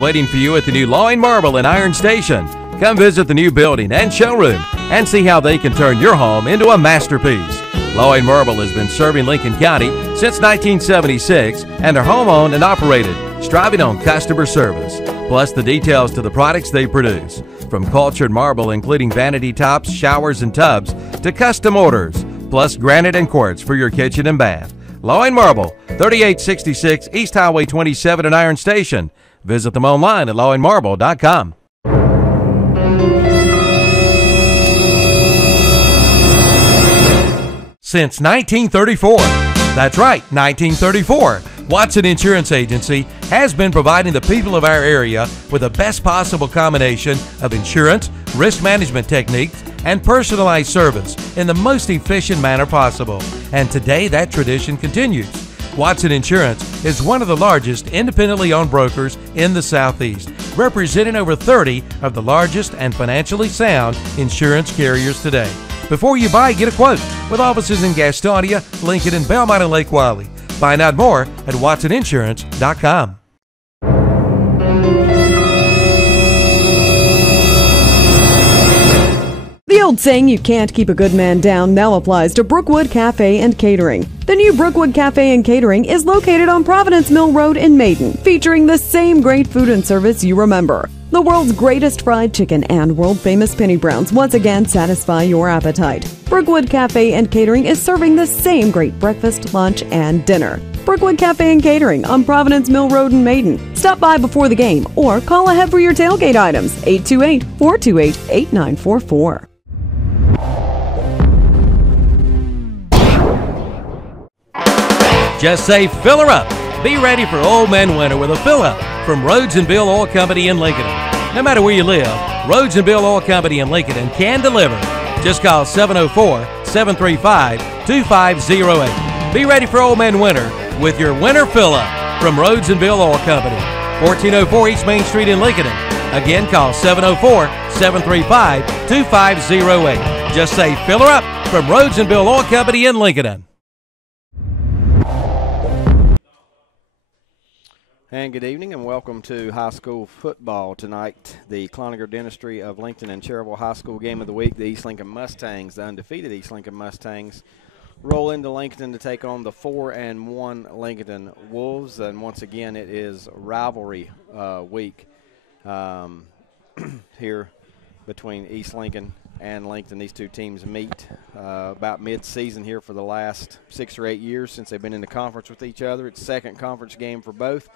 waiting for you at the new Loin Marble and Iron Station. Come visit the new building and showroom and see how they can turn your home into a masterpiece. Loin Marble has been serving Lincoln County since 1976 and are home-owned and operated, striving on customer service, plus the details to the products they produce. From cultured marble, including vanity tops, showers, and tubs, to custom orders, plus granite and quartz for your kitchen and bath. Loin Marble, 3866 East Highway 27 in Iron Station. Visit them online at loinmarble.com. Since 1934, that's right, 1934, Watson Insurance Agency has been providing the people of our area with the best possible combination of insurance, risk management techniques, and personalized service in the most efficient manner possible. And today that tradition continues. Watson Insurance is one of the largest independently owned brokers in the Southeast, representing over 30 of the largest and financially sound insurance carriers today. Before you buy, get a quote with offices in Gastonia, Lincoln, Belmont, and Lake Wylie. Find out more at watsoninsurance.com. The old saying, "You can't keep a good man down," now applies to Brookwood Cafe and Catering. The new Brookwood Cafe and Catering is located on Providence Mill Road in Maiden, featuring the same great food and service you remember. The world's greatest fried chicken and world-famous penny browns once again satisfy your appetite. Brookwood Cafe and Catering is serving the same great breakfast, lunch, and dinner. Brookwood Cafe and Catering on Providence Mill Road in Maiden. Stop by before the game or call ahead for your tailgate items, 828-428-8944. Just say fill her up. Be ready for Old Man Winter with a fill up from Rhodes and Bill Oil Company in Lincoln. No matter where you live, Rhodes and Bill Oil Company in Lincoln can deliver. Just call 704-735-2508. Be ready for Old Man Winter with your winter fill up from Rhodes and Bill Oil Company, 1404 East Main Street in Lincoln. Again, call 704-735-2508. Just say fill her up from Rhodes and Bill Oil Company in Lincoln. And good evening and welcome to high school football tonight. The Cloninger Dentistry of Lincoln and Cherryville High School game of the week. The East Lincoln Mustangs, the undefeated East Lincoln Mustangs, roll into Lincolnton to take on the 4-1 Lincolnton Wolves. And once again, it is rivalry week here between East Lincoln and Lincoln. These two teams meet about mid-season here for the last 6 or 8 years since they've been in the conference with each other. It's second conference game for both.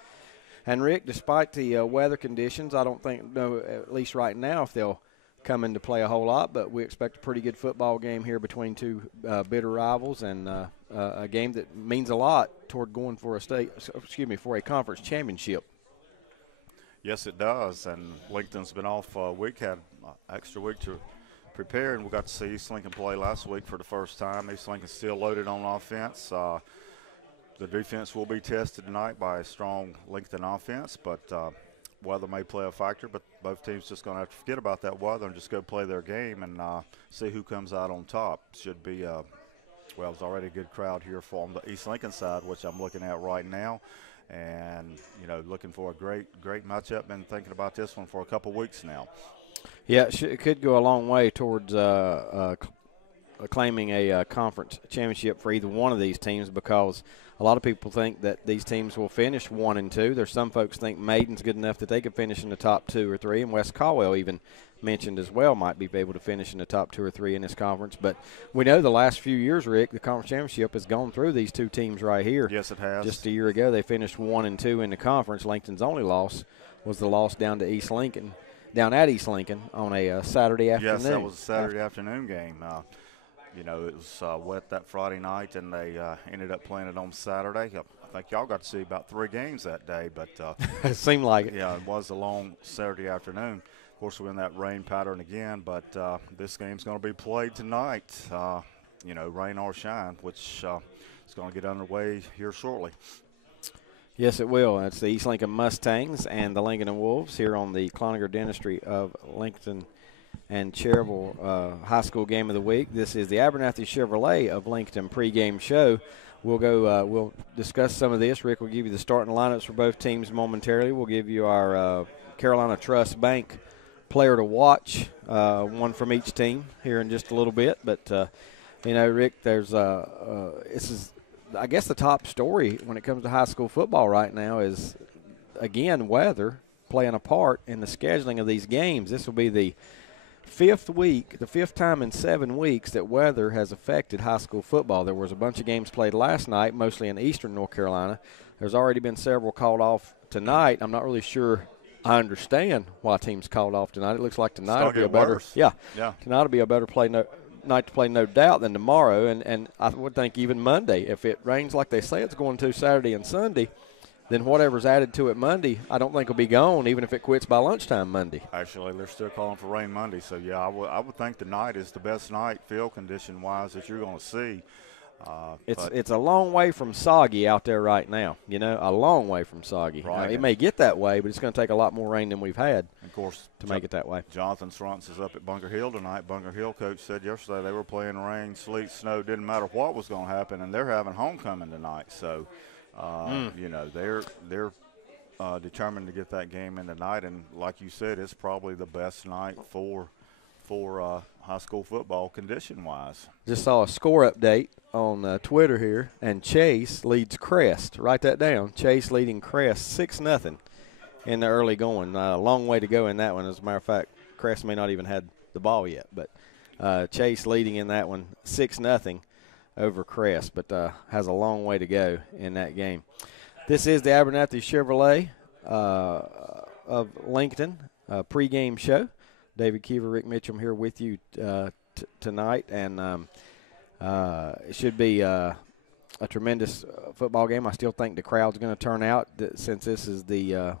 And, Rick, despite the weather conditions, I don't think, at least right now, if they'll come into play a whole lot, but we expect a pretty good football game here between two bitter rivals and a game that means a lot toward going for a conference championship. Yes, it does, and Lincoln's been off a week, had an extra week to prepare, and we got to see East Lincoln play last week for the first time. East Lincoln's still loaded on offense. The defense will be tested tonight by a strong Lincoln offense, but weather may play a factor, but both teams just going to have to forget about that weather and just go play their game and see who comes out on top. Should be, there's already a good crowd here from the East Lincoln side, which I'm looking at right now, and, looking for a great matchup. Been thinking about this one for a couple weeks now. Yeah, it could go a long way towards claiming a conference championship for either one of these teams, because a lot of people think that these teams will finish 1 and 2. There's some folks think Maiden's good enough that they could finish in the top 2 or 3, and West Caldwell even mentioned as well might be able to finish in the top 2 or 3 in this conference. But we know the last few years, Rick, the conference championship has gone through these two teams right here. Yes, it has. Just a year ago, they finished 1 and 2 in the conference. Lincoln's only loss was the loss down at East Lincoln on a Saturday afternoon. Yes, that was a Saturday afternoon game. It was wet that Friday night, and they ended up playing it on Saturday. I think y'all got to see about 3 games that day, but it seemed like it. Yeah, it was a long Saturday afternoon. Of course, we're in that rain pattern again, but this game's going to be played tonight. Rain or shine, which is going to get underway here shortly. Yes, it will. It's the East Lincoln Mustangs and the Lincoln Wolves here on the Cloninger Dentistry of Lincoln and Cherryville High School game of the week. This is the Abernathy Chevrolet of Lincoln pregame show. We'll go. We'll discuss some of this. Rick will give you the starting lineups for both teams momentarily. We'll give you our Carolina Trust Bank player to watch, one from each team here in just a little bit. But Rick, there's this is, I guess, the top story when it comes to high school football right now is, again, weather playing a part in the scheduling of these games. This will be the fifth time in 7 weeks that weather has affected high school football. There was a bunch of games played last night, mostly in eastern North Carolina. There's already been several called off tonight. I'm not really sure I understand why teams called off tonight. It looks like tonight will be a better tonight will be a better night to play, no doubt, than tomorrow. And I would think even Monday, if it rains like they say it's going to Saturday and Sunday, then whatever's added to it Monday, I don't think will be gone, even if it quits by lunchtime Monday. Actually, they're still calling for rain Monday. So, yeah, I would think tonight is the best night field condition-wise that you're going to see. It's a long way from soggy out there right now, a long way from soggy. Right. It may get that way, but it's going to take a lot more rain than we've had, of course, to make it that way. Jonathan Sruntz is up at Bunker Hill tonight. Bunker Hill coach said yesterday they were playing rain, sleet, snow, didn't matter what was going to happen, and they're having homecoming tonight. So, they're determined to get that game in tonight, and like you said, it's probably the best night for high school football condition-wise. Just saw a score update on Twitter here, and Chase leads Crest. Write that down. Chase leading Crest 6-0 in the early going. A long way to go in that one. As a matter of fact, Crest may not even had the ball yet, but Chase leading in that one 6-0 over Crest, but has a long way to go in that game. This is the Abernathy Chevrolet of Lincolnton pregame show. David Keever, Rick Mitchum here with you tonight, and it should be a tremendous football game. I still think the crowd's going to turn out since this is the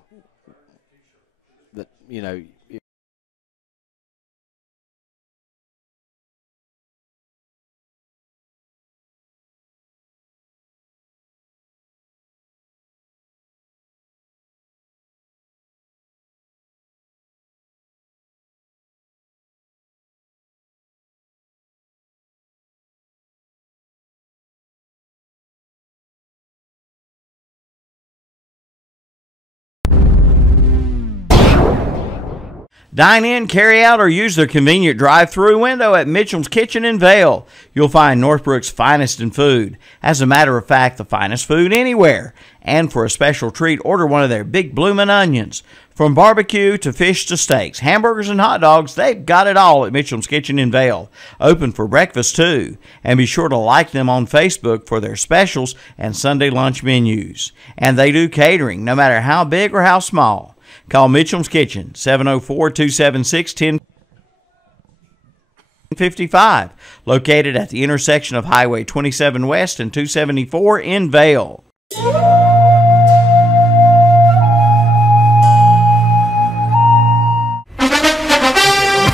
Dine in, carry out, or use their convenient drive-through window at Mitchell's Kitchen in Vail. You'll find Northbrook's finest in food. As a matter of fact, the finest food anywhere. And for a special treat, order one of their big bloomin' onions. From barbecue to fish to steaks, hamburgers and hot dogs, they've got it all at Mitchell's Kitchen in Vail. Open for breakfast, too. And be sure to like them on Facebook for their specials and Sunday lunch menus. And they do catering, no matter how big or how small. Call Mitchell's Kitchen, 704-276-1055, located at the intersection of Highway 27 West and 274 in Vail.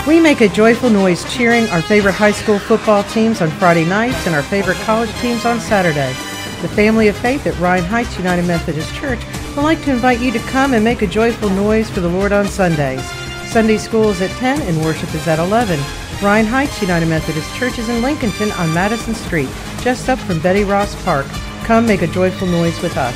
We make a joyful noise cheering our favorite high school football teams on Friday nights and our favorite college teams on Saturday. The Family of Faith at Ryan Heights United Methodist Church would like to invite you to come and make a joyful noise for the Lord on Sundays. Sunday school is at 10 and worship is at 11. Ryan Heights United Methodist Church is in Lincolnton on Madison Street, just up from Betty Ross Park. Come make a joyful noise with us.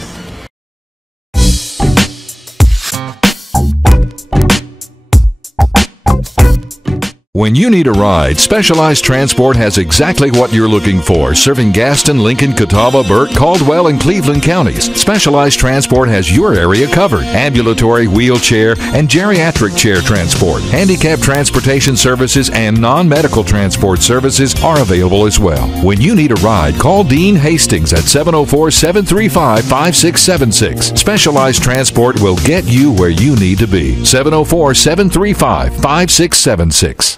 When you need a ride, Specialized Transport has exactly what you're looking for, serving Gaston, Lincoln, Catawba, Burke, Caldwell, and Cleveland counties. Specialized Transport has your area covered. Ambulatory, wheelchair, and geriatric chair transport. Handicap transportation services and non-medical transport services are available as well. When you need a ride, call Dean Hastings at 704-735-5676. Specialized Transport will get you where you need to be. 704-735-5676.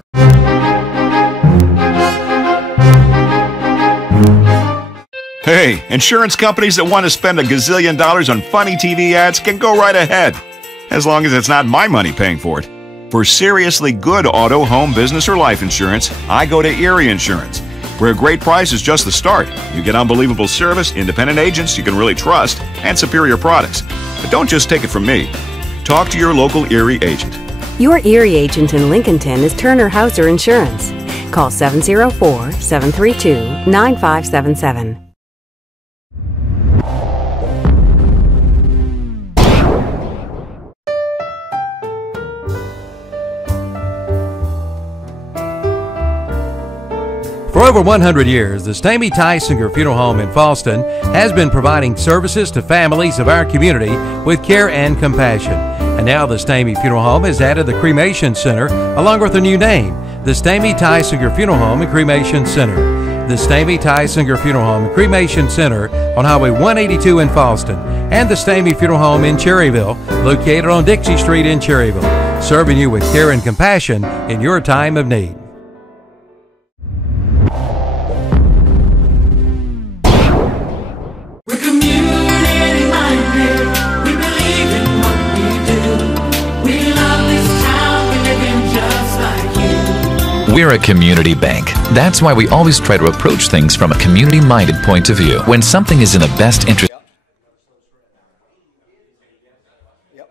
Hey, insurance companies that want to spend $1 gazillion on funny TV ads can go right ahead, as long as it's not my money paying for it. For seriously good auto, home, business, or life insurance, I go to Erie Insurance, where a great price is just the start. You get unbelievable service, independent agents you can really trust, and superior products. But don't just take it from me. Talk to your local Erie agent. Your Erie agent in Lincolnton is Turner Hauser Insurance. Call 704-732-9577. For over 100 years, the Stamey Tysinger Funeral Home in Falston has been providing services to families of our community with care and compassion. And now the Stamey Funeral Home has added the Cremation Center along with a new name, the Stamey Tysinger Funeral Home and Cremation Center. The Stamey Tysinger Funeral Home and Cremation Center on Highway 182 in Falston, and the Stamey Funeral Home in Cherryville, located on Dixie Street in Cherryville, serving you with care and compassion in your time of need. We're community minded. We believe in what we do. We love this town. We live in just like you. We're a community bank. That's why we always try to approach things from a community-minded point of view. When something is in the best interest. Yep.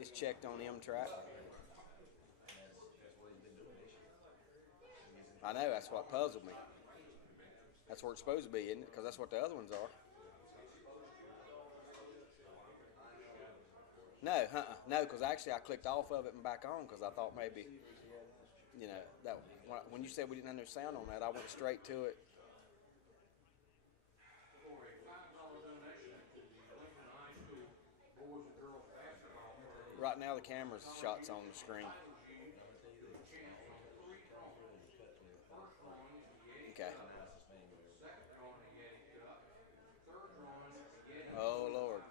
It's checked on M-Track. I know, that's what puzzled me. That's where it's supposed to be, isn't it? Because that's what the other ones are. No, no, because actually I clicked off of it and back on because I thought maybe, you know, that when you said we didn't have no sound on that, I went straight to it. Right now the camera's shot's on the screen. Okay. Oh, Lord.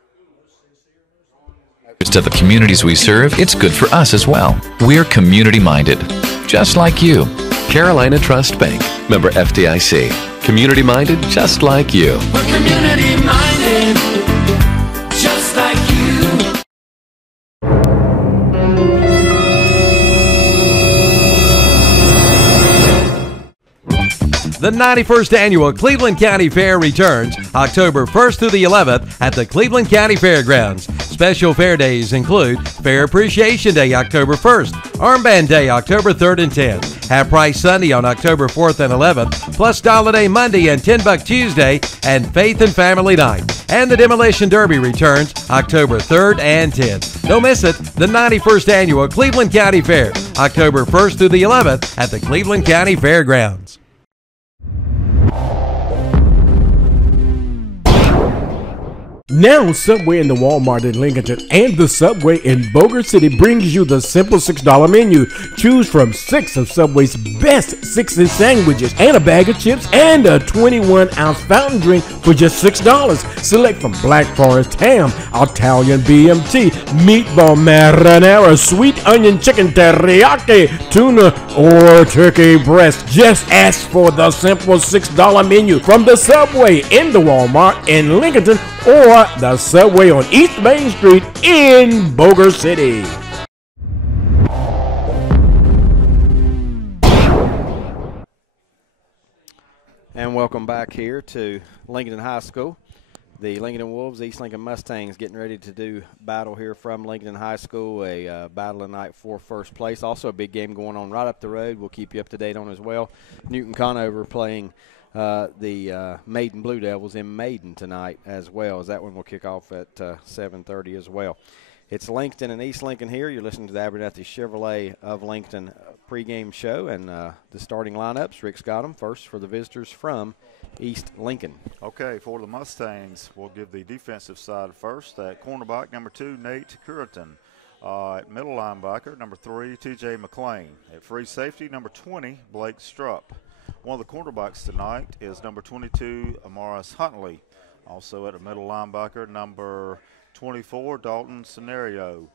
To the communities we serve, it's good for us as well. We're community-minded, just like you. Carolina Trust Bank, member FDIC. Community-minded, just like you. We're community minded. Just like you. The 91st Annual Cleveland County Fair returns October 1st through the 11th at the Cleveland County Fairgrounds. Special fair days include Fair Appreciation Day October 1st, Armband Day October 3rd and 10th, Half Price Sunday on October 4th and 11th, plus Dollar Day Monday and $10 Tuesday, and Faith and Family Night. And the Demolition Derby returns October 3rd and 10th. Don't miss it, the 91st Annual Cleveland County Fair, October 1st through the 11th at the Cleveland County Fairgrounds. Now, Subway in the Walmart in Lincolnton and the Subway in Boger City brings you the simple $6 menu. Choose from 6 of Subway's best 6-inch sandwiches and a bag of chips and a 21-ounce fountain drink for just $6. Select from Black Forest ham, Italian BMT, meatball marinara, sweet onion chicken teriyaki, tuna, or turkey breast. Just ask for the simple $6 menu from the Subway in the Walmart in Lincolnton or the Subway on East Main Street in Boger City. And welcome back here to Lincolnton High School. The Lincolnton Wolves, East Lincoln Mustangs getting ready to do battle here from Lincolnton High School, a battle tonight for first place. Also a big game going on right up the road. We'll keep you up to date on as well. Newton Conover playing the Maiden Blue Devils in Maiden tonight as well, as that one will kick off at 7:30 as well. It's Lincoln and East Lincoln here. You're listening to the Abernathy Chevrolet of Lincoln pregame show, and the starting lineups. Rick's got them first for the visitors from East Lincoln. Okay, for the Mustangs, we'll give the defensive side first. At cornerback, number 2, Nate Curitan. At middle linebacker, number 3, T.J. McClain. At free safety, number 20, Blake Strupp. One of the quarterbacks tonight is number 22, Amaris Huntley. Also at a middle linebacker, number 24, Dalton Scenario.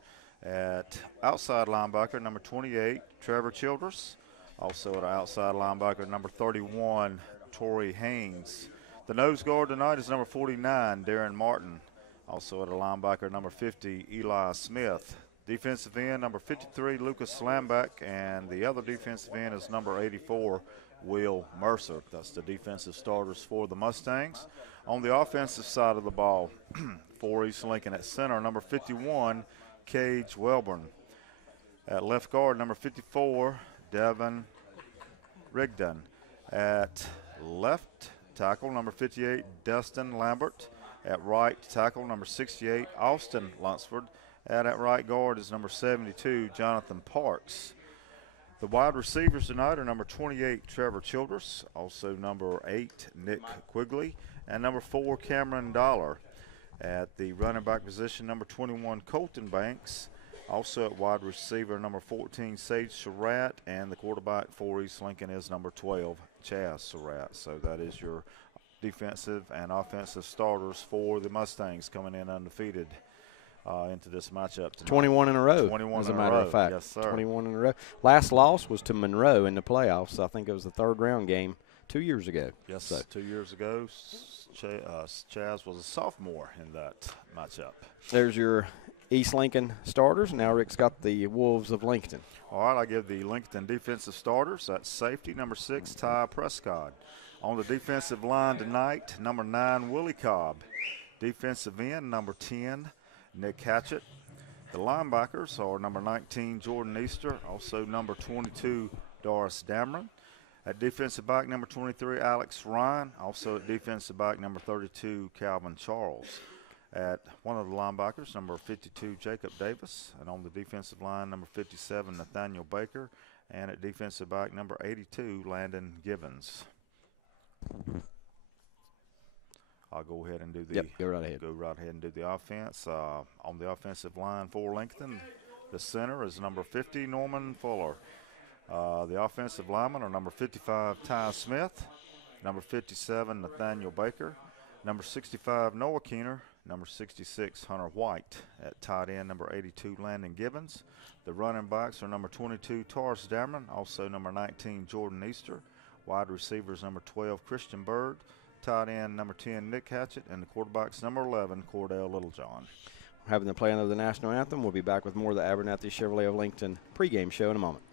At outside linebacker, number 28, Trevor Childress. Also at outside linebacker, number 31, Torrey Haynes. The nose guard tonight is number 49, Darren Martin. Also at a linebacker, number 50, Eli Smith. Defensive end, number 53, Lucas Slamback. And the other defensive end is number 84, Will Mercer. That's the defensive starters for the Mustangs. On the offensive side of the ball, for East Lincoln at center, number 51, Cage Welburn. At left guard, number 54, Devin Rigdon. At left tackle, number 58, Dustin Lambert. At right tackle, number 68, Austin Lunsford. And at right guard is number 72, Jonathan Parks. The wide receivers tonight are number 28, Trevor Childress, also number 8, Nick Quigley, and number 4, Cameron Dollar. At the running back position, number 21, Colton Banks. Also at wide receiver, number 14, Sage Surratt, and the quarterback for East Lincoln is number 12, Chaz Surratt. So that is your defensive and offensive starters for the Mustangs coming in undefeated into this matchup tonight. 21 in a row, 21 as a in matter a row. of fact. Yes, sir. 21 in a row. Last loss was to Monroe in the playoffs. I think it was the third round game 2 years ago. Yes, so 2 years ago, Chaz was a sophomore in that matchup. There's your East Lincoln starters. Now Rick's got the Wolves of Lincoln. All right, I give the Lincoln defensive starters. That's safety, number 6, Ty Prescott. On the defensive line tonight, number 9, Willie Cobb. Defensive end, number 10, Nick Hatchett. The linebackers are number 19, Jordan Easter. Also number 22, Doris Dameron. At defensive back, number 23, Alex Ryan. Also at defensive back, number 32, Calvin Charles. At one of the linebackers, number 52, Jacob Davis. And on the defensive line, number 57, Nathaniel Baker. And at defensive back, number 82, Landon Givens. I'll go ahead and do the go right ahead. Go right ahead and do the offense. On the offensive line for Lincoln, the center is number 50, Norman Fuller. The offensive linemen are number 55, Ty Smith, number 57, Nathaniel Baker, number 65, Noah Keener, number 66, Hunter White. At tight end, number 82, Landon Gibbons. The running backs are number 22, Taurus Dameron, also number 19, Jordan Easter. Wide receivers, number 12, Christian Bird. Tight end, number 10, Nick Hatchett. And the quarterbacks, number 11, Cordell Littlejohn. Having the playing of the national anthem, we'll be back with more of the Abernathy Chevrolet of Lincoln pregame show in a moment.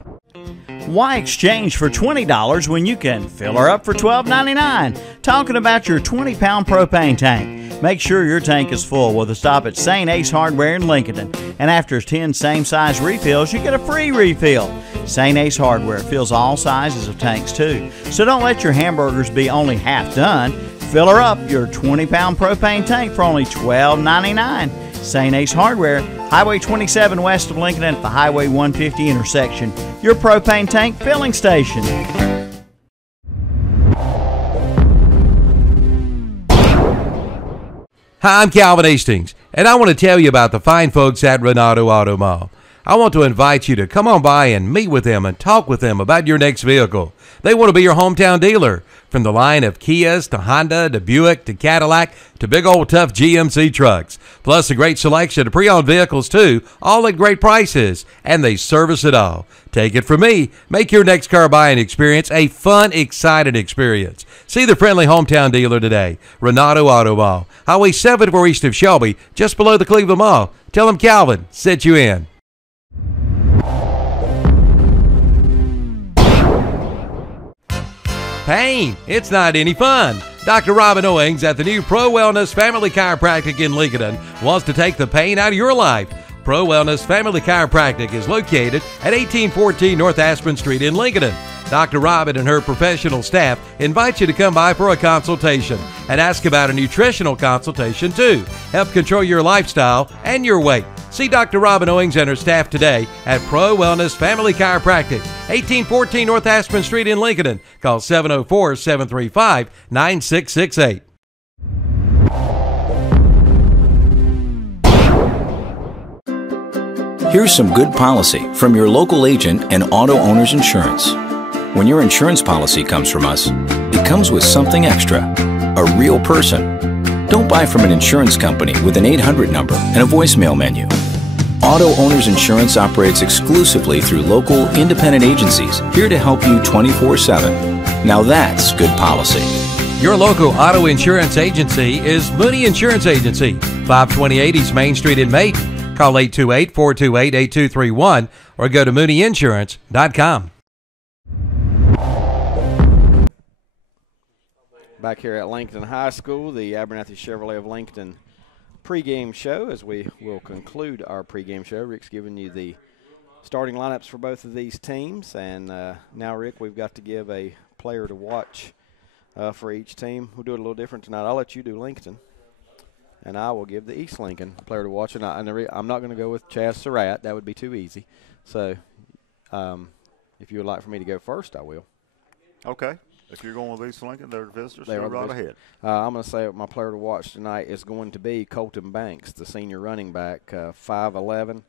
Why exchange for $20 when you can fill her up for $12.99? Talking about your 20-pound propane tank. Make sure your tank is full with a stop at St. Ace Hardware in Lincolnton. And after 10 same-size refills, you get a free refill. St. Ace Hardware fills all sizes of tanks too. So don't let your hamburgers be only half done. Fill her up your 20-pound propane tank for only $12.99. St. Ace Hardware, Highway 27 west of Lincoln at the Highway 150 intersection. Your propane tank filling station. Hi, I'm Calvin Hastings, and I want to tell you about the fine folks at Renato Auto Mall. I want to invite you to come on by and meet with them and talk with them about your next vehicle. They want to be your hometown dealer, from the line of Kias to Honda to Buick to Cadillac to big old tough GMC trucks. Plus a great selection of pre-owned vehicles too, all at great prices, and they service it all. Take it from me, make your next car buying experience a fun, exciting experience. See the friendly hometown dealer today, Renato Auto Mall, Highway 74 east of Shelby, just below the Cleveland Mall. Tell them Calvin sent you in. Pain, it's not any fun. Dr. Robin Owings at the new Pro Wellness Family Chiropractic in Lincoln wants to take the pain out of your life. Pro Wellness Family Chiropractic is located at 1814 North Aspen Street in Lincoln. Dr. Robin and her professional staff invite you to come by for a consultation and ask about a nutritional consultation too. Help control your lifestyle and your weight. See Dr. Robin Owings and her staff today at Pro Wellness Family Chiropractic, 1814 North Aspen Street in Lincoln. Call 704-735-9668. Here's some good policy from your local agent and Auto Owners Insurance. When your insurance policy comes from us, it comes with something extra, a real person. Don't buy from an insurance company with an 800 number and a voicemail menu. Auto Owners Insurance operates exclusively through local independent agencies here to help you 24/7. Now that's good policy. Your local auto insurance agency is Mooney Insurance Agency, 528 East Main Street in Maiden. Call 828-428-8231 or go to mooneyinsurance.com. Back here at Lincoln High School, the Abernathy Chevrolet of Lincoln pregame show. As we will conclude our pregame show, Rick's giving you the starting lineups for both of these teams. And now, Rick, we've got to give a player to watch for each team. We'll do it a little different tonight. I'll let you do Lincoln, and I will give the East Lincoln player to watch. And I'm not going to go with Chaz Surratt. That would be too easy. So if you would like for me to go first, I will. Okay. If you're going with East Lincoln, they're the visitors. They Go are the right visitors. ahead. I'm going to say my player to watch tonight is going to be Colton Banks, the senior running back, 5'11",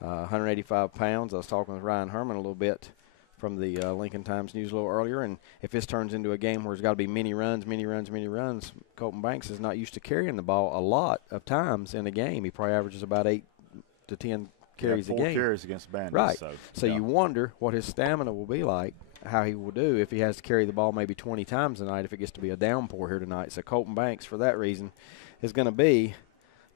185 pounds. I was talking with Ryan Herman a little bit from the Lincoln Times News a little earlier, and if this turns into a game where it's got to be many runs, Colton Banks is not used to carrying the ball a lot of times in a game. He probably averages about 8 to 10 carries a game. 4 carries against Bandits. Right. So you wonder what his stamina will be like, how he will do if he has to carry the ball maybe 20 times tonight if it gets to be a downpour here tonight. So Colton Banks, for that reason, is going to be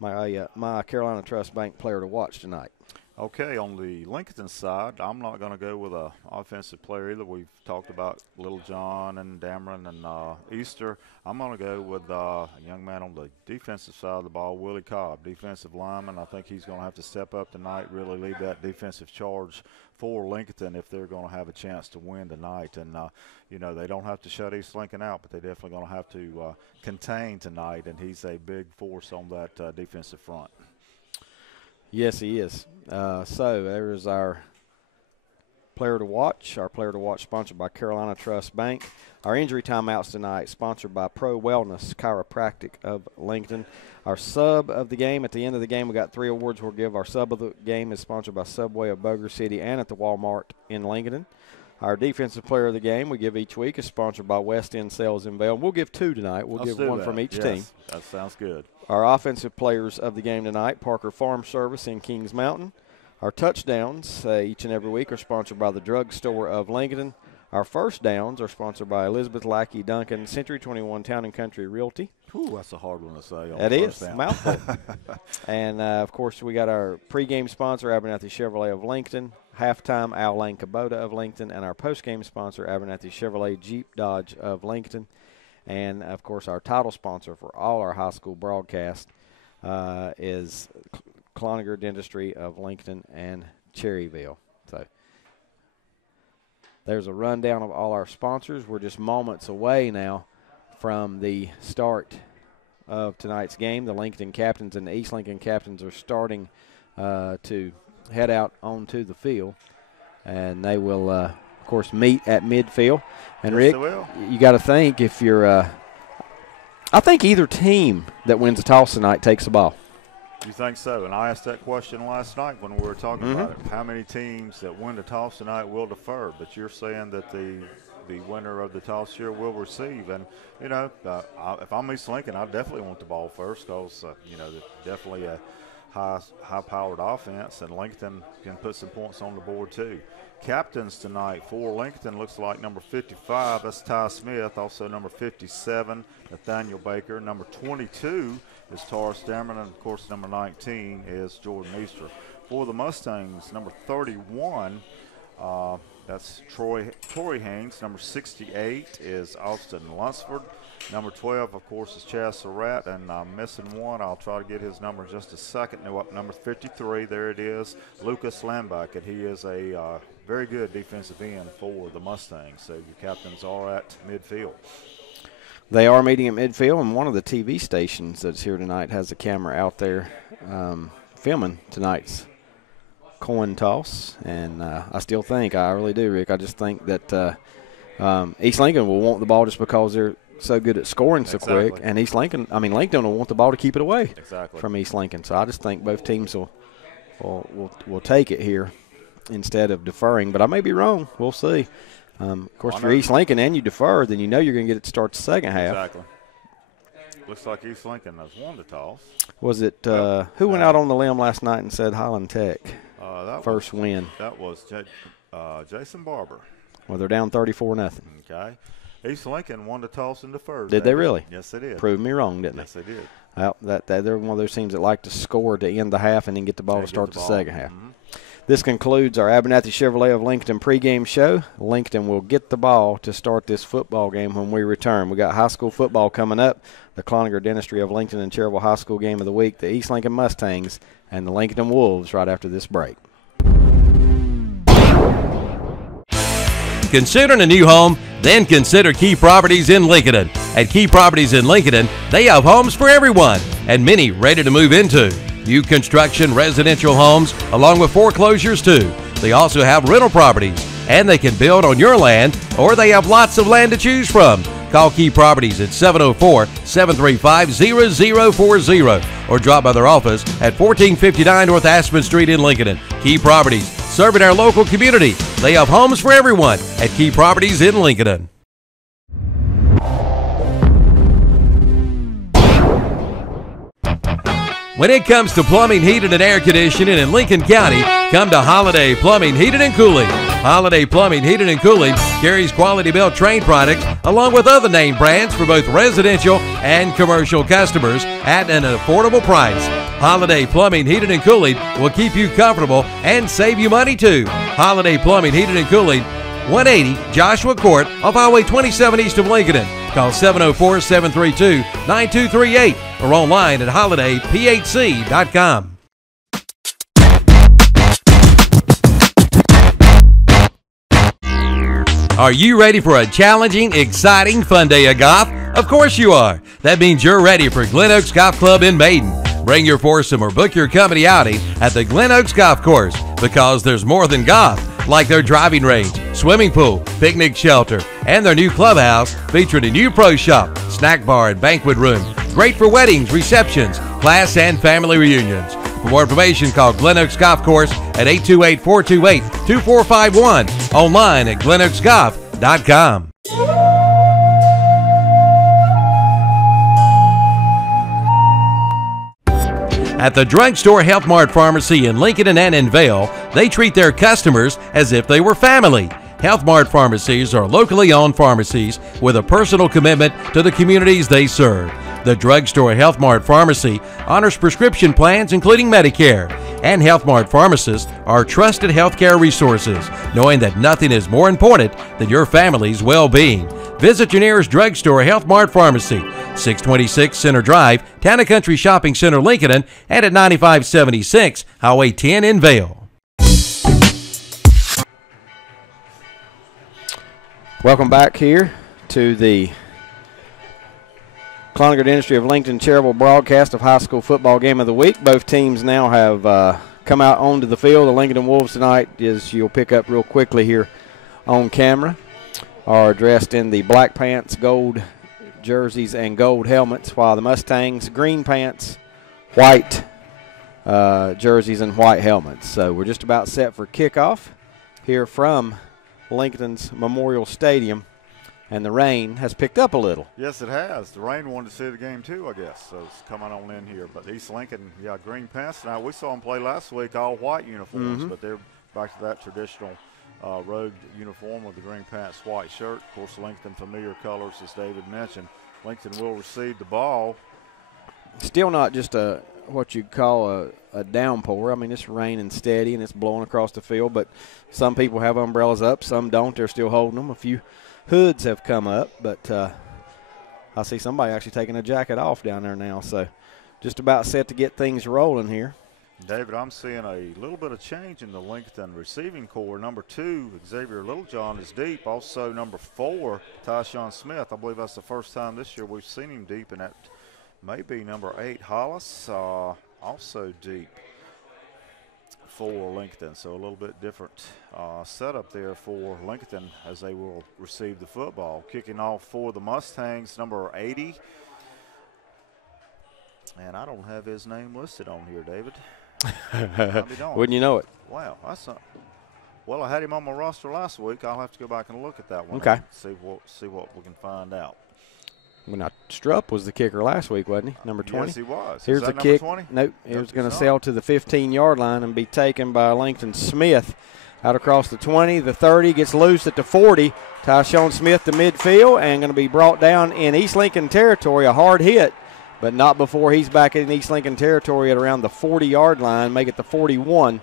my Carolina Trust Bank player to watch tonight. Okay, on the Lincolnton side, I'm not going to go with an offensive player either. We've talked about Little John and Dameron and Easter. I'm going to go with a young man on the defensive side of the ball, Willie Cobb, defensive lineman. I think he's going to have to step up tonight, really lead that defensive charge for Lincolnton if they're going to have a chance to win tonight. And, they don't have to shut East Lincoln out, but they're definitely going to have to contain tonight, and he's a big force on that defensive front. Yes, he is. So there's our player to watch. Our player to watch sponsored by Carolina Trust Bank. Our injury timeouts tonight sponsored by Pro Wellness Chiropractic of Lincoln. Our sub of the game, at the end of the game, we got 3 awards we'll give. Our sub of the game is sponsored by Subway of Boger City and at the Walmart in Lincoln. Our defensive player of the game we give each week is sponsored by West End Sales in Vail. We'll give 2 tonight. We'll give one from each team. That sounds good. Our offensive players of the game tonight, Parker Farm Service in Kings Mountain. Our touchdowns each and every week are sponsored by the Drug Store of Lincoln. Our first downs are sponsored by Elizabeth Lackey Duncan, Century 21 Town and Country Realty. Ooh, that's a hard one to say. That is, mouthful. And, of course, we got our pregame sponsor, Abernathy Chevrolet of Lincoln, halftime, Al Lane Kubota of Lincoln, and our postgame sponsor, Abernathy Chevrolet Jeep Dodge of Lincoln. And, of course, our title sponsor for all our high school broadcast is Cloninger Dentistry of Lincoln and Cherryville. So there's a rundown of all our sponsors. We're just moments away now from the start of tonight's game. The Lincoln captains and the East Lincoln captains are starting to head out onto the field, and they will, of course, meet at midfield. And Yes, Rick, you got to think if you're I think either team that wins the toss tonight takes the ball. You think so? And I asked that question last night when we were talking about it. How many teams that win the toss tonight will defer? But you're saying that the winner of the toss here will receive. And, if I'm East Lincoln, I definitely want the ball first because, definitely a high-powered offense, and Lincoln can put some points on the board too. Captains tonight for Lincoln looks like number 55, that's Ty Smith. Also number 57, Nathaniel Baker. Number 22 is Taurus Dameron, and of course number 19 is Jordan Easter. For the Mustangs, number 31, that's Troy Haynes. Number 68 is Austin Lunsford. Number 12, of course, is Chaz Surratt, and I'm missing one. I'll try to get his number in just a second. Number 53, there it is, Lucas Landback, and he is a very good defensive end for the Mustangs. So your captains are at midfield. They are meeting at midfield, and one of the TV stations that's here tonight has a camera out there filming tonight's coin toss. And I still think, I really do, Rick, I just think that East Lincoln will want the ball just because they're so good at scoring so quick. And Lincoln will want the ball to keep it away from East Lincoln. So I just think both teams will take it here instead of deferring. But I may be wrong. We'll see. Of course, if you're East Lincoln and you defer, then you know you're going to get it to start the second half. Exactly. Looks like East Lincoln has won the toss. Was it who went out on the limb last night and said Highland Tech first win? That was Jason Barber. Well, they're down 34-0. Okay. East Lincoln won the toss and deferred. Did they really? Yes, they did. Proved me wrong, didn't they? Yes, they did. Well, they're one of those teams that like to score to end the half and then get the ball to start the second half. This concludes our Abernathy Chevrolet of Lincoln pregame show. Lincoln will get the ball to start this football game when we return. We got high school football coming up, the Cloninger Dentistry of Lincoln and Cherryville High School game of the week, the East Lincoln Mustangs, and the Lincoln Wolves right after this break. Considering a new home? Then consider Key Properties in Lincolnton. At Key Properties in Lincolnton, they have homes for everyone and many ready to move into. New construction residential homes along with foreclosures too. They also have rental properties. and they can build on your land, or they have lots of land to choose from. Call Key Properties at 704-735-0040 or drop by their office at 1459 North Aspen Street in Lincoln. Key Properties, serving our local community. They have homes for everyone at Key Properties in Lincoln. When it comes to plumbing, heating, and air conditioning in Lincoln County, come to Holiday Plumbing, Heating, and Cooling. Holiday Plumbing, Heating, and Cooling carries quality built Trane products along with other name brands for both residential and commercial customers at an affordable price. Holiday Plumbing, Heating, and Cooling will keep you comfortable and save you money too. Holiday Plumbing, Heating, and Cooling, 180 Joshua Court off Highway 27 east of Lincoln. Call 704-732-9238 or online at holidayphc.com. Are you ready for a challenging, exciting, fun day of golf? Of course you are. That means you're ready for Glen Oaks Golf Club in Maiden. Bring your foursome or book your company outing at the Glen Oaks Golf Course, because there's more than golf, like their driving range, swimming pool, picnic shelter, and their new clubhouse featuring a new pro shop, snack bar, and banquet room. Great for weddings, receptions, class and family reunions. For more information, call Glen Oaks Golf Course at 828-428-2451. Online at glenoaksgolf.com. At the Drugstore Health Mart Pharmacy in Lincoln and in Vale, they treat their customers as if they were family. Health Mart pharmacies are locally owned pharmacies with a personal commitment to the communities they serve. The Drugstore Health Mart Pharmacy honors prescription plans including Medicare, and Health Mart pharmacists are trusted healthcare resources, knowing that nothing is more important than your family's well-being. Visit your nearest Drugstore Health Mart Pharmacy, 626 Center Drive, Town & Country Shopping Center, Lincoln, and at 9576 Highway 10 in Vale. Welcome back here to the Cloninger Dentistry of Lincoln charitable broadcast of high school football game of the week. Both teams now have come out onto the field. The Lincoln Wolves tonight, as you'll pick up real quickly here on camera, are dressed in the black pants, gold jerseys, and gold helmets, while the Mustangs, green pants, white jerseys, and white helmets. So we're just about set for kickoff here from Lincolnton's Memorial Stadium, and the rain has picked up a little. Yes, it has. The rain wanted to see the game too, I guess, so it's coming on in here. But East Lincoln, yeah, green pants tonight. We saw them play last week, all white uniforms, but they're back to that traditional road uniform with the green pants, white shirt. Of course, Lincoln familiar colors, as David mentioned. Lincoln will receive the ball. Still not just what you'd call a downpour. I mean, it's raining steady and it's blowing across the field, but some people have umbrellas up, some don't. They're still holding them. A few hoods have come up, but I see somebody actually taking a jacket off down there now. So just about set to get things rolling here. David, I'm seeing a little bit of change in the Lincoln receiving core. Number 2, Xavier Littlejohn, is deep. Also, number 4, Tyshawn Smith. I believe that's the first time this year we've seen him deep, and that may be number 8, Hollis, also deep for Lincoln. So a little bit different setup there for Lincoln as they will receive the football. Kicking off for the Mustangs, number 80. And I don't have his name listed on here, David. Wouldn't you know it? Wow, that's well, I had him on my roster last week. I'll have to go back and look at that one. Okay. See what we can find out. Well, now, Strupp was the kicker last week, wasn't he? Number 20? Yes, he was. Here's the kick. 20? Nope. He was going to sail to the 15-yard line and be taken by Lincoln Smith out across the 20. The 30 gets loose at the 40. Tyshawn Smith to midfield and going to be brought down in East Lincoln territory. A hard hit, but not before he's back in East Lincoln territory at around the 40-yard line, make it the 41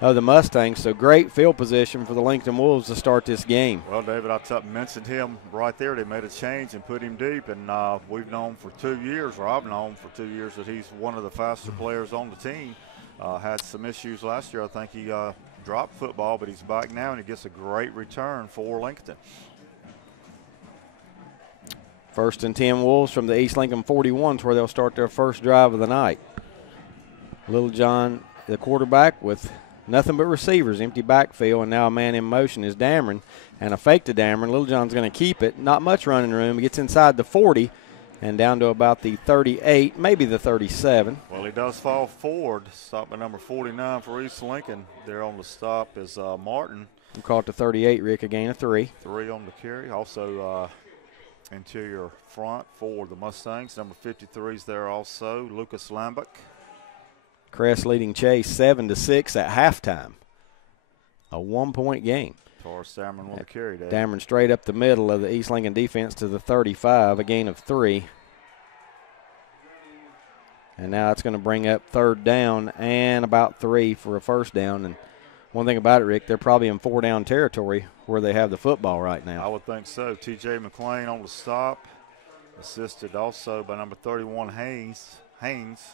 of the Mustangs. So great field position for the Lincoln Wolves to start this game. Well, David, I mentioned him right there. They made a change and put him deep, and we've known for 2 years, or I've known for 2 years, that he's one of the faster players on the team. Had some issues last year. I think he dropped football, but he's back now, and he gets a great return for Lincoln. 1st and 10 Wolves from the East Lincoln 41 is where they'll start their first drive of the night. Littlejohn, the quarterback, with Nothing but receivers, empty backfield, and now a man in motion is Dameron. And a fake to Dameron. Little John's going to keep it. Not much running room. He gets inside the 40 and down to about the 38, maybe the 37. Well, he does fall forward. Stop at number 49 for East Lincoln. There on the stop is Martin. We call it the 38, Rick, a gain of 3. 3 on the carry. Also interior front for the Mustangs. Number 53 is there also, Lucas Lambic. Crest leading Chase 7-6 at halftime. A 1-point game. Taurus Dameron on the carry, Dave. Dameron straight up the middle of the East Lincoln defense to the 35, a gain of 3. And now it's going to bring up third down and about 3 for a first down. And one thing about it, Rick, they're probably in 4-down territory where they have the football right now. I would think so. T.J. McLean on the stop, assisted also by number 31 Haynes.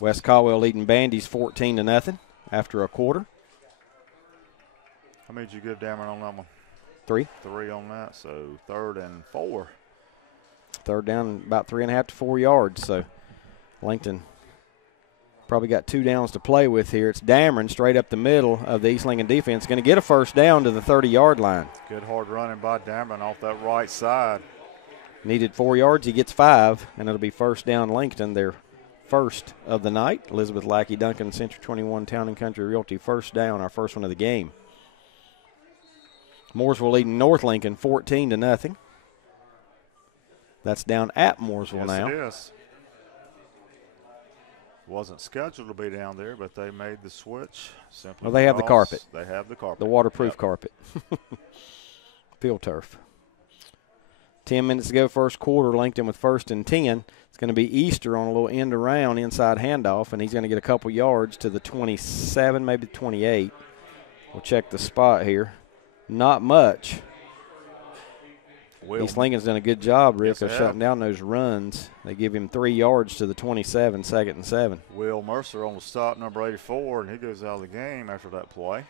West Caldwell leading Bandy's 14-0 after a quarter. How many did you give Dameron on that one? 3. 3 on that, so 3rd and 4. Third down, about 3.5 to 4 yards. So Lincoln probably got 2 downs to play with here. It's Dameron straight up the middle of the East Lincoln defense. Going to get a first down to the 30-yard line. Good hard running by Dameron off that right side. Needed 4 yards. He gets 5, and it'll be first down Lincoln. Their first of the night. Elizabeth Lackey Duncan, Century 21 Town and Country Realty. First down, our first one of the game. Mooresville leading North Lincoln 14-0. That's down at Mooresville now. Yes, it is. Wasn't scheduled to be down there, but they made the switch. Simply well, they have the carpet. They have the carpet. The waterproof carpet. Field turf. 10 minutes to go, first quarter. Lincoln with 1st and 10. It's going to be Easter on a little end around inside handoff, and he's going to get a couple yards to the 27, maybe the 28. We'll check the spot here. Not much. East Lincoln's done a good job, Rick, of shutting down those runs. They give him 3 yards to the 27, 2nd and 7. Will Mercer on the stop, number 84, and he goes out of the game after that play.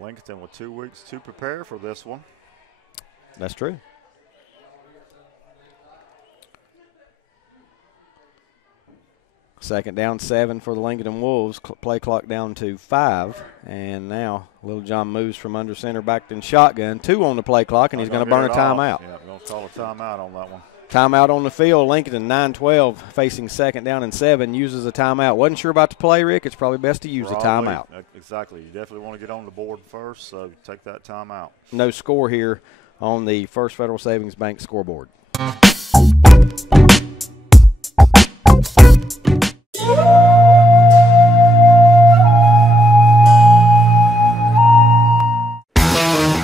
Lincoln with 2 weeks to prepare for this one. That's true. Second down, 7 for the Lincoln Wolves. Play clock down to 5. And now Little John moves from under center back in shotgun. 2 on the play clock, and he's going to burn a timeout. Yeah, we're going to call a timeout on that one. Timeout on the field. Lincoln 9-12 facing 2nd down and 7. Uses a timeout. Wasn't sure about the play, Rick. It's probably best to use a timeout. Exactly. You definitely want to get on the board first, so take that timeout. No score here on the First Federal Savings Bank scoreboard.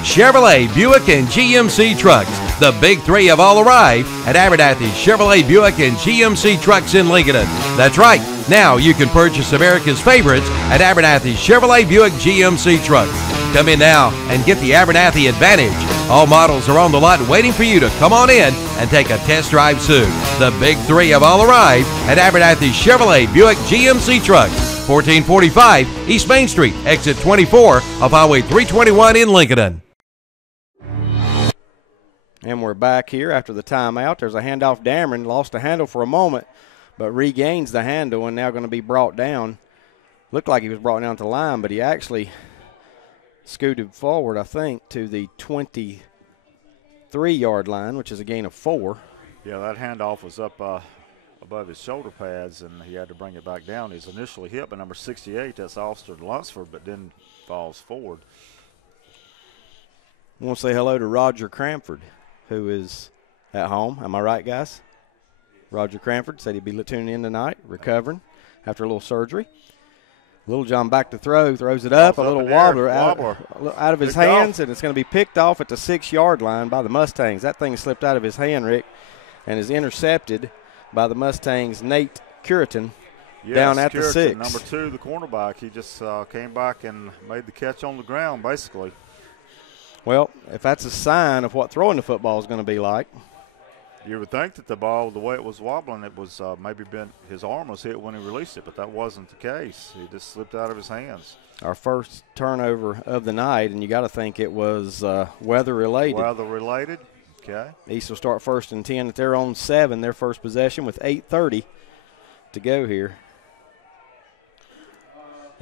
Chevrolet, Buick, and GMC trucks. The big 3 have all arrived at Abernathy's Chevrolet, Buick, and GMC trucks in Lincolnton. That's right. Now you can purchase America's favorites at Abernathy's Chevrolet, Buick, GMC trucks. Come in now and get the Abernathy Advantage. All models are on the lot waiting for you to come on in and take a test drive soon. The big 3 have all arrived at Abernathy's Chevrolet, Buick, GMC trucks. 1445 East Main Street, exit 24 of Highway 321 in Lincolnton. And we're back here after the timeout. There's a handoff. Dameron lost the handle for a moment, but regains the handle and now going to be brought down. Looked like he was brought down to the line, but he actually scooted forward, I think, to the 23-yard line, which is a gain of 4. Yeah, that handoff was up above his shoulder pads, and he had to bring it back down. He's initially hit by number 68, that's Austin Lunsford, but then falls forward. I want to say hello to Roger Cranford, who is at home. Am I right, guys? Roger Cranford said he'd be tuning in tonight, recovering after a little surgery. Little John back to throw, throws it up, a little wobbler out of his hands, and it's going to be picked off at the 6-yard line by the Mustangs. That thing slipped out of his hand, Rick, and is intercepted by the Mustangs' Nate Curitan down at the 6. Number 2, the cornerback. He just came back and made the catch on the ground, basically. Well, if that's a sign of what throwing the football is going to be like. You would think that the ball, the way it was wobbling, it was maybe his arm was hit when he released it, but that wasn't the case. He just slipped out of his hands. Our first turnover of the night, and you got to think it was weather-related. Weather-related, okay. East will start 1st and 10 at their own 7, their first possession with 8:30 to go here.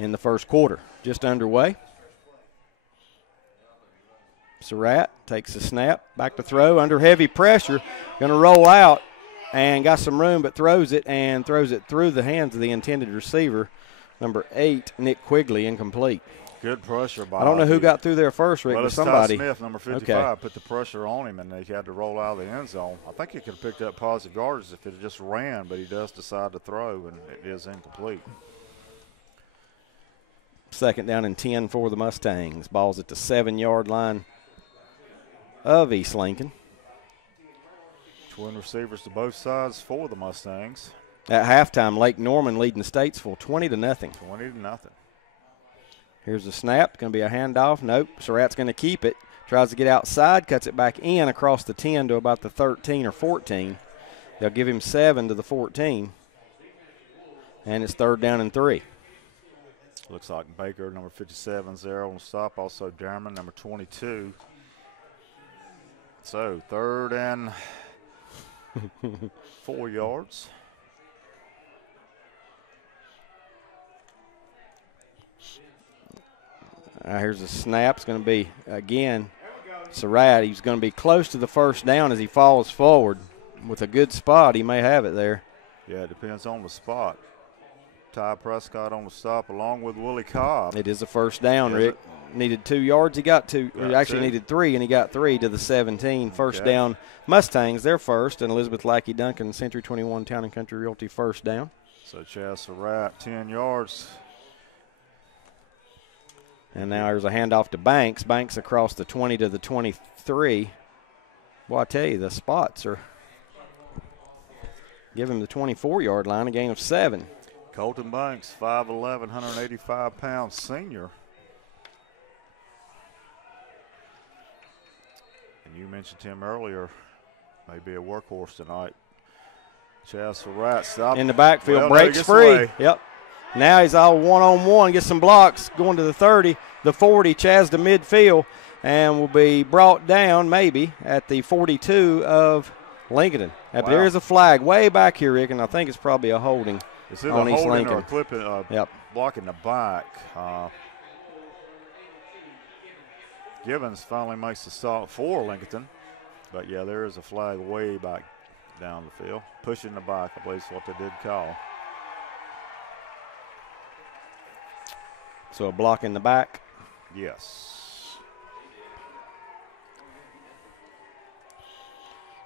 in the first quarter. Just underway. Surratt takes a snap, back to throw, under heavy pressure, going to roll out and got some room, but throws it through the hands of the intended receiver, number 8, Nick Quigley, incomplete. Good pressure by. I don't know who got through there first, Rick, well, but somebody. Ty Smith, number 55, okay. Put the pressure on him, and he had to roll out of the end zone. I think he could have picked up positive yards if it just ran, but he does decide to throw, and it is incomplete. 2nd down and 10 for the Mustangs. Ball's at the 7-yard line of East Lincoln. Twin receivers to both sides for the Mustangs. At halftime, Lake Norman leading Statesville 20-0. 20-0. Here's the snap. Going to be a handoff. Nope. Surratt's going to keep it. Tries to get outside, cuts it back in across the 10 to about the 13 or 14. They'll give him 7 to the 14. And it's 3rd down and 3. Looks like Baker, number 57, is there on the stop. Also Derman, number 22. So 3rd and 4 yards. Here's a snap. It's going to be, again, Surratt. He's going to be close to the first down as he falls forward. With a good spot, he may have it there. Yeah, it depends on the spot. Ty Prescott on the stop along with Willie Cobb. It is a first down, Rick. Needed 2 yards. He got 2. He actually needed 3, and he got 3 to the 17. First down, Mustangs, they're first, and Elizabeth Lackey Duncan, Century 21 Town and Country Realty, first down. So Chaz Surratt, 10 yards. And now there's a handoff to Banks. Banks across the 20 to the 23. Well, I tell you, the spots are give him the 24-yard line, a gain of 7. Colton Banks, 5'11", 185-pound senior. And you mentioned him earlier, maybe a workhorse tonight. Chaz Surratt stopped. In the backfield, breaks free. Yep. Now he's all one-on-one, gets some blocks, going to the 30, the 40, Chaz to midfield, and will be brought down maybe at the 42 of Lincolnton. Wow. There is a flag way back here, Rick, and I think it's probably a holding on East Lincoln. Or clipping, blocking the back. Givens finally makes the stop for Lincolnton. But, yeah, there is a flag way back down the field. Pushing the back, I believe is what they did call. So a block in the back? Yes.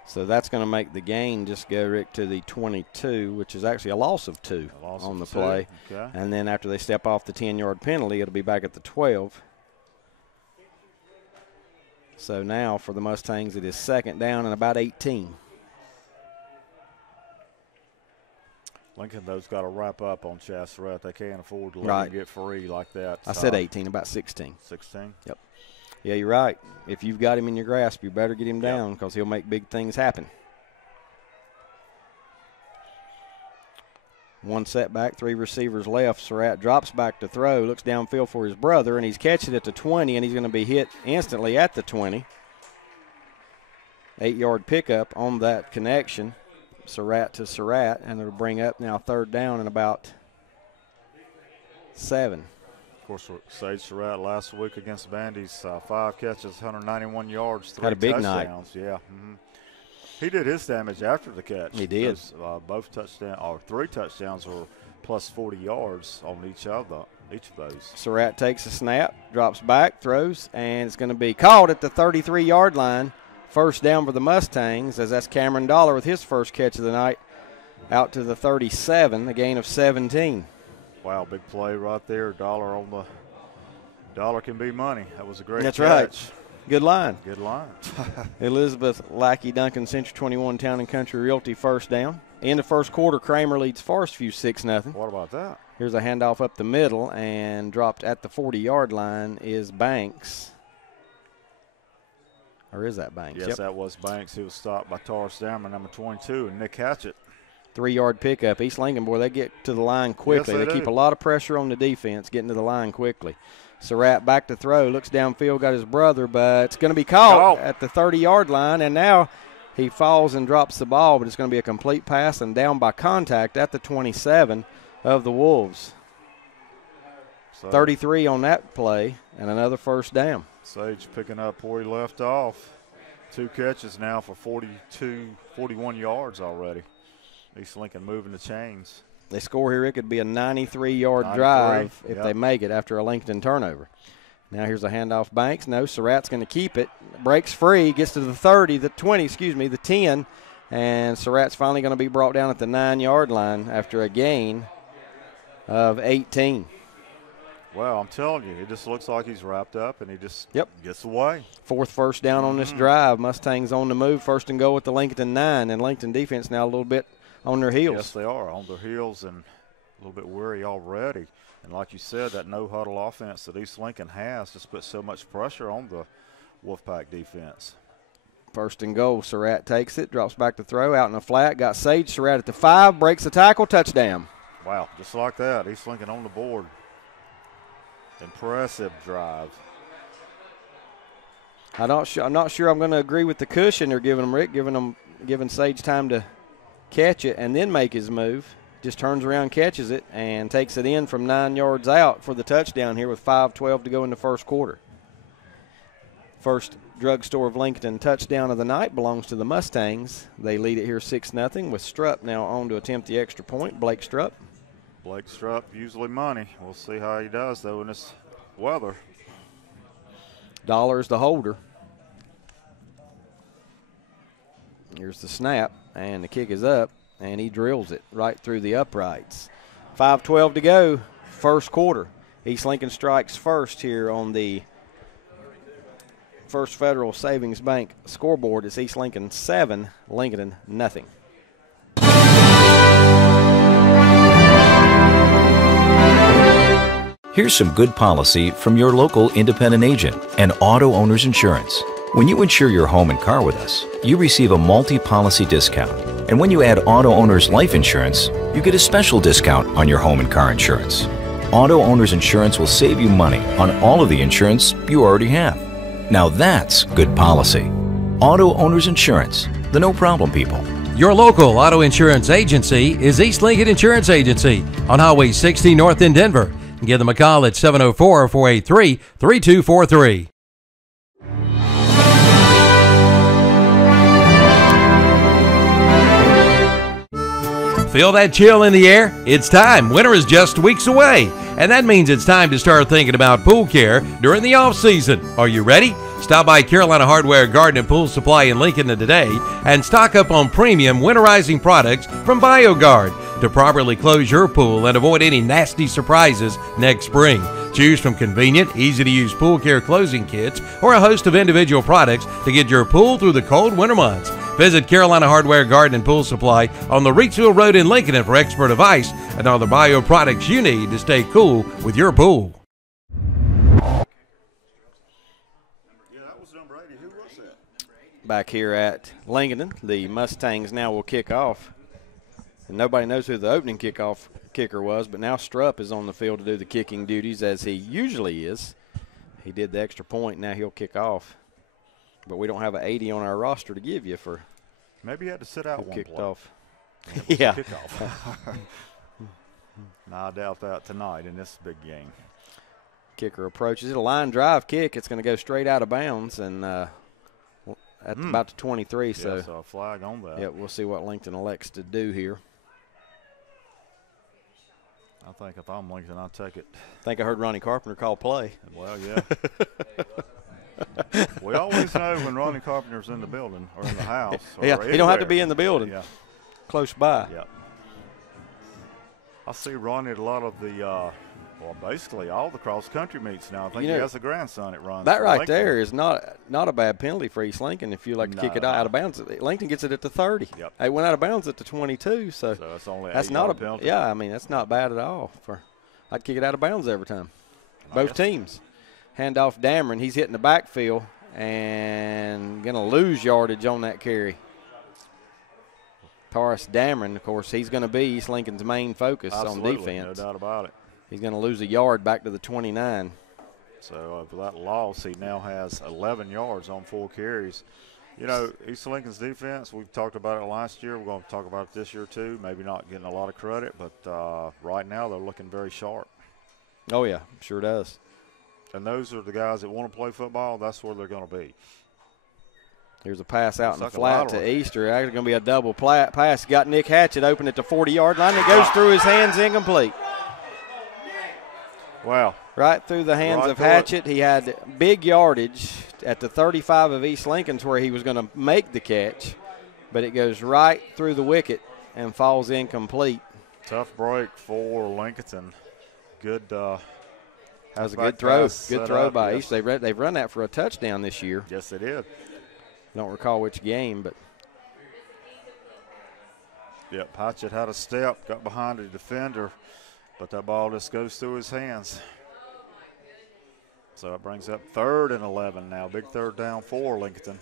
So that's going to make the gain just go, Rick, to the 22, which is actually a loss of 2 on the play. Okay. And then after they step off the 10-yard penalty, it'll be back at the 12. So now for the Mustangs, it is 2nd down and about 18. Lincoln, though's got to wrap up on Chaz Surratt. They can't afford to let him get free like that. I said 18, about 16. 16? Yep. Yeah, you're right. If you've got him in your grasp, you better get him down because he'll make big things happen. One setback, 3 receivers left. Surratt drops back to throw, looks downfield for his brother, and he's catching it at the 20, and he's going to be hit instantly at the 20. 8-yard pickup on that connection. Surratt to Surratt, and it'll bring up now 3rd down and about 7. Of course, Sage Surratt last week against the Bandies, 5 catches, 191 yards, 3 had a big touchdowns. Night. Yeah. Mm-hmm. He did his damage after the catch. He did. Both touchdowns, or 3 touchdowns, were plus 40 yards on each of those. Surratt takes a snap, drops back, throws, and it's going to be caught at the 33-yard line. First down for the Mustangs, as that's Cameron Dollar with his first catch of the night out to the 37, a gain of 17. Wow, big play right there. Dollar can be money. That was a great catch. That's right. Good line. Good line. Elizabeth Lackey Duncan, Century 21 Town and Country Realty, first down. In the first quarter, Kramer leads Forest View 6-0. What about that? Here's a handoff up the middle, and dropped at the 40-yard line is Banks. Or is that Banks? Yes, that was Banks. He was stopped by Taurus Dammer, number 22, and Nick Hatchett. 3-yard pickup. East Lincoln, boy, they get to the line quickly. Yes, they keep a lot of pressure on the defense, getting to the line quickly. Surratt back to throw, looks downfield, got his brother, but it's going to be caught at the 30-yard line, and now he falls and drops the ball, but it's going to be a complete pass and down by contact at the 27 of the Wolves. So 33 on that play, and another first down. Sage picking up where he left off. 2 catches now for 41 yards already. East Lincoln moving the chains. They score here, it could be a 93-yard drive if they make it after a Lincolnton turnover. Now here's a handoff Banks. No, Surratt's going to keep it. Breaks free, gets to the 30, the 20, the 10. And Surratt's finally going to be brought down at the 9-yard line after a gain of 18. Well, I'm telling you, it just looks like he's wrapped up, and he just gets away. 4th first down on this drive. Mustangs on the move, first and goal at the Lincolnton 9, and Lincoln defense now a little bit on their heels. Yes, they are on their heels and a little bit weary already. And like you said, that no-huddle offense that East Lincoln has just puts so much pressure on the Wolfpack defense. First and goal, Surratt takes it, drops back to throw, out in the flat, got Sage. Surratt at the 5, breaks the tackle, touchdown. Wow, just like that, East Lincoln on the board. Impressive drive. I'm not sure I'm going to agree with the cushion they're giving him, Rick, giving Sage time to catch it and then make his move. Just turns around, catches it, and takes it in from 9 yards out for the touchdown here with 5:12 to go in the first quarter. First Drugstore of Lincoln touchdown of the night belongs to the Mustangs. They lead it here 6-0 with Strupp now on to attempt the extra point. Blake Strupp. Blake Strupp, usually money. We'll see how he does, though, in this weather. Dollar's the holder. Here's the snap, and the kick is up, and he drills it right through the uprights. 5:12 to go, first quarter. East Lincoln strikes first here on the First Federal Savings Bank scoreboard. It's East Lincoln 7, Lincoln nothing. Here's some good policy from your local independent agent and Auto Owners Insurance. When you insure your home and car with us, you receive a multi-policy discount. And when you add Auto Owners Life Insurance, you get a special discount on your home and car insurance. Auto Owners Insurance will save you money on all of the insurance you already have. Now that's good policy. Auto Owners Insurance, the no-problem people. Your local auto insurance agency is East Lincoln Insurance Agency on Highway 60 North in Denver. Give them a call at 704-483-3243. Feel that chill in the air? It's time. Winter is just weeks away, and that means it's time to start thinking about pool care during the off season. Are you ready? Stop by Carolina Hardware Garden and Pool Supply in Lincoln today and stock up on premium winterizing products from BioGuard to properly close your pool and avoid any nasty surprises next spring. Choose from convenient, easy-to-use pool care closing kits or a host of individual products to get your pool through the cold winter months. Visit Carolina Hardware Garden and Pool Supply on the Reedsville Road in Lincoln for expert advice and all the bio products you need to stay cool with your pool. Back here at Lincoln, the Mustangs now will kick off. And nobody knows who the opening kickoff kicker was, but now Strupp is on the field to do the kicking duties as he usually is. He did the extra point, now he'll kick off. But we don't have an 80 on our roster to give you for. Maybe he had to sit out one kicked play. off. Yeah. Kickoff. No, I doubt that tonight in this big game. Kicker approaches it, a line drive kick. It's going to go straight out of bounds and at about the 23. So a flag on that. Yeah, we'll see what Lincoln elects to do here. I think if I'm Lincoln, I'll take it. I think I heard Ronnie Carpenter call play. Well, yeah. We always know when Ronnie Carpenter's in the building or in the house. Or yeah, he don't have to be in the building. Yeah. Close by. Yeah. I see Ronnie at a lot of the, basically all the cross-country meets now. I think he has a grandson that runs. That right there is not a bad penalty for East Lincoln if you like to kick it out of bounds. Lincoln gets it at the 30. Yep. It went out of bounds at the 22, so that's only that's not a penalty. Yeah, I mean, that's not bad at all. I'd kick it out of bounds every time. Both teams. Handoff Dameron. He's hitting the backfield and going to lose yardage on that carry. Taurus Dameron, of course, he's going to be East Lincoln's main focus on defense. No doubt about it. He's going to lose a yard back to the 29. So for that loss, he now has 11 yards on 4 carries. You know, East Lincoln's defense, we talked about it last year. We're going to talk about it this year too. Maybe not getting a lot of credit, but right now they're looking very sharp. Oh, yeah, sure does. And those are the guys that want to play football. That's where they're going to be. Here's a pass out in the like a flat lateral. to Easter. Actually going to be a double pass. Got Nick Hatchett open at the 40-yard line. It goes through his hands, incomplete. Wow. Right through the hands Right of through it. Hatchett. He had big yardage at the 35 of East Lincoln's where he was going to make the catch, but it goes right through the wicket and falls incomplete. Tough break for Lincolnton. Good. That was a good throw. Good throw by yes. East. They've run that for a touchdown this year. Yes, they did. Don't recall which game, but Yep, Hatchett had a step, got behind the defender, but that ball just goes through his hands. So it brings up 3rd and 11 now. Big third down for Lincolnton.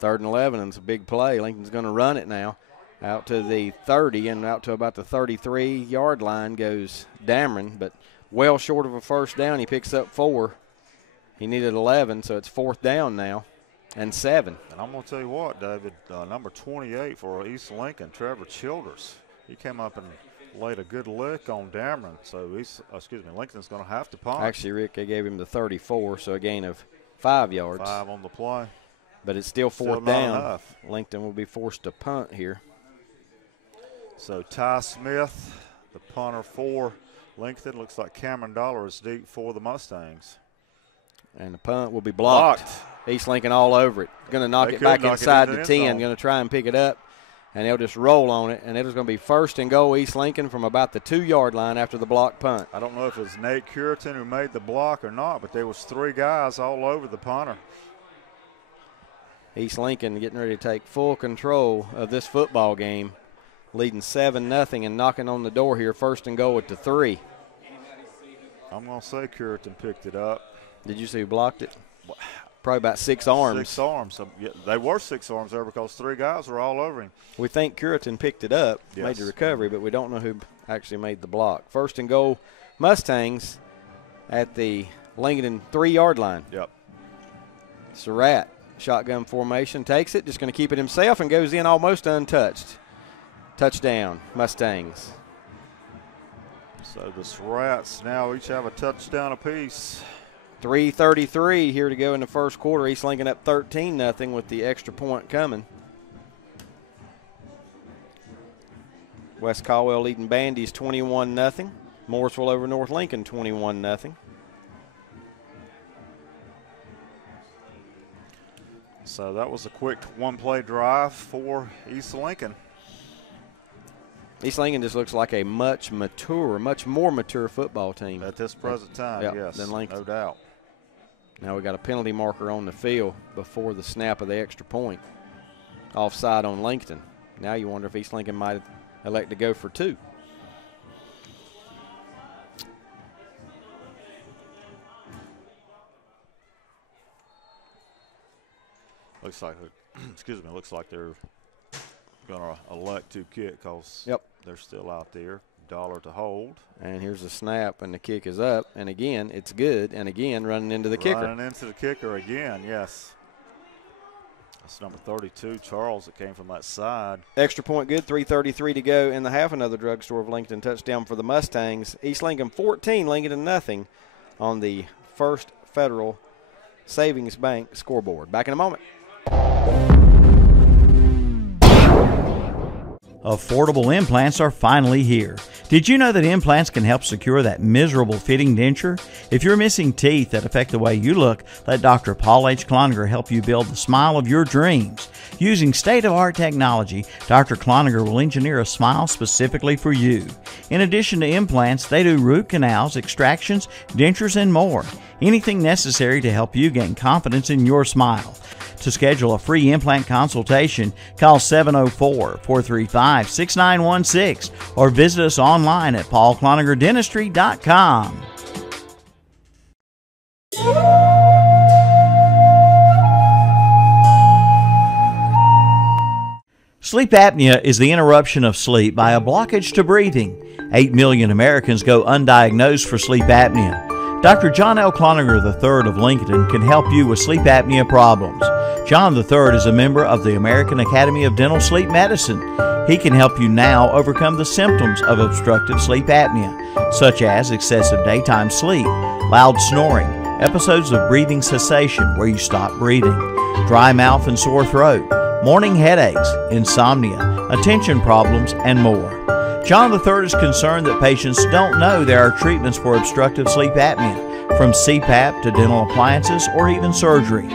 3rd and 11, and it's a big play. Lincoln's going to run it now. Out to the 30 and out to about the 33-yard line goes Dameron, but well short of a first down. He picks up 4. He needed 11, so it's 4th down now and 7. And I'm going to tell you what, David, number 28 for East Lincoln, Trevor Childers, he came up and laid a good lick on Dameron. So Lincoln's going to have to punt. Actually, Rick, they gave him the 34, so a gain of 5 yards. 5 on the play. But it's still 4th not down. enough. Lincoln will be forced to punt here. So Ty Smith, the punter for Lincoln. Looks like Cameron Dollar is deep for the Mustangs. And the punt will be blocked. East Lincoln all over it. Going to knock it back inside the 10. Going to try and pick it up. And they'll just roll on it. And it is going to be 1st and goal East Lincoln from about the 2-yard line after the block punt. I don't know if it was Nate Curitan who made the block or not, but there was 3 guys all over the punter. East Lincoln getting ready to take full control of this football game, leading 7-0 and knocking on the door here. 1st and goal at the 3. I'm going to say Curitan picked it up. Did you see who blocked it? Probably about 6 arms. 6 arms. So, yeah, they were 6 arms there because 3 guys were all over him. We think Curitan picked it up, Yes. made the recovery, but we don't know who actually made the block. 1st and goal Mustangs at the Lincoln 3-yard line. Yep. Surratt, shotgun formation, takes it, just going to keep it himself and goes in almost untouched. Touchdown, Mustangs. So the Surratts now each have a touchdown apiece. 3:33 here to go in the first quarter. East Lincoln up 13-0 with the extra point coming. West Caldwell leading Bandy's 21-0. Morrisville over North Lincoln 21-0. So that was a quick one-play drive for East Lincoln. East Lincoln just looks like a much more mature football team. At this present time, yes, than Lincoln. no doubt. Now we got a penalty marker on the field before the snap of the extra point. Offside on Lincoln. Now you wonder if East Lincoln might elect to go for 2. Looks like, looks like they're going to elect to kick because they're still out there. Dollar to hold. And here's the snap, and the kick is up. And again, it's good. And again, running into the kicker. Running into the kicker again, yes. That's number 32, Charles, that came from that side. Extra point good, 3:33 to go in the half. Another drugstore of Lincoln touchdown for the Mustangs. East Lincoln 14, Lincoln 0 on the First Federal Savings Bank scoreboard. Back in a moment. Affordable implants are finally here. Did you know that implants can help secure that miserable fitting denture? If you're missing teeth that affect the way you look, let Dr. Paul H. Cloninger help you build the smile of your dreams. Using state-of-the-art technology, Dr. Cloninger will engineer a smile specifically for you. In addition to implants, they do root canals, extractions, dentures, and more. Anything necessary to help you gain confidence in your smile. To schedule a free implant consultation, call 704-435-6916 or visit us online at paulcloningerdentistry.com. Sleep apnea is the interruption of sleep by a blockage to breathing. 8 million Americans go undiagnosed for sleep apnea. Dr. John L. Cloninger III of Lincolnton can help you with sleep apnea problems. John III is a member of the American Academy of Dental Sleep Medicine. He can help you now overcome the symptoms of obstructive sleep apnea, such as excessive daytime sleep, loud snoring, episodes of breathing cessation where you stop breathing, dry mouth and sore throat, morning headaches, insomnia, attention problems, and more. John III is concerned that patients don't know there are treatments for obstructive sleep apnea, from CPAP to dental appliances or even surgery.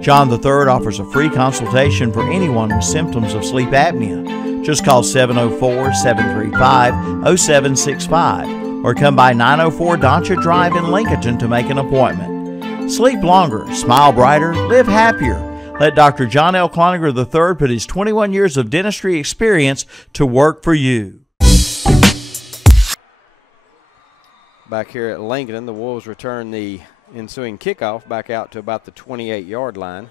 John III offers a free consultation for anyone with symptoms of sleep apnea. Just call 704-735-0765 or come by 904 Doncha Drive in Lincolnton to make an appointment. Sleep longer, smile brighter, live happier. Let Dr. John L. Cloninger III put his 21 years of dentistry experience to work for you. Back here at Lincoln, the Wolves return the ensuing kickoff back out to about the 28-yard line.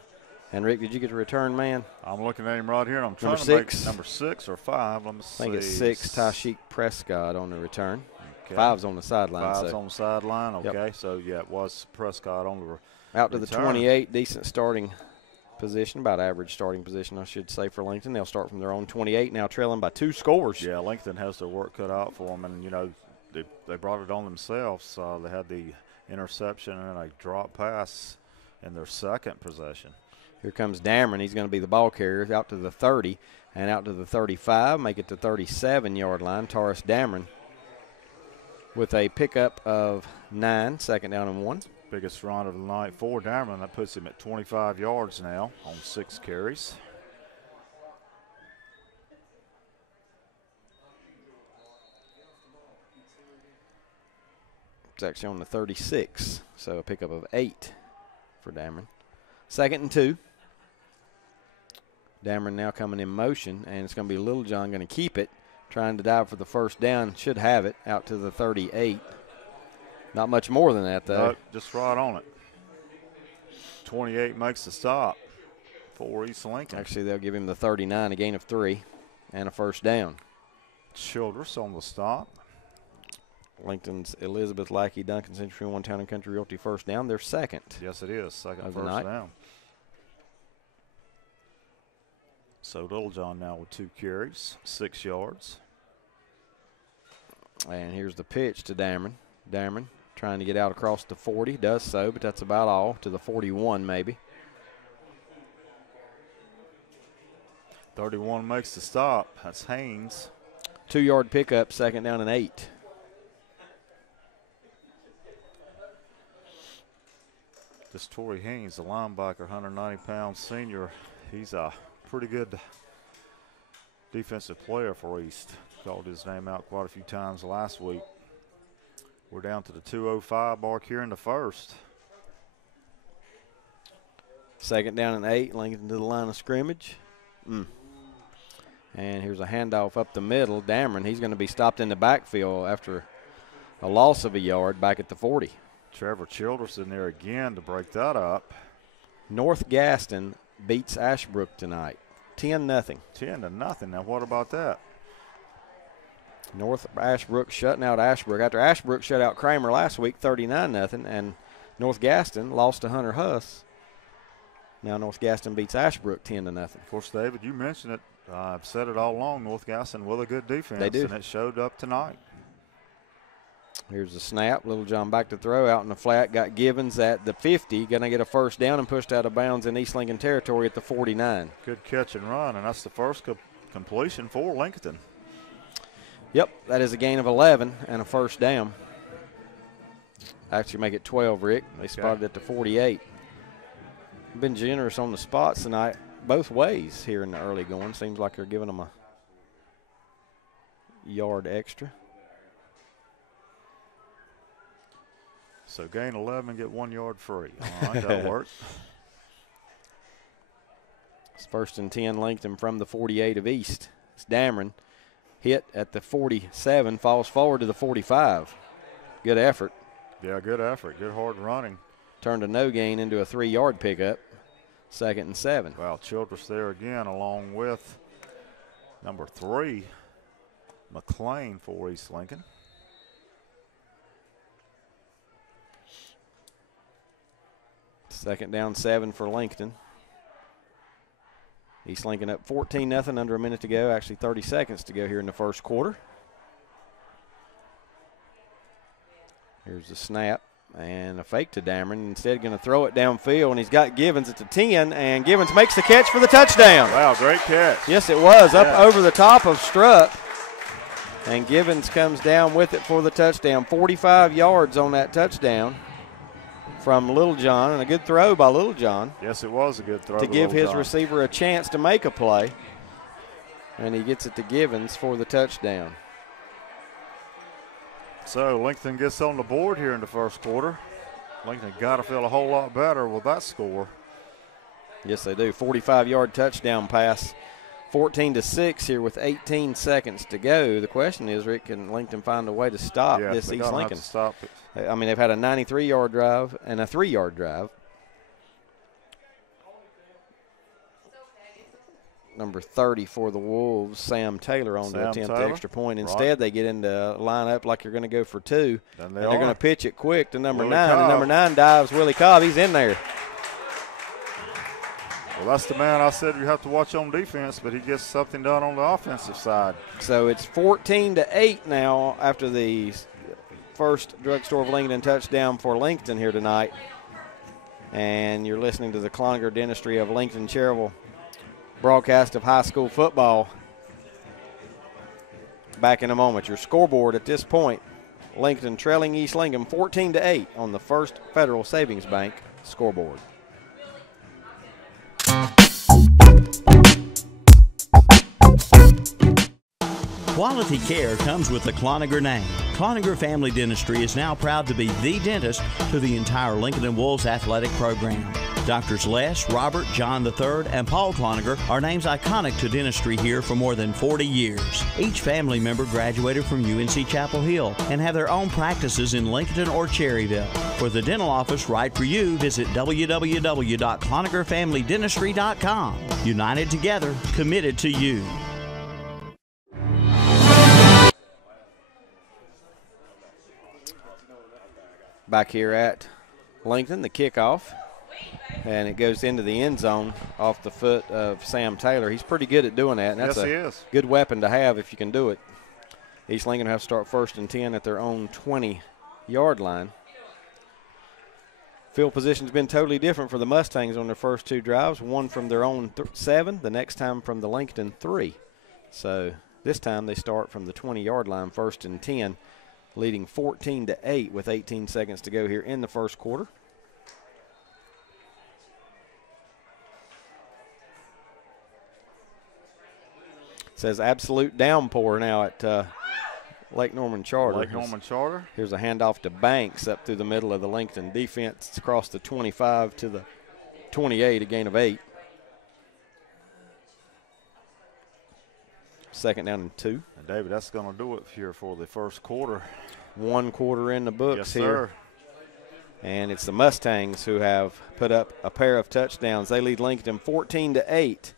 And, Rick, did you get the return man? I'm looking at him right here, and I'm trying to make number 6 or 5. Let me see. I think it's 6, Tashik Prescott on the return. Okay. 5's on the sideline. 5's on the sideline, okay. Yep. So, yeah, it was Prescott on the return. Out to the 28, decent starting position, about average starting position, I should say, for Lincoln. They'll start from their own 28, now trailing by 2 scores. Yeah, Lincoln has their work cut out for them, and, you know, they brought it on themselves. They had the interception and a drop pass in their second possession. Here comes Dameron. He's going to be the ball carrier out to the 30 and out to the 35, make it to 37-yard line. Taurus Dameron with a pickup of 9, second down and 1. Biggest run of the night for Dameron. That puts him at 25 yards now on 6 carries. It's actually on the 36, so a pickup of 8 for Dameron. 2nd and 2. Dameron now coming in motion, and it's going to be Littlejohn going to keep it, trying to dive for the first down. Should have it out to the 38. Not much more than that, though. Nope, just right on it. 28 makes the stop for East Lincoln. Actually, they'll give him the 39, a gain of 3, and a first down. Childress on the stop. Lincoln's Elizabeth Lackey Duncan Century One Town and Country Realty first down. They're second. Yes, it is. Second first down. So Littlejohn now with 2 carries, 6 yards. And here's the pitch to Dameron. Dameron trying to get out across the 40. Does so, but that's about all. To the 41 maybe. 31 makes the stop. That's Haynes. 2-yard pickup, second down and 8. This Torrey Haynes, the linebacker, 190-pound senior. He's a pretty good defensive player for East. Called his name out quite a few times last week. We're down to the 2:05 mark here in the first. Second down and 8, Lincoln to the line of scrimmage. And here's a handoff up the middle. Dameron, he's going to be stopped in the backfield after a loss of a yard back at the 40. Trevor Childress in there again to break that up. North Gaston beats Ashbrook tonight, 10-0. 10-0. Now what about that? North Ashbrook shutting out Ashbrook. After Ashbrook shut out Kramer last week, 39-0, and North Gaston lost to Hunter Huss. Now North Gaston beats Ashbrook 10-0. Of course, David, you mentioned it. I've said it all along, North Gaston with a good defense. They do. And it showed up tonight. Here's the snap. Littlejohn back to throw out in the flat. Got Givens at the 50. Going to get a first down and pushed out of bounds in East Lincoln territory at the 49. Good catch and run, and that's the first completion for Lincolnton. Yep, that is a gain of 11 and a first down. Actually make it 12, Rick. They spotted at the 48. Been generous on the spots tonight both ways here in the early going. Seems like they're giving them a yard extra. So gain 11, get 1 yard free. All right, that'll work. It's 1st and 10 Lincoln from the 48 of East. It's Dameron. Hit at the 47, falls forward to the 45. Good effort. Yeah, good effort. Good hard running. Turned a no gain into a 3-yard pickup. 2nd and 7. Well, Childress there again, along with number 3, McLean for East Lincoln. Second down 7 for Lincoln. East Lincoln up 14-0, under a minute to go, actually 30 seconds to go here in the first quarter. Here's the snap and a fake to Dameron. Instead, going to throw it downfield, and he's got Givens at the 10, and Givens makes the catch for the touchdown. Wow, great catch. Yes, it was, up over the top of Struck, and Givens comes down with it for the touchdown. 45 yards on that touchdown from Littlejohn, and a good throw by Littlejohn. Yes, it was a good throw to give his receiver a chance to make a play, and he gets it to Givens for the touchdown. So Lincoln gets on the board here in the first quarter. Lincoln got to feel a whole lot better with that score. Yes, they do. 45-yard touchdown pass. 14-6 here with 18 seconds to go. The question is, Rick, can Lincoln find a way to stop this East Lincoln? Have to stop it. I mean, they've had a 93-yard drive and a 3-yard drive. Number 30 for the Wolves, Sam Taylor, on to attempt the extra point. Instead, they get into line up like you're going to go for two. And they're going to pitch it quick to number 9. And number 9 dives Willie Cobb. He's in there. Well, that's the man I said you have to watch on defense, but he gets something done on the offensive side. So it's 14-8 now after the first Drugstore of Lincoln touchdown for Lincoln here tonight. And you're listening to the Cloninger Dentistry of Lincoln Cherryville broadcast of high school football. Back in a moment. Your scoreboard at this point, Lincoln trailing East Lincoln 14-8 on the First Federal Savings Bank scoreboard. Quality care comes with the Cloninger name. Cloninger Family Dentistry is now proud to be the dentist to the entire Lincoln & Wolves athletic program. Doctors Les, Robert, John III, and Paul Cloninger are names iconic to dentistry here for more than 40 years. Each family member graduated from UNC Chapel Hill and have their own practices in Lincolnton or Cherryville. For the dental office right for you, visit www.cloningerfamilydentistry.com. United together, committed to you. Back here at Lincoln, the kickoff. And it goes into the end zone off the foot of Sam Taylor. He's pretty good at doing that. And that's a good weapon to have if you can do it. East Lincoln will have to start 1st and 10 at their own 20-yard line. Field position's been totally different for the Mustangs on their first two drives. One from their own 7, the next time from the Lincoln 3. So this time they start from the 20-yard line, 1st and 10, leading 14-8 with 18 seconds to go here in the first quarter. Says absolute downpour now at Lake Norman Charter. Lake Norman Charter. Here's a handoff to Banks up through the middle of the Lincoln defense. It's across the 25 to the 28, a gain of 8. 2nd down and 2. And David, that's going to do it here for the first quarter. 1 quarter in the books yes, here. Sir. And it's the Mustangs who have put up a pair of touchdowns. They lead Lincoln 14-8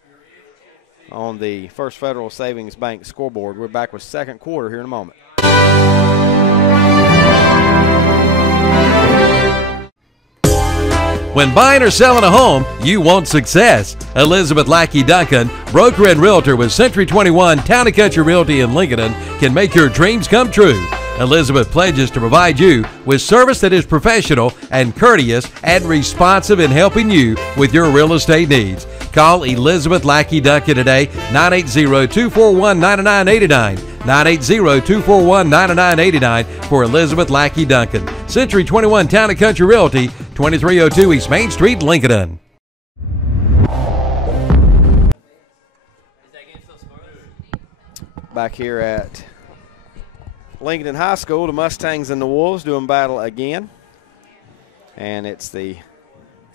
on the First Federal Savings Bank scoreboard. We're back with second quarter here in a moment. When buying or selling a home, you want success. Elizabeth Lackey Duncan, broker and realtor with Century 21 Town and Country Realty in Lincolnton, can make your dreams come true. Elizabeth pledges to provide you with service that is professional and courteous and responsive in helping you with your real estate needs. Call Elizabeth Lackey Duncan today, 980-241-9989. 980-241-9989 for Elizabeth Lackey Duncan. Century 21 Town and Country Realty, 2302 East Main Street, Lincolnton. Back here at Lincoln High School, the Mustangs and the Wolves doing battle again. And it's the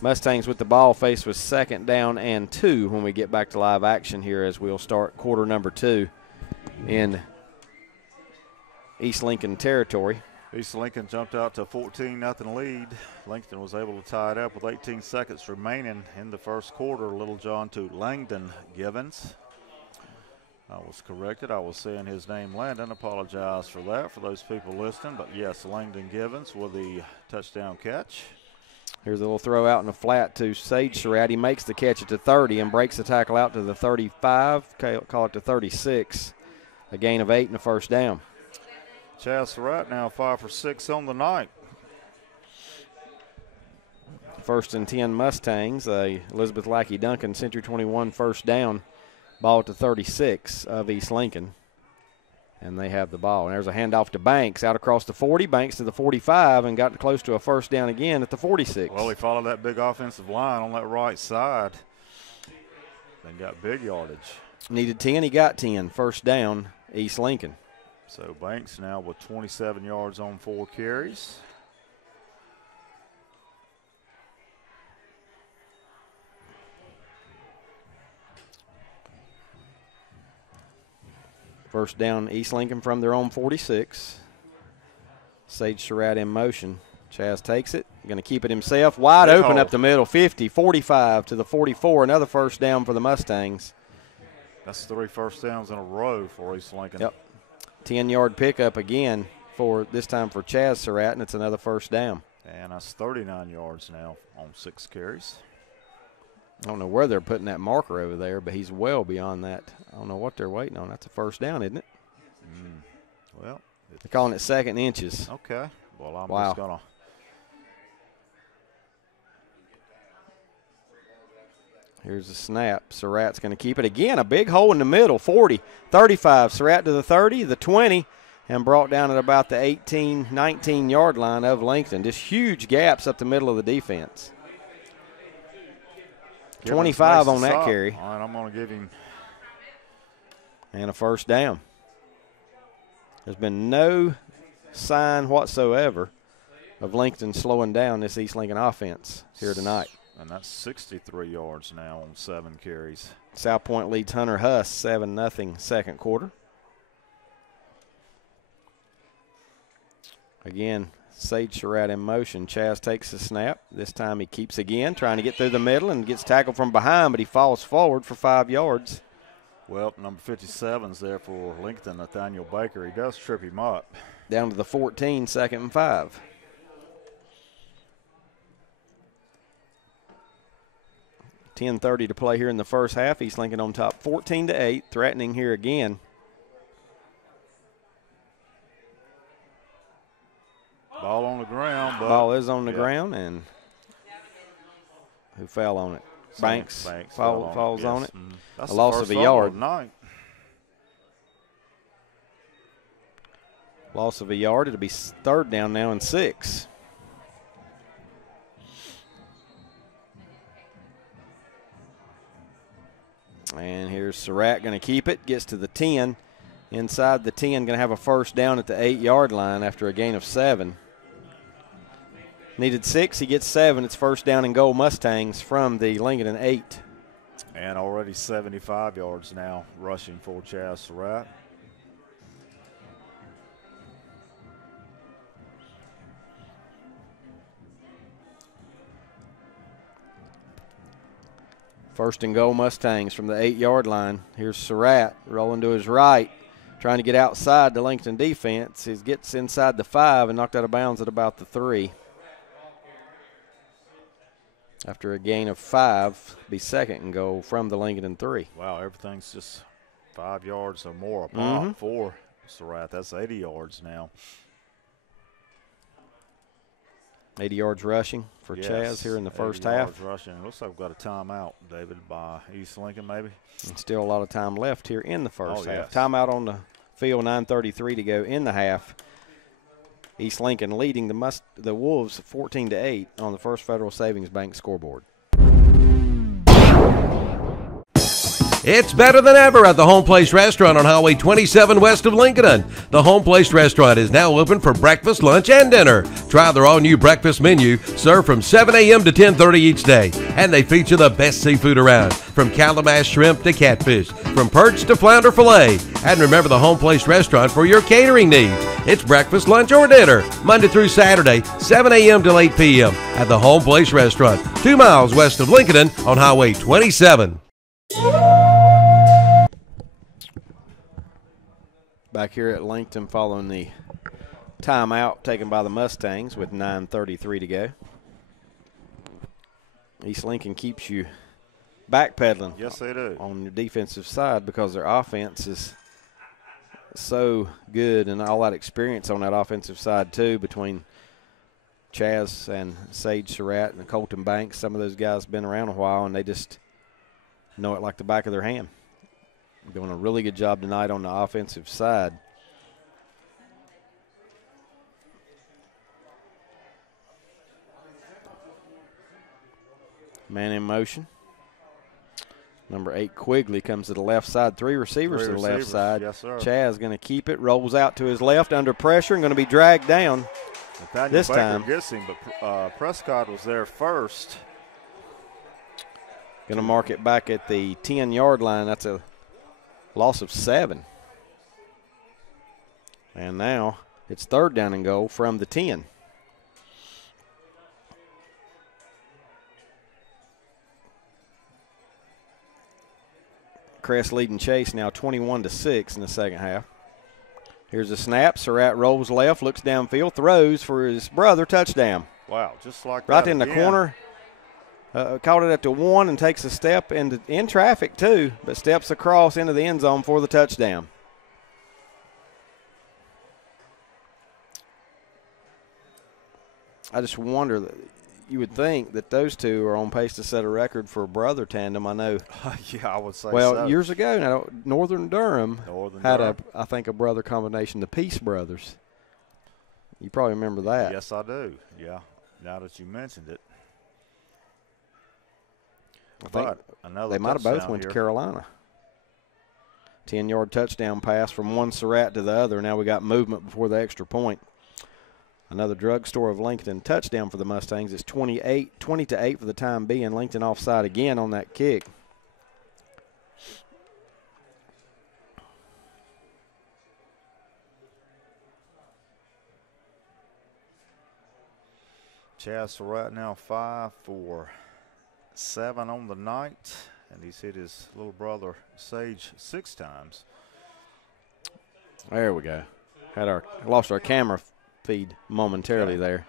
Mustangs with the ball faced with 2nd down and 2 when we get back to live action here, as we'll start quarter number 2 in East Lincoln territory. East Lincoln jumped out to a 14-0 lead. Lincoln was able to tie it up with 18 seconds remaining in the first quarter. Littlejohn to Langdon Givens. I was corrected. I was saying his name Landon. Apologize for that for those people listening. But yes, Langdon Givens with the touchdown catch. Here's a little throw out in the flat to Sage Surratt. He makes the catch at the 30 and breaks the tackle out to the 35, call it to 36. A gain of 8 and a first down. Chaz Surratt now 5 for 6 on the night. 1st and 10 Mustangs. Elizabeth Lackey Duncan, Century 21 first down. Ball at the 36 of East Lincoln. And they have the ball. And there's a handoff to Banks out across the 40. Banks to the 45 and got close to a first down again at the 46. Well, he followed that big offensive line on that right side. They got big yardage. Needed 10. He got 10. First down, East Lincoln. So Banks now with 27 yards on 4 carries. First down, East Lincoln from their own 46. Sage Surratt in motion. Chaz takes it. Going to keep it himself. Wide open up the middle. 50, 45 to the 44. Another first down for the Mustangs. That's 3 first downs in a row for East Lincoln. Yep. 10-yard pickup again this time for Chaz Surratt, and it's another first down. And that's 39 yards now on 6 carries. I don't know where they're putting that marker over there, but he's well beyond that. I don't know what they're waiting on. That's a first down, isn't it? Well, they're calling it 2nd inches. Okay. Well, I'm wow. just going to. Here's the snap. Surratt's going to keep it again. A big hole in the middle. 40, 35. Surratt to the 30, the 20, and brought down at about the 18, 19-yard line of Lincoln. Just huge gaps up the middle of the defense. 25 on that carry. All right, I'm going to give him. And a first down. There's been no sign whatsoever of Lincoln slowing down this East Lincoln offense here tonight. And that's 63 yards now on 7 carries. South Point leads Hunter Huss 7-0 second quarter. Again, Sage Surratt in motion. Chaz takes the snap. This time he keeps again, trying to get through the middle and gets tackled from behind, but he falls forward for 5 yards. Well, number 57's there for Lincoln, Nathaniel Baker. He does trip him up. Down to the 14, 2nd and 5. .10:30 to play here in the first half. East Lincoln on top 14-8, threatening here again. Ball on the ground. But ball is on the ground, and who fell on it? Banks falls on it. That's a loss of a yard. Loss of a yard. It'll be 3rd down now and 6. And here's Surratt going to keep it. Gets to the 10. Inside the 10, going to have a first down at the 8-yard line after a gain of 7. Needed 6, he gets 7. It's first down and goal Mustangs from the Lincoln 8. And already 75 yards now rushing for Chaz Surratt. First and goal Mustangs from the 8-yard line. Here's Surratt rolling to his right, trying to get outside the Lincoln defense. He gets inside the 5 and knocked out of bounds at about the 3. After a gain of 5, be 2nd and goal from the Lincoln 3. Wow, everything's just 5 yards or more apart for Surratt. That's 80 yards now. 80 yards rushing for Chaz here in the first half. 80 yards rushing. Looks like we've got a timeout, David, by East Lincoln maybe. And still a lot of time left here in the first half. Yes. Timeout on the field, 9:33 to go in the half. East Lincoln leading the Wolves 14-8 on the First Federal Savings Bank scoreboard. It's better than ever at the Home Place Restaurant on Highway 27 west of Lincoln. The Home Place Restaurant is now open for breakfast, lunch, and dinner. Try their all-new breakfast menu, served from 7 a.m. to 10:30 each day. And they feature the best seafood around, from calabash shrimp to catfish, from perch to flounder fillet. And remember the Home Place Restaurant for your catering needs. It's breakfast, lunch, or dinner, Monday through Saturday, 7 a.m. to 8 p.m. at the Home Place Restaurant, 2 miles west of Lincoln on Highway 27. Back here at Lincoln following the timeout taken by the Mustangs with 9:33 to go. East Lincoln keeps you backpedaling. Yes, they do. On your defensive side because their offense is so good and all that experience on that offensive side too between Chaz and Sage Surratt and Colton Banks. Some of those guys have been around a while and they just know it like the back of their hand. Doing a really good job tonight on the offensive side. Man in motion. Number 8, Quigley, comes to the left side. Three receivers to the left side. Yes, sir. Chaz going to keep it, rolls out to his left under pressure and going to be dragged down this time. Gets him, but Prescott was there first. Going to mark it back at the 10-yard line. That's a loss of 7. And now it's 3rd down and goal from the 10. Crest leading Chase now 21-6 in the second half. Here's a snap. Surratt rolls left, looks downfield, throws for his brother, touchdown. Wow, just like that. Right in the corner. Caught it at the 1 and takes a step in traffic too, but steps across into the end zone for the touchdown. I just wonder that you would think that those two are on pace to set a record for a brother tandem. I know. Yeah, I would say well, so. Years ago, now Northern Durham had I think a brother combination, the Peace Brothers. You probably remember that. Yes, I do. Yeah, now that you mentioned it. I think they might have both went to Carolina. 10-yard touchdown pass from one Surratt to the other. Now we got movement before the extra point. Another drugstore of Lincoln touchdown for the Mustangs. It's 20-8 for the time being. Lincoln offside again on that kick. Chaz Surratt now 5 for 7 on the night, and he's hit his little brother Sage 6 times. There we go. Lost our camera feed momentarily there.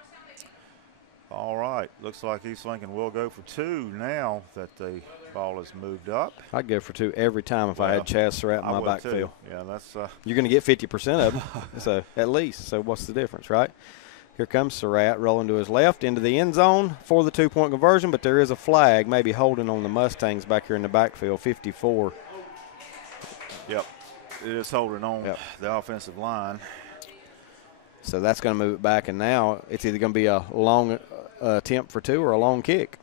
All right. Looks like East Lincoln will go for 2 now that the ball has moved up. I'd go for 2 every time if I had Chaz Surratt in my backfield. Yeah, that's you're going to get 50% of them, so at least. So what's the difference, right? Here comes Surratt rolling to his left into the end zone for the 2-point conversion, but there is a flag maybe holding on the Mustangs back here in the backfield, 54. Yep. It is holding on the offensive line. So that's going to move it back, and now it's either going to be a long attempt for 2 or a long kick.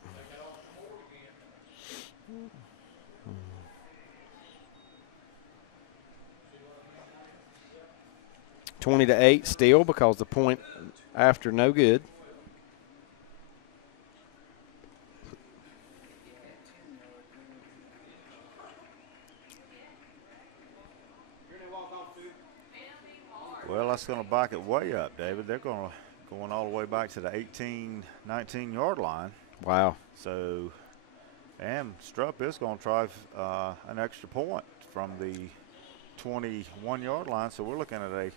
(20-8) still because the point after no good. Well, that's going to back it way up, David. They're going all the way back to the 18, 19-yard line. Wow. So, and Strupp is going to try an extra point from the 21-yard line. So we're looking at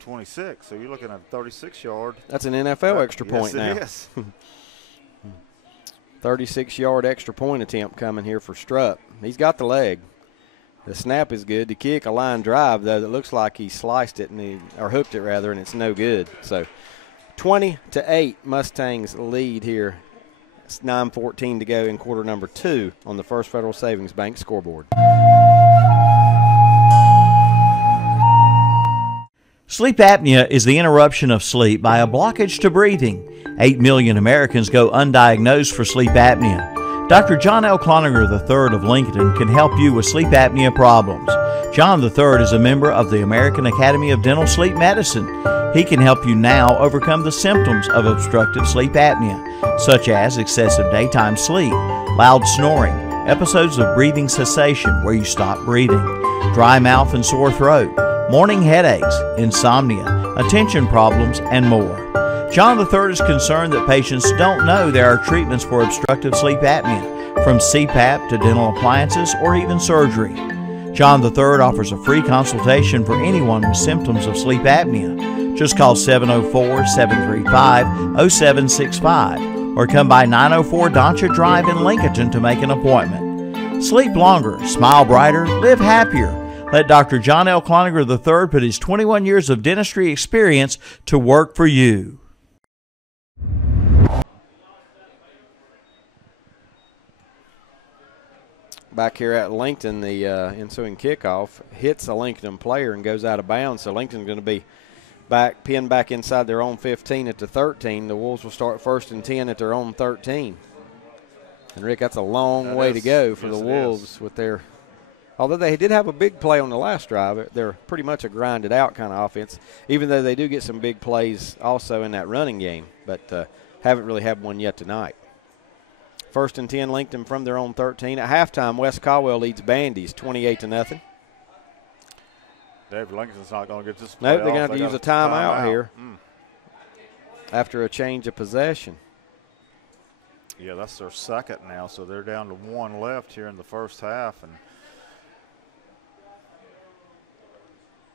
26. So you're looking at a 36-yard. That's an NFL extra point now. Yes, it is. 36-yard extra point attempt coming here for Strupp. He's got the leg. The snap is good. The kick, a line drive, though, that looks like he sliced it or hooked it, rather, and it's no good. So 20-8, Mustangs lead here. It's 9:14 to go in quarter number 2 on the First Federal Savings Bank scoreboard. Sleep apnea is the interruption of sleep by a blockage to breathing. 8 million Americans go undiagnosed for sleep apnea. Dr. John L. Cloninger III of Lincolnton can help you with sleep apnea problems. John III is a member of the American Academy of Dental Sleep Medicine. He can help you now overcome the symptoms of obstructive sleep apnea, such as excessive daytime sleep, loud snoring, episodes of breathing cessation where you stop breathing, dry mouth and sore throat, morning headaches, insomnia, attention problems, and more. John III is concerned that patients don't know there are treatments for obstructive sleep apnea, from CPAP to dental appliances or even surgery. John III offers a free consultation for anyone with symptoms of sleep apnea. Just call 704-735-0765 or come by 904 Doncha Drive in Lincolnton to make an appointment. Sleep longer, smile brighter, live happier. Let Dr. John L. Cloninger III put his 21 years of dentistry experience to work for you. Back here at Lincoln, the ensuing kickoff hits a Lincoln player and goes out of bounds. So Lincoln's going to be pinned back inside their own 15 at the 13. The Wolves will start 1st and 10 at their own 13. And, Rick, that's a long way to go for the Wolves with their – although they did have a big play on the last drive, they're pretty much a grinded-out kind of offense, even though they do get some big plays also in that running game, but haven't really had one yet tonight. 1st and 10, Lincoln from their own 13. At halftime, West Caldwell leads Bandies 28-0. David Lincoln's not going to get this play they're going to have to use a timeout here after a change of possession. Yeah, that's their second now, so they're down to 1 left here in the first half. And,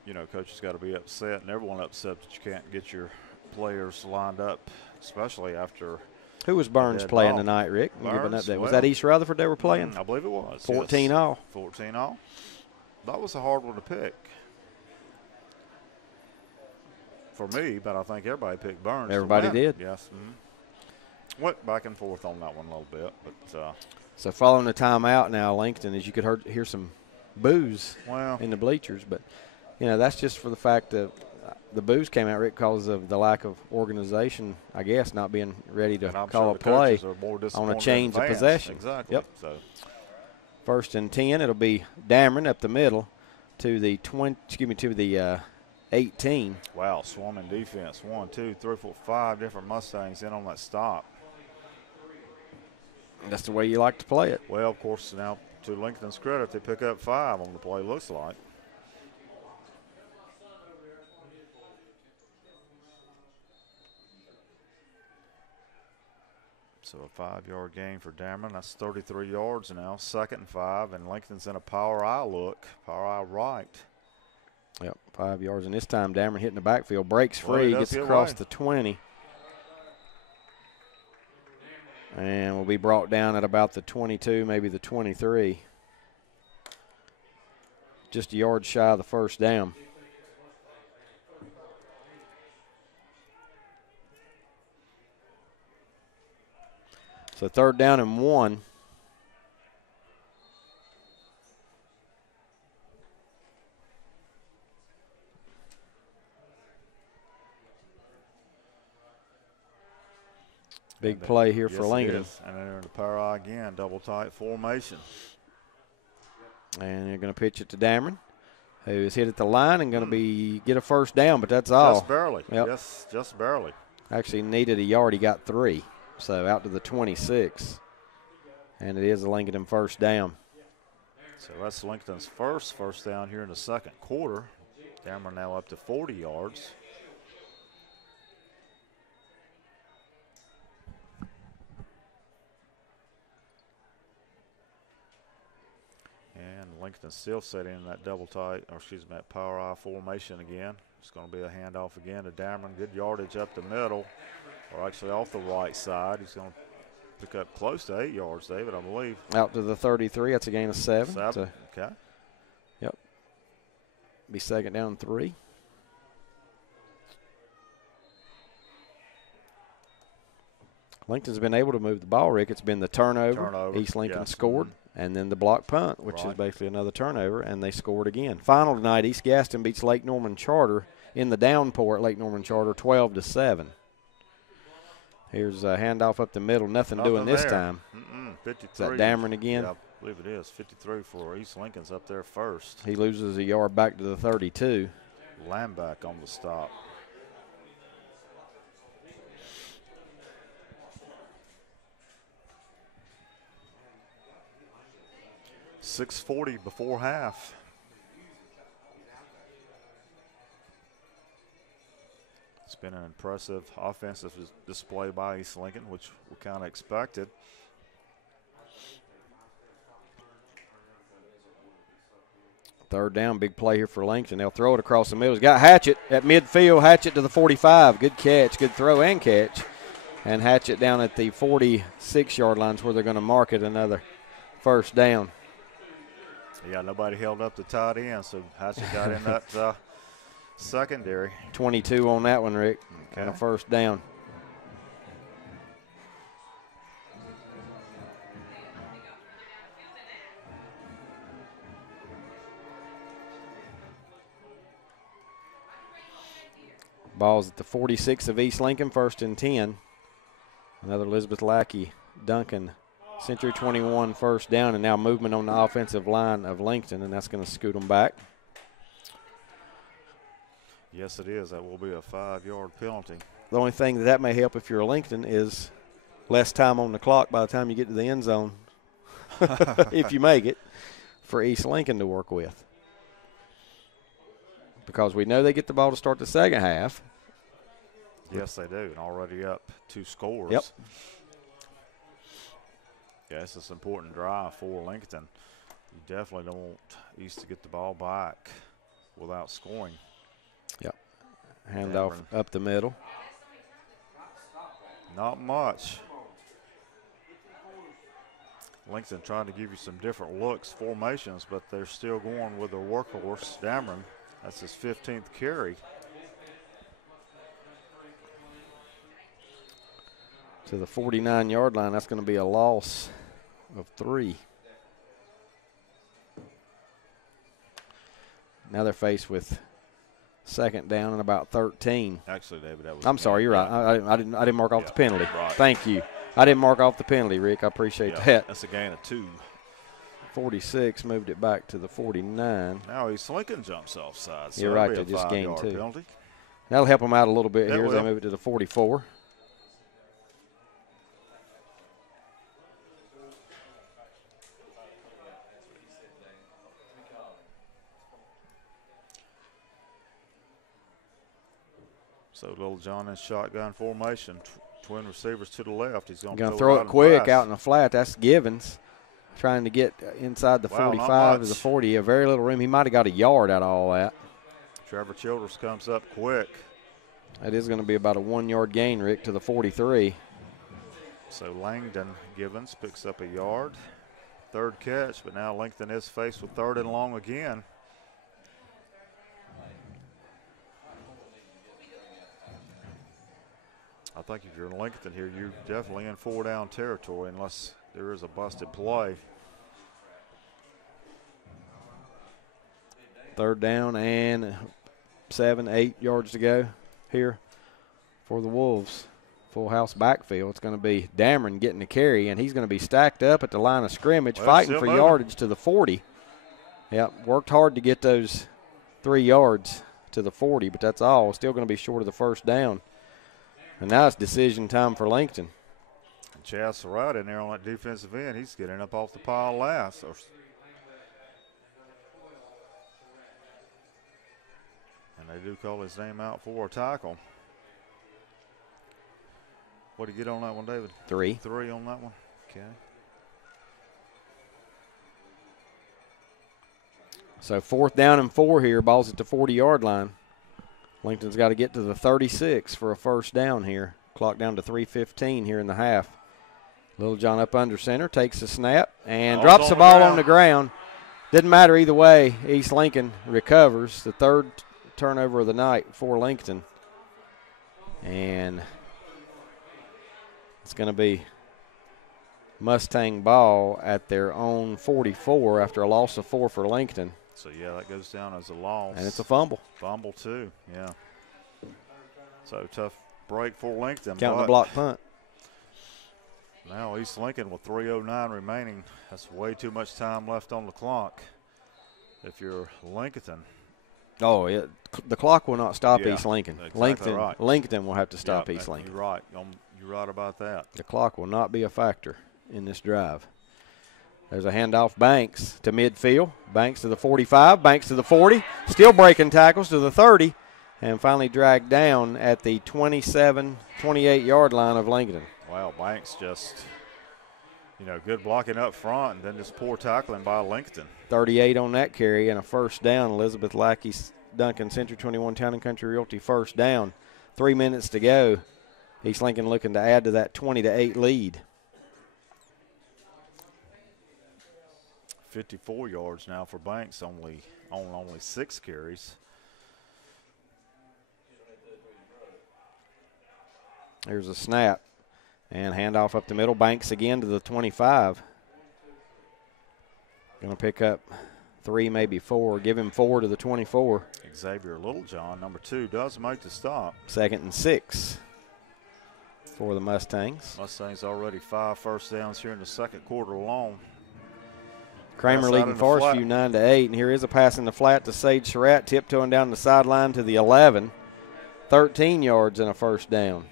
you know, coach has got to be upset, and everyone upset that you can't get your players lined up, especially after – who was Burns playing tonight, Rick? Give an update. Was that East Rutherford they were playing? I believe it was. 14 all. 14 all. That was a hard one to pick for me, but I think everybody picked Burns. Everybody did. Yes. Went back and forth on that one a little bit, but. So following the timeout now, Lincoln, as you could hear some boos in the bleachers, but you know that's just for the fact that. The boos came out, Rick, because of the lack of organization, I guess, not being ready to call a play on a change of possession. Exactly. Yep. So 1st and 10, it'll be Dameron up the middle to the 18. Wow, swarming defense. 1, 2, 3, 4, 5 different Mustangs in on that stop. That's the way you like to play it. Well, of course, now to Lincoln's credit, they pick up 5 on the play, looks like. So a 5-yard gain for Dameron. That's 33 yards now. 2nd and 5, and Lincoln's in a power eye look. Power eye right. Yep, 5 yards. And this time Dameron hitting the backfield. Breaks free, gets across the 20. And will be brought down at about the 22, maybe the 23. Just a yard shy of the first down. So 3rd down and 1. Big play here for Lincoln. And they're in the power eye again, double tight formation. And they're going to pitch it to Dameron, who is hit at the line and going to get a first down, but that's all. Just barely. Yep. Yes, just barely. Actually needed a yard. He got 3. So out to the 26. And it is a Lincoln first down. So that's Lincoln's first down here in the 2nd quarter. Dameron now up to 40 yards. And Lincoln still setting in that double tight, or excuse me, that power eye formation again. It's going to be a handoff again to Dameron. Good yardage up the middle, or actually off the right side. He's going to pick up close to 8 yards, David, I believe. Out to the 33. That's a gain of 7. Okay. Yep. Be 2nd down and 3. Lincoln's been able to move the ball, Rick. It's been the turnover. East Lincoln scored. And then the block punt, which is basically another turnover, and they scored again. Final tonight, East Gaston beats Lake Norman Charter in the downpour at Lake Norman Charter 12-7. Here's a handoff up the middle. Nothing doing this time. 53. Is that Dameron again? Yeah, I believe it is. 53 for East Lincoln's up there first. He loses a yard back to the 32. Lamback on the stop. .640 before half. It's been an impressive offensive display by East Lincoln, which we kind of expected. Third down, big play here for Lincoln. They'll throw it across the middle. He's got Hatchett at midfield. Hatchett to the 45. Good catch, good throw and catch. and Hatchett down at the 46-yard line is where they're going to mark it another first down. Yeah, nobody held up the tight end, so Hatchett got in that secondary. 22 on that one, Rick, Okay. and a first down. Ball's at the 46 of East Lincoln, 1st and 10. Another Elizabeth Lackey, Duncan, Century 21 first down, and now movement on the offensive line of Lincoln, and that's going to scoot them back. Yes, it is. That will be a 5-yard penalty. The only thing that may help if you're a Lincoln is less time on the clock by the time you get to the end zone, if you make it, for East Lincoln to work with. Because we know they get the ball to start the second half. Yes, they do, and already up 2 scores. Yep. Yeah, it's an important drive for Lincoln. You definitely don't want East to get the ball back without scoring. Yep. Handoff up the middle. Not much. Lincoln trying to give you some different looks, formations, but they're still going with their workhorse, Dameron. That's his 15th carry. To the 49-yard line, that's going to be a loss of 3. Now they're faced with second down and about 13. Actually, David, that was. I'm sorry, you're right. I didn't mark off the penalty. Right. Thank you. I didn't mark off the penalty, Rick. I appreciate that. That's a gain of 2. 46 moved it back to the 49. Now East Lincoln jumps offside. So You're right. that'll They be a just gained 5-yard 2. penalty. That'll help them out a little bit That here as they will. move it to the 44. So Little John in shotgun formation. Twin receivers to the left. He's going to to throw it quick out in the flat. That's Givens trying to get inside the 45 to the 40. A very little room. He might have got a yard out of all that. Trevor Childers comes up quick. That is going to be about a 1-yard gain, Rick, to the 43. So Langdon Givens picks up a yard. 3rd catch, but now Lincoln is faced with 3rd and long again. I think if you're in Lincoln here, you're definitely in 4-down territory unless there is a busted play. 3rd down and 7, 8 yards to go here for the Wolves. Full house backfield. It's going to be Dameron getting the carry, and he's going to be stacked up at the line of scrimmage, fighting for yardage to the 40. Yep, worked hard to get those 3 yards to the 40, but that's all. Still going to be short of the first down. And now it's decision time for Lincoln. And Chaz Surratt in there on that defensive end. He's getting up off the pile last. And they do call his name out for a tackle. What did you get on that one, David? 3. 3 on that one. Okay. So 4th down and 4 here. Ball's at the 40-yard line. Lincoln's got to get to the 36 for a first down here. Clock down to 3:15 here in the half. Little John up under center, takes the snap, and drops the ball on the ground. Didn't matter either way. East Lincoln recovers. The 3rd turnover of the night for Lincoln. And it's going to be Mustang ball at their own 44 after a loss of 4 for Lincoln. So, yeah, that goes down as a loss. And it's a fumble. Fumble, too, yeah. So, tough break for Lincoln. Counting the block punt. Now East Lincoln with 3:09 remaining. That's way too much time left on the clock if you're Lincoln. Oh, yeah. The clock will not stop Yeah, East Lincoln. exactly right. Lincoln will have to stop Yeah, East Lincoln. You're right. You're right about that. The clock will not be a factor in this drive. There's a handoff, Banks to midfield. Banks to the 45, Banks to the 40. Still breaking tackles to the 30, and finally dragged down at the 27, 28-yard line of Lincoln. Wow, Banks just, good blocking up front, and then just poor tackling by Lincoln. 38 on that carry and a first down. Elizabeth Lackey, Duncan, Century 21 Town and Country Realty first down. 3 minutes to go East Lincoln looking to add to that 20-8 lead. 54 yards now for Banks, only 6 carries. Here's a snap and handoff up the middle. Banks again to the 25. Going to pick up 3, maybe 4. Give him 4 to the 24. Xavier Littlejohn, number 2, does make the stop. 2nd and 6 for the Mustangs. Mustangs already 5 first downs here in the second quarter alone. Kramer leading Forest View 9-8, and here is a pass in the flat to Sage Surratt, tiptoeing down the sideline to the 11. 13 yards and a first down.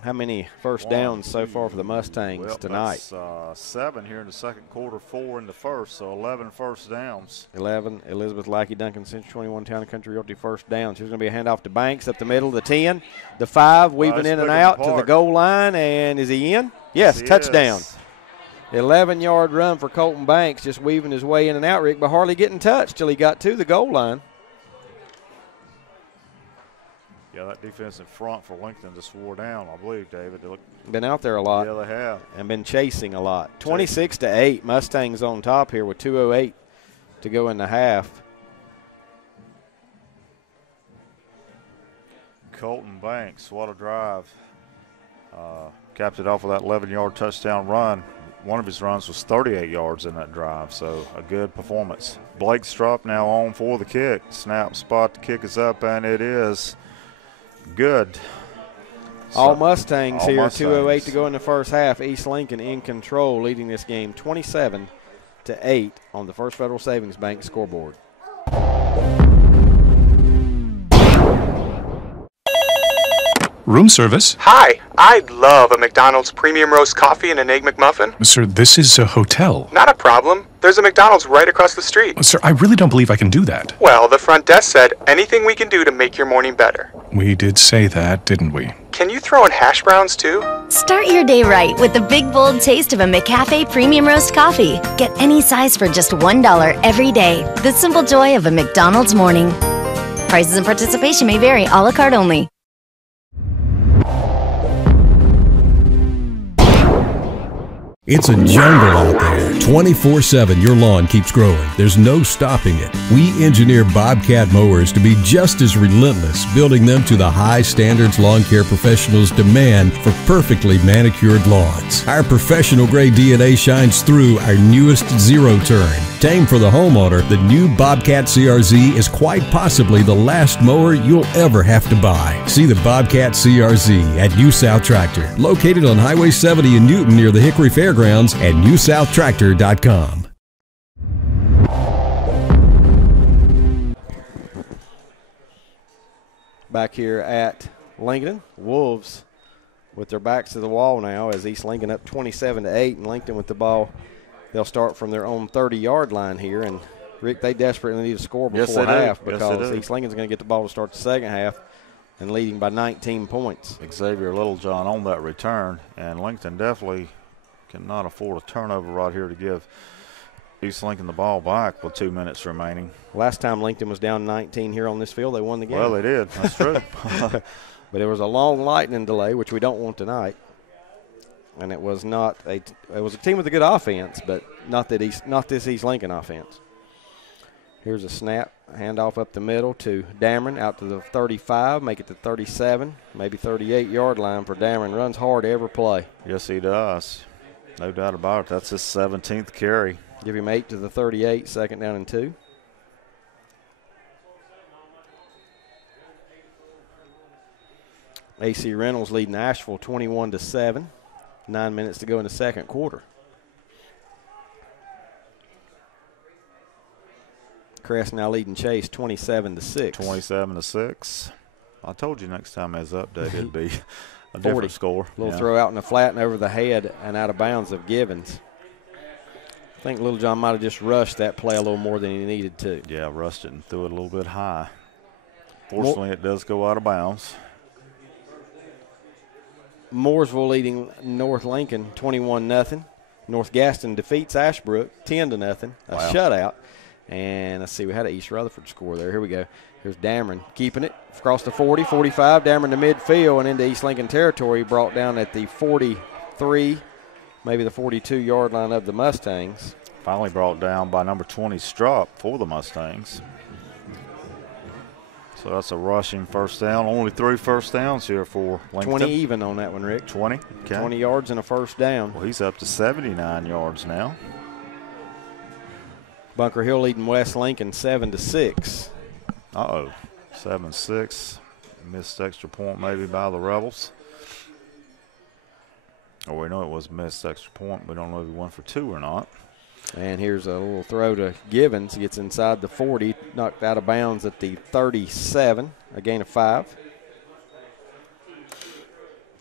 How many first downs so far for the Mustangs tonight? That's 7 here in the second quarter, 4 in the first, so 11 first downs. 11, Elizabeth Lackey Duncan, Central 21 Town and Country Realty first downs. Here's going to be a handoff to Banks up the middle, the 10, the 5, weaving in and out to the goal line, and is he in? Yes, touchdown. 11-yard run for Colton Banks, just weaving his way in and out, Rick, but hardly getting touched till he got to the goal line. Yeah, that defense in front for Lincoln just wore down, I believe, David. Been out there a lot. Yeah, they have. And been chasing a lot. 26-8, Mustangs on top here with 2:08 to go in the half. Colton Banks, what a drive. Capped it off with that 11-yard touchdown run. One of his runs was 38 yards in that drive, so a good performance. Blake Strupp now on for the kick. Snap spot, the kick is up, and it is good. All Mustangs here, 2:08 to go in the first half. East Lincoln in control, leading this game 27-8 on the First Federal Savings Bank scoreboard. Room service. Hi, I'd love a McDonald's premium roast coffee and an egg McMuffin. Sir, this is a hotel. Not a problem. There's a McDonald's right across the street. Sir, I really don't believe I can do that. Well, the front desk said anything we can do to make your morning better. We did say that, didn't we? Can you throw in hash browns too? Start your day right with the big, bold taste of a McCafe Premium Roast Coffee. Get any size for just $1 every day. The simple joy of a McDonald's morning. Prices and participation may vary, a la carte only. It's a jungle out there. 24/7, your lawn keeps growing. There's no stopping it. We engineer Bobcat mowers to be just as relentless, building them to the high standards lawn care professionals demand for perfectly manicured lawns. Our professional grade DNA shines through our newest zero turn. Tame for the homeowner, the new Bobcat CRZ is quite possibly the last mower you'll ever have to buy. See the Bobcat CRZ at New South Tractor, located on Highway 70 in Newton near the Hickory Fairgrounds, and newsouthractor.com. Back here at Lincoln, Wolves with their backs to the wall now as East Lincoln up 27-8, and Lincoln with the ball. They'll start from their own 30-yard line here, and Rick, they desperately need a score before half because East Lincoln's going to get the ball to start the second half and leading by 19 points. Xavier Littlejohn on that return, and Lincoln definitely cannot afford a turnover right here to give East Lincoln the ball back with 2 minutes remaining. Last time Lincoln was down 19 here on this field, they won the game. Well, they did. That's true. But it was a long lightning delay, which we don't want tonight. And it was not it was a team with a good offense, but not this East Lincoln offense. Here's a snap, handoff up the middle to Dameron, out to the 35, make it to 37, maybe 38-yard line for Dameron. Runs hard every play. Yes, he does. No doubt about it. That's his 17th carry. Give him 8 to the 38, second down and 2. AC Reynolds leading Asheville 21-7. 9 minutes to go in the second quarter. Crest now leading Chase 27-6. 27-6. I told you next time as update it'd be a different score. Little throw out in the flat and over the head and out of bounds of Givens. I think Littlejohn might have just rushed that play a little more than he needed to. Yeah, rushed it and threw it a little bit high. Fortunately, it does go out of bounds. Mooresville leading North Lincoln 21-0. North Gaston defeats Ashbrook 10-0. A shutout. And let's see, we had an East Rutherford score there. Here we go. Here's Dameron keeping it across the 40, 45. Dameron to midfield and into East Lincoln territory, brought down at the 43, maybe the 42-yard line of the Mustangs. Finally brought down by number 20, Strupp, for the Mustangs. So that's a rushing first down. Only 3 first downs here for Lincoln. 20 even on that one, Rick. 20? Okay. 20 yards and a first down. Well, he's up to 79 yards now. Bunker Hill leading West Lincoln 7-6. Uh-oh. 7-6. Missed extra point maybe by the Rebels. Oh, we know it was missed extra point. We don't know if he went for 2 or not. And here's a little throw to Givens. Gets inside the 40, knocked out of bounds at the 37, a gain of 5.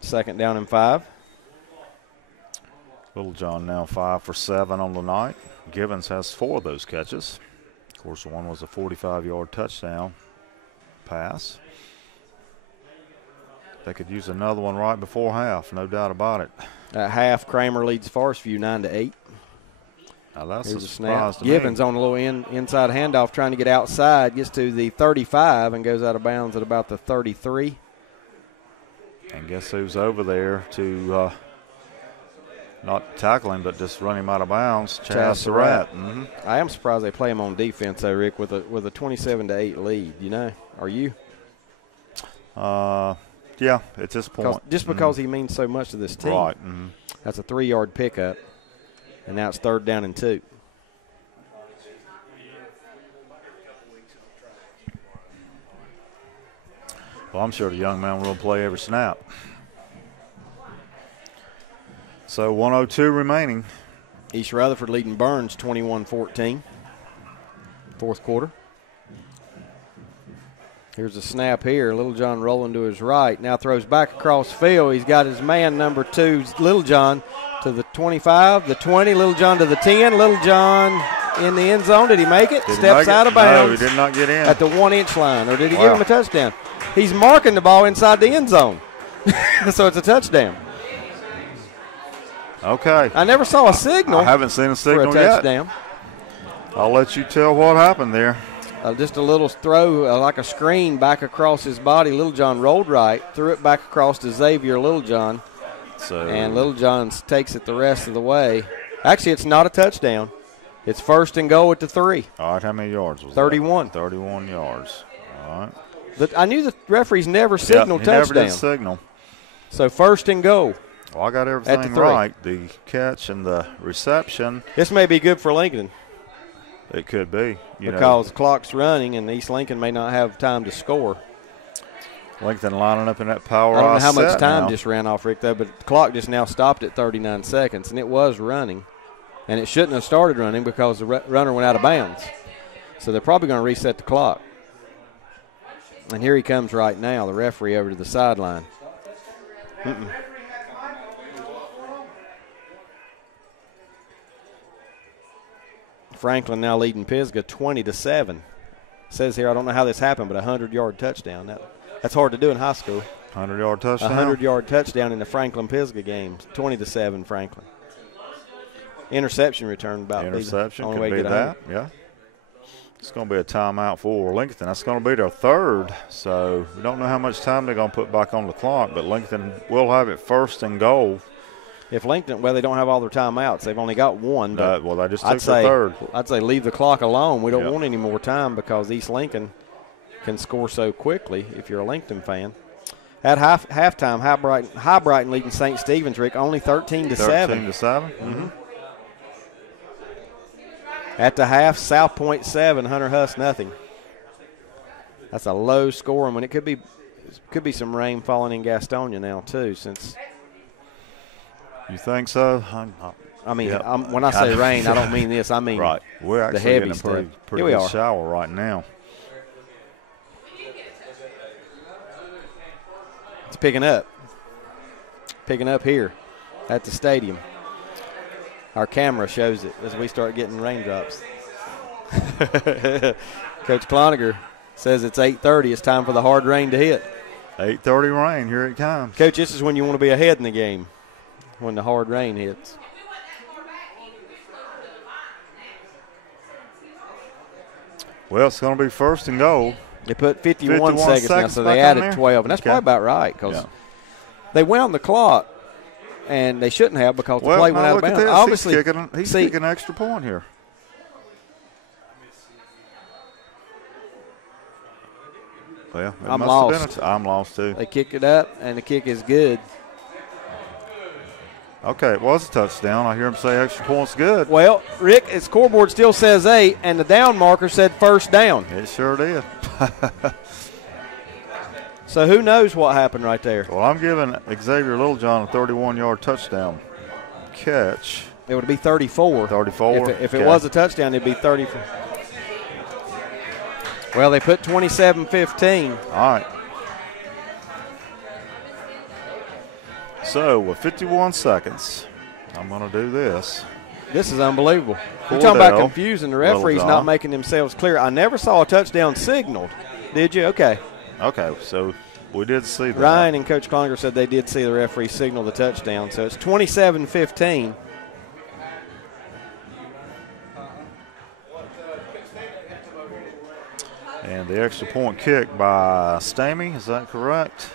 Second down and 5. Little John now 5 for 7 on the night. Givens has 4 of those catches. Of course, one was a 45-yard touchdown pass. They could use another one right before half, no doubt about it. At half, Kramer leads Forest View 9-8. Now that's Here's a snap. surprise to Givens me. on a little inside handoff trying to get outside, gets to the 35 and goes out of bounds at about the 33. And guess who's over there to not tackle him, but just run him out of bounds? Chaz Surratt. Mm-hmm. I am surprised they play him on defense, though, Rick, with a 27-8 lead. You know, are you? Yeah, at this point. Just because he means so much to this team. Right. Mm-hmm. That's a 3-yard pickup, and now it's 3rd down and 2. Well, I'm sure the young man will play every snap. So 1:02 remaining. East Rutherford leading Burns 21-14. 4th quarter. Here's a snap here. Little John rolling to his right. Now throws back across field. He's got his man, number 2, Little John, to the 25, the 20. Little John to the 10. Little John in the end zone. Did he make it? Steps out of bounds. No, he did not get in. At the 1-inch line. Or did he give him a touchdown? He's marking the ball inside the end zone. So it's a touchdown. Okay. I never saw a signal. I haven't seen a signal for a touchdown. Yet. I'll let you tell what happened there. Just a little throw, like a screen back across his body. Little John rolled right, threw it back across to Xavier Littlejohn. And Littlejohn takes it the rest of the way. Actually, it's not a touchdown. It's 1st and goal at the 3. All right, how many yards was 31. that? 31 yards. All right. I knew the referees never signaled touchdown. Never did signal. So 1st and goal. Well, I got everything right. The catch and the reception. This may be good for Lincoln. It could be. Because the clock's running and East Lincoln may not have time to score. Lincoln lining up in that power. I don't know how much time now. just ran off, Rick, though, but the clock just now stopped at 39 seconds, and it was running. And it shouldn't have started running because the runner went out of bounds. So they're probably going to reset the clock. And here he comes right now, the referee over to the sideline. Franklin now leading Pisgah 20-7. Says here, I don't know how this happened, but a 100-yard touchdown. That's hard to do in high school. 100-yard touchdown? A 100-yard touchdown in the Franklin-Pisgah game. 20-7 Franklin. Interception return about. Interception could be that, yeah. It's going to be a timeout for Lincoln. That's going to be their 3rd. So we don't know how much time they're going to put back on the clock, but Lincoln will have it 1st and goal. If Lincoln, well, they don't have all their timeouts. They've only got 1. But well, they just took the 3rd. I'd say leave the clock alone. We don't want any more time because East Lincoln can score so quickly if you're a Lincoln fan. At halftime, High Brighton leading St. Stephen's, Rick, only 13-7. 13-7? Mm-hmm. At the half, South Point 7, Hunter Huss nothing. That's a low score. I mean, it could be some rain falling in Gastonia now too, since. You think so? I mean, when I say rain, I don't mean this. I mean right. We're actually the heavy getting a pretty good shower right now. It's picking up. Picking up here at the stadium. Our camera shows it as we start getting raindrops. Coach Cloninger says it's 8:30. It's time for the hard rain to hit. 8:30 rain. Here it comes. Coach, this is when you want to be ahead in the game, when the hard rain hits. Well, it's going to be first and goal. They put 51 seconds now, so they added 12. And that's probably about right because they went on the clock, and they shouldn't have because the play went out of bounds. Obviously, he's kicking an extra point here. Well, I'm lost. I'm lost, too. They kick it up, and the kick is good. Okay, it was a touchdown. I hear him say extra point's good. Well, Rick, its scoreboard still says 8, and the down marker said first down. It sure did. So who knows what happened right there? Well, I'm giving Xavier Littlejohn a 31-yard touchdown catch. It would be 34. 34. If it was a touchdown, it'd be 34. Well, they put 27-15. All right. So, with 51 seconds, I'm going to do this. This is unbelievable. You're talking about confusing. The referees not making themselves clear. I never saw a touchdown signaled. Did you? Okay. Okay, so we did see that. Ryan and Coach Conger said they did see the referee signal the touchdown. So it's 27-15. And the extra point kick by Stamey, is that correct?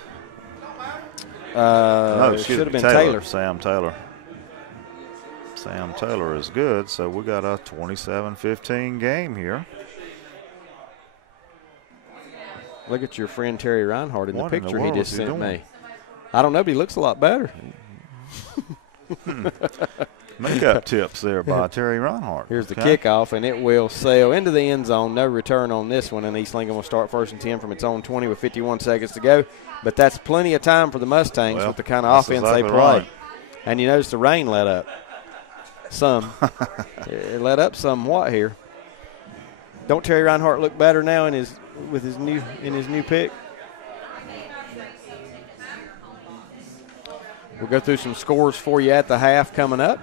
No, it should have been Taylor. Sam Taylor. Sam Taylor is good, so we got a 27-15 game here. Look at your friend Terry Reinhardt in the picture he just sent me. I don't know, but he looks a lot better. Makeup tips there by Terry Reinhardt. Here's the kickoff, and it will sail into the end zone. No return on this one, and East Lincoln will start first and 10 from its own 20 with 51 seconds to go. But that's plenty of time for the Mustangs with the kind of offense they play. Right. And you notice the rain let up some. It let up somewhat here. Don't Terry Reinhardt look better now in his new pick? We'll go through some scores for you at the half coming up.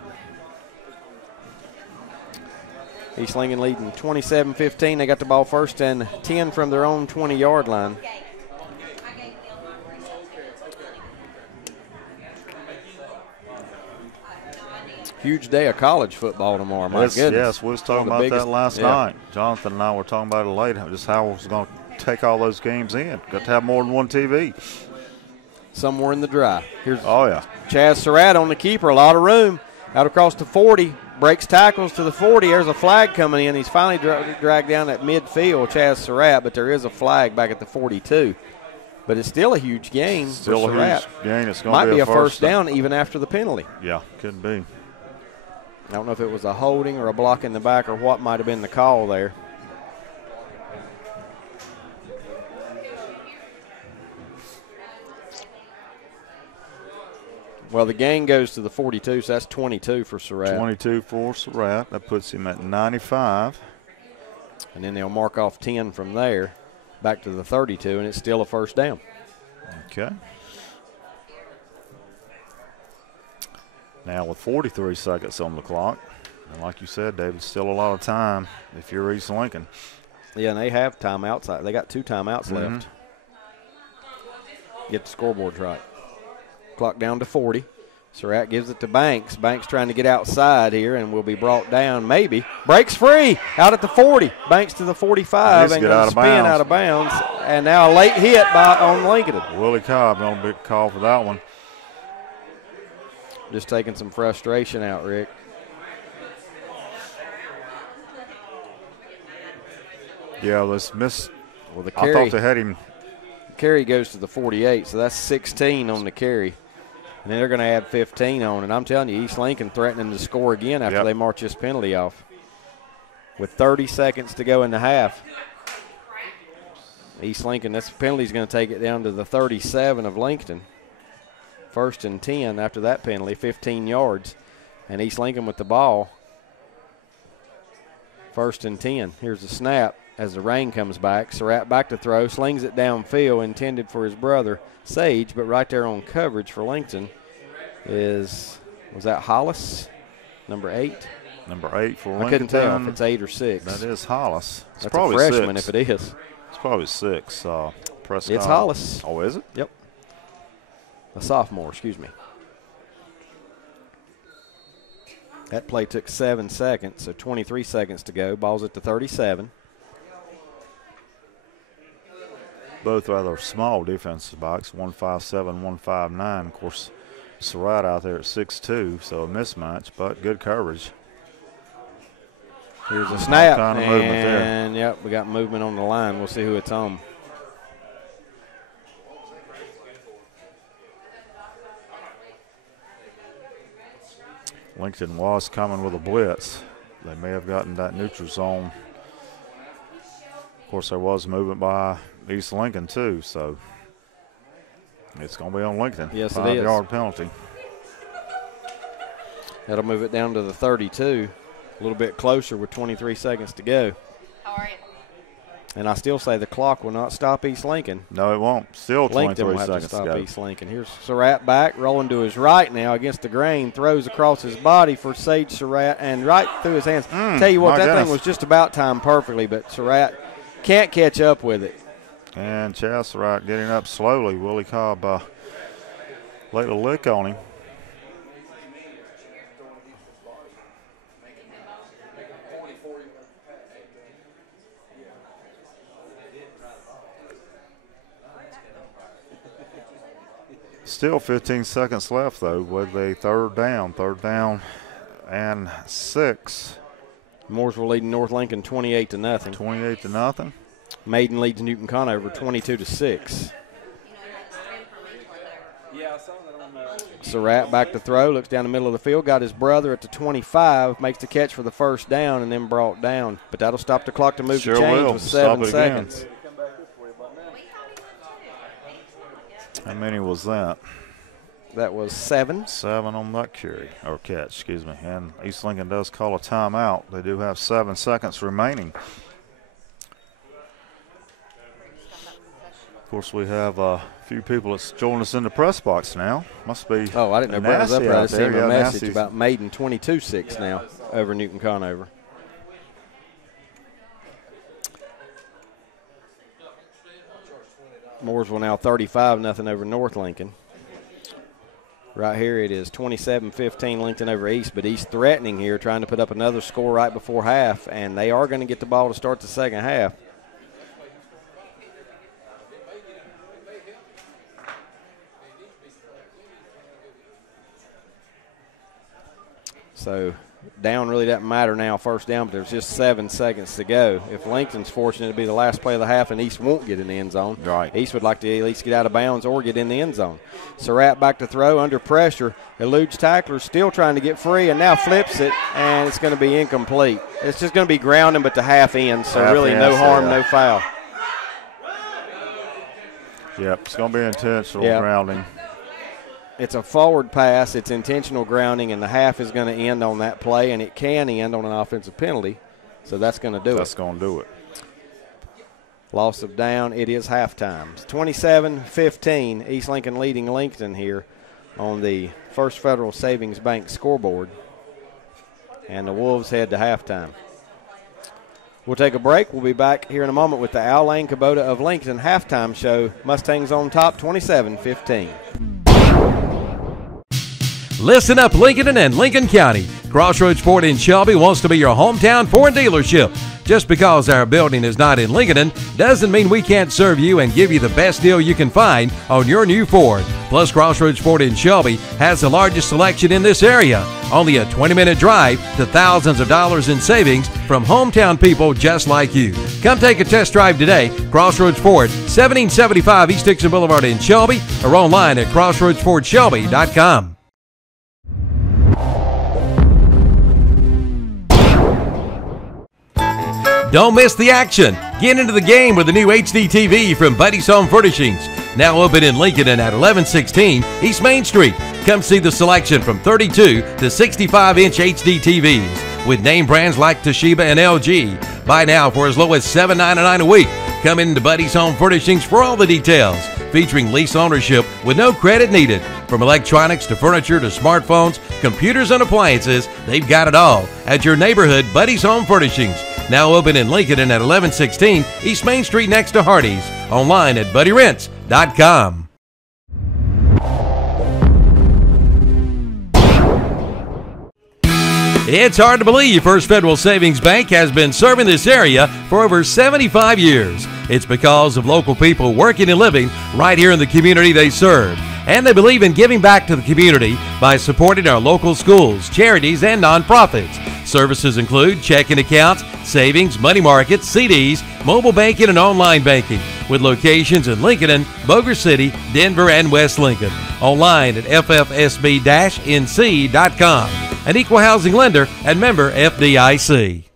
East Lincoln leading 27-15. They got the ball first and 10 from their own 20-yard line. Huge day of college football tomorrow, my goodness. Yes, we was talking about that last night. Jonathan and I were talking about it late, just how we was going to take all those games in. Got to have more than one TV. Somewhere in the dry. Here's Chaz Surratt on the keeper, a lot of room. Out across the 40, breaks tackles to the 40. There's a flag coming in. He's finally dragged down at midfield, Chaz Surratt, but there is a flag back at the 42. But it's still a huge gain for Surratt. Huge gain. It's going Might to be a first down even after the penalty. Yeah, could be. I don't know if it was a holding or a block in the back or what might have been the call there. Well, the gain goes to the 42, so that's 22 for Surratt. 22 for Surratt. That puts him at 95. And then they'll mark off 10 from there back to the 32, and it's still a first down. Okay. Now with 43 seconds on the clock, and like you said, David, still a lot of time if you're East Lincoln. Yeah, and they have timeouts. They got 2 timeouts left. Get the scoreboards right. Clock down to 40. Surratt gives it to Banks. Banks trying to get outside here and will be brought down maybe. Breaks free out at the 40. Banks to the 45 and going to spin out of bounds. And now a late hit on Lincolnton. Willie Cobb on a big call for that one. Just taking some frustration out, Rick. Yeah, let's miss. Well, the carry, I thought they had him. Carry goes to the 48, so that's 16 on the carry. And then they're going to add 15 on. And I'm telling you, East Lincoln threatening to score again after they march this penalty off. With 30 seconds to go in the half. East Lincoln, this penalty is going to take it down to the 37 of Lincoln. First and 10 after that penalty, 15 yards. And East Lincoln with the ball. First and 10. Here's the snap as the rain comes back. Surratt back to throw, slings it downfield, intended for his brother Sage, but right there on coverage for Lincoln was that Hollis, number 8? Number 8 for Lincoln. I couldn't tell if it's 8 or 6. That is Hollis. That's probably a freshman 6. if it is. It's probably 6. Prescott. It's Hollis. Oh, is it? Yep. A sophomore, excuse me. That play took 7 seconds, so 23 seconds to go. Ball's at the 37. both rather small defensive backs, 157, 159. Of course, Surratt out there at 6'2", so a mismatch, but good coverage. Here's a snap, kind of movement there. And yep, we got movement on the line. We'll see who it's on. Lincoln was coming with a blitz. They may have gotten that neutral zone. Of course, there was movement by East Lincoln too, so it's going to be on Lincoln. Yes, it is. 5-yard penalty. That'll move it down to the 32, a little bit closer with 23 seconds to go. How are you? And I still say the clock will not stop East Lincoln. No, it won't. Still 23 Lincoln will have seconds to stop to go. East Lincoln. Here's Surratt back, rolling to his right now against the grain, throws across his body for Sage Surratt and right through his hands. Tell you what, that thing was just about timed perfectly, but Surratt can't catch up with it. And Chaz Surratt getting up slowly. Willie Cobb laid a lick on him. Still 15 seconds left, though, with a third down and 6. Mooresville leading North Lincoln 28-0. 28-0. Maiden leads Newton Conover 22-6. Surratt back to throw, looks down the middle of the field, got his brother at the 25, makes the catch for the first down and then brought down. But that'll stop the clock to move the chains with 7 seconds. How many was that? That was 7. 7 on that carry, or catch, excuse me. And East Lincoln does call a timeout. They do have 7 seconds remaining. Of course, we have a few people that's joining us in the press box now. Must be. Oh, I didn't know Brett was up there. I seen a message Nasty's about Maiden 22-6 now over Newton Conover. Mooresville now 35-0 over North Lincoln. Right here it is 27-15 Lincoln over East, but East threatening here, trying to put up another score right before half, and they are going to get the ball to start the second half. So down really doesn't matter now, first down, but there's just 7 seconds to go. If Lincoln's fortunate to be the last play of the half and East won't get in the end zone, right. East would like to at least get out of bounds or get in the end zone. Surratt back to throw, under pressure, eludes tacklers, still trying to get free, and now flips it, and it's going to be incomplete. It's just going to be grounding, but the half end, so half really end, no harm, no foul. Yep, it's going to be intentional grounding. It's a forward pass. It's intentional grounding, and the half is going to end on that play, and it can end on an offensive penalty. So that's going to do it. That's going to do it. Loss of down. It is halftime. 27-15. East Lincoln leading Lincoln here on the First Federal Savings Bank scoreboard. And the Wolves head to halftime. We'll take a break. We'll be back here in a moment with the Al Lane Kubota of Lincoln halftime show. Mustangs on top, 27-15. Listen up, Lincoln and Lincoln County. Crossroads Ford in Shelby wants to be your hometown Ford dealership. Just because our building is not in Lincolnton doesn't mean we can't serve you and give you the best deal you can find on your new Ford. Plus, Crossroads Ford in Shelby has the largest selection in this area. Only a 20-minute drive to thousands of dollars in savings from hometown people just like you. Come take a test drive today. Crossroads Ford, 1775 East Dixon Boulevard in Shelby, or online at crossroadsfordshelby.com. Don't miss the action. Get into the game with the new HD TV from Buddy's Home Furnishings. Now open in Lincoln and at 1116 East Main Street. Come see the selection from 32 to 65-inch HD TVs with name brands like Toshiba and LG. Buy now for as low as $7.99 a week. Come into Buddy's Home Furnishings for all the details. Featuring lease ownership with no credit needed. From electronics to furniture to smartphones, computers and appliances, they've got it all at your neighborhood Buddy's Home Furnishings. Now open in Lincoln and at 1116 East Main Street next to Hardee's. Online at BuddyRents.com. It's hard to believe First Federal Savings Bank has been serving this area for over 75 years. It's because of local people working and living right here in the community they serve. And they believe in giving back to the community by supporting our local schools, charities, and nonprofits. Services include checking accounts, savings, money markets, CDs, mobile banking, and online banking, with locations in Lincolnton, Boger City, Denver, and West Lincoln. Online at ffsb-nc.com. An equal housing lender and member FDIC.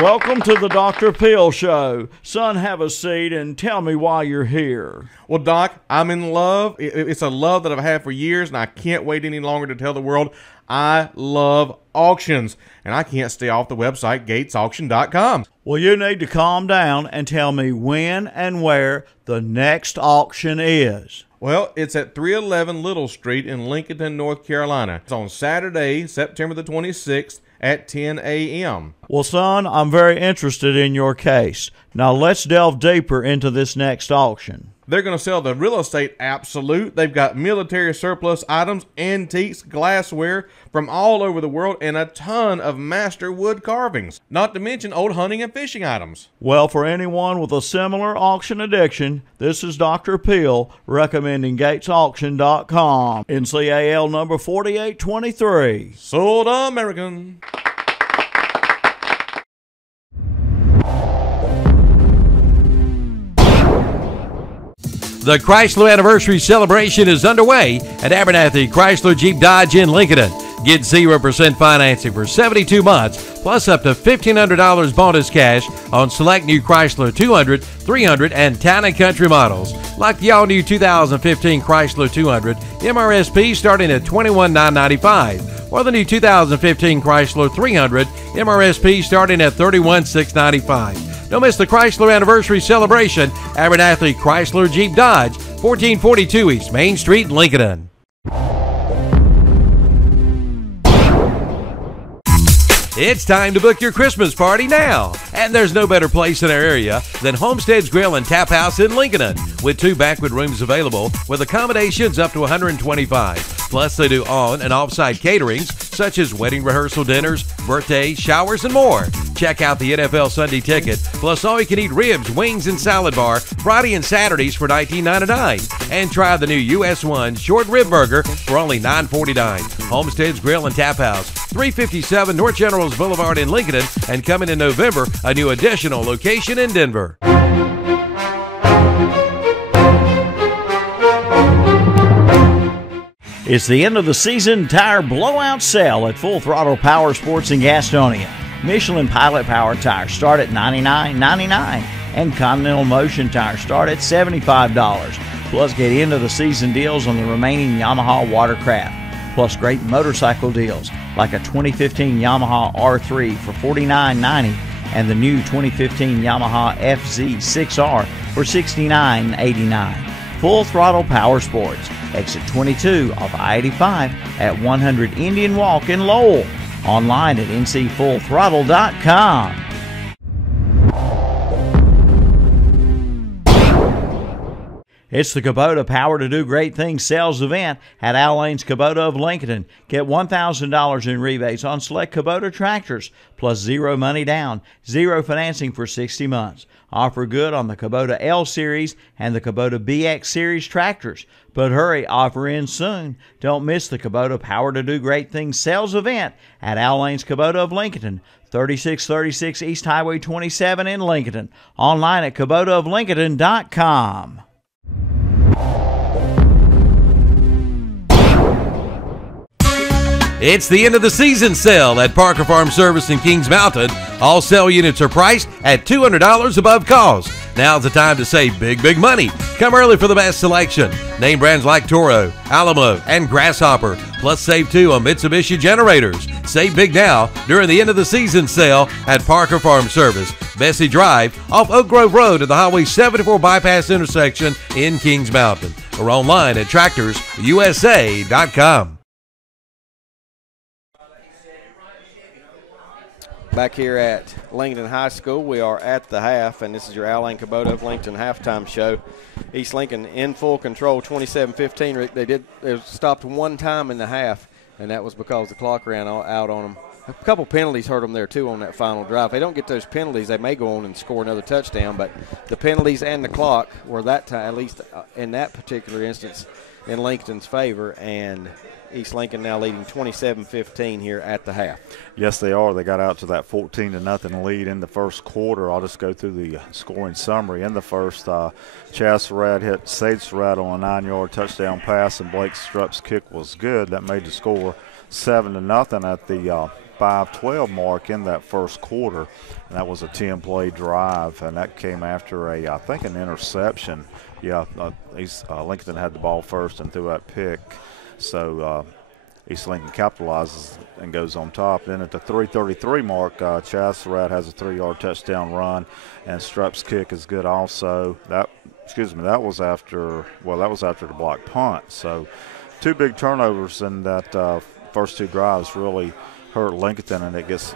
Welcome to the Dr. Phil Show. Son, have a seat and tell me why you're here. Well, Doc, I'm in love. It's a love that I've had for years, and I can't wait any longer to tell the world I love auctions. And I can't stay off the website, gatesauction.com. Well, you need to calm down and tell me when and where the next auction is. Well, it's at 311 Little Street in Lincolnton, North Carolina. It's on Saturday, September the 26th at 10 a.m. Well, son, I'm very interested in your case. Now let's delve deeper into this next auction. They're going to sell the real estate absolute. They've got military surplus items, antiques, glassware from all over the world, and a ton of master wood carvings, not to mention old hunting and fishing items. Well, for anyone with a similar auction addiction, this is Dr. Peel recommending GatesAuction.com. NCAL number 4823. Sold American. The Chrysler Anniversary Celebration is underway at Abernathy Chrysler Jeep Dodge in Lincolnton. Get 0% financing for 72 months, plus up to $1,500 bonus cash on select new Chrysler 200, 300, and Town & Country models. Like the all-new 2015 Chrysler 200, MRSP starting at $21,995, or the new 2015 Chrysler 300, MRSP starting at $31,695. Don't miss the Chrysler Anniversary Celebration, Abernathy Chrysler Jeep Dodge, 1442 East Main Street, Lincolnton. It's time to book your Christmas party now. And there's no better place in our area than Homestead's Grill and Tap House in Lincolnton, with 2 banquet rooms available with accommodations up to 125. Plus, they do on and off-site caterings such as wedding rehearsal dinners, birthdays, showers, and more. Check out the NFL Sunday Ticket, plus all-you-can-eat ribs, wings, and salad bar Friday and Saturdays for $19.99. And try the new US 1 short rib burger for only $9.49. Homestead's Grill and Tap House, 357 North Generals Boulevard in Lincolnton, and coming in November, a new additional location in Denver. It's the end of the season tire blowout sale at Full Throttle Power Sports in Gastonia. Michelin Pilot Power tires start at $99.99 and Continental Motion tires start at $75. Plus, get end of the season deals on the remaining Yamaha watercraft. Plus, great motorcycle deals like a 2015 Yamaha R3 for $49.90 and the new 2015 Yamaha FZ6R for $69.89. Full Throttle Power Sports, exit 22 off I-85 at 100 Indian Walk in Lowell. Online at ncfullthrottle.com. It's the Kubota Power to Do Great Things sales event at Al Lane's Kubota of Lincolnton. Get $1,000 in rebates on select Kubota tractors, plus 0 money down, 0 financing for 60 months. Offer good on the Kubota L Series and the Kubota BX Series tractors. But hurry, offer ends soon. Don't miss the Kubota Power to Do Great Things sales event at Al Lane's Kubota of Lincolnton, 3636 East Highway 27 in Lincolnton. Online at KubotaofLincolnton.com. It's the end of the season sale at Parker Farm Service in Kings Mountain. All sale units are priced at $200 above cost. Now's the time to save big, big money. Come early for the best selection. Name brands like Toro, Alamo, and Grasshopper. Plus, save too on Mitsubishi generators. Save big now during the end of the season sale at Parker Farm Service, Bessie Drive, off Oak Grove Road at the Highway 74 bypass intersection in Kings Mountain. Or online at TractorsUSA.com. Back here at Lincolnton High School, we are at the half, and this is your Al and Kubota of Lincoln halftime show. East Lincoln in full control, 27-15. Rick, they stopped one time in the half, and that was because the clock ran out on them. A couple penalties hurt them there, too, on that final drive. If they don't get those penalties, they may go on and score another touchdown, but the penalties and the clock were that time, at least in that particular instance, in Lincolnton's favor, and East Lincoln now leading 27-15 here at the half. Yes, they are. They got out to that 14-0 lead in the first quarter. I'll just go through the scoring summary. In the first, Chaz Surratt hit Sage Surratt on a 9-yard touchdown pass, and Blake Strupp's kick was good. That made the score 7-0 at the 5:12 mark in that first quarter. And that was a 10-play drive, and that came after I think an interception. Yeah, Lincoln had the ball first and threw that pick. So East Lincoln capitalizes and goes on top. Then at the 3:33 mark, Chaz Surratt has a 3-yard touchdown run, and Strupp's kick is good also. That was after the block punt. So 2 big turnovers in that first 2 drives really hurt Lincolnton, and it gets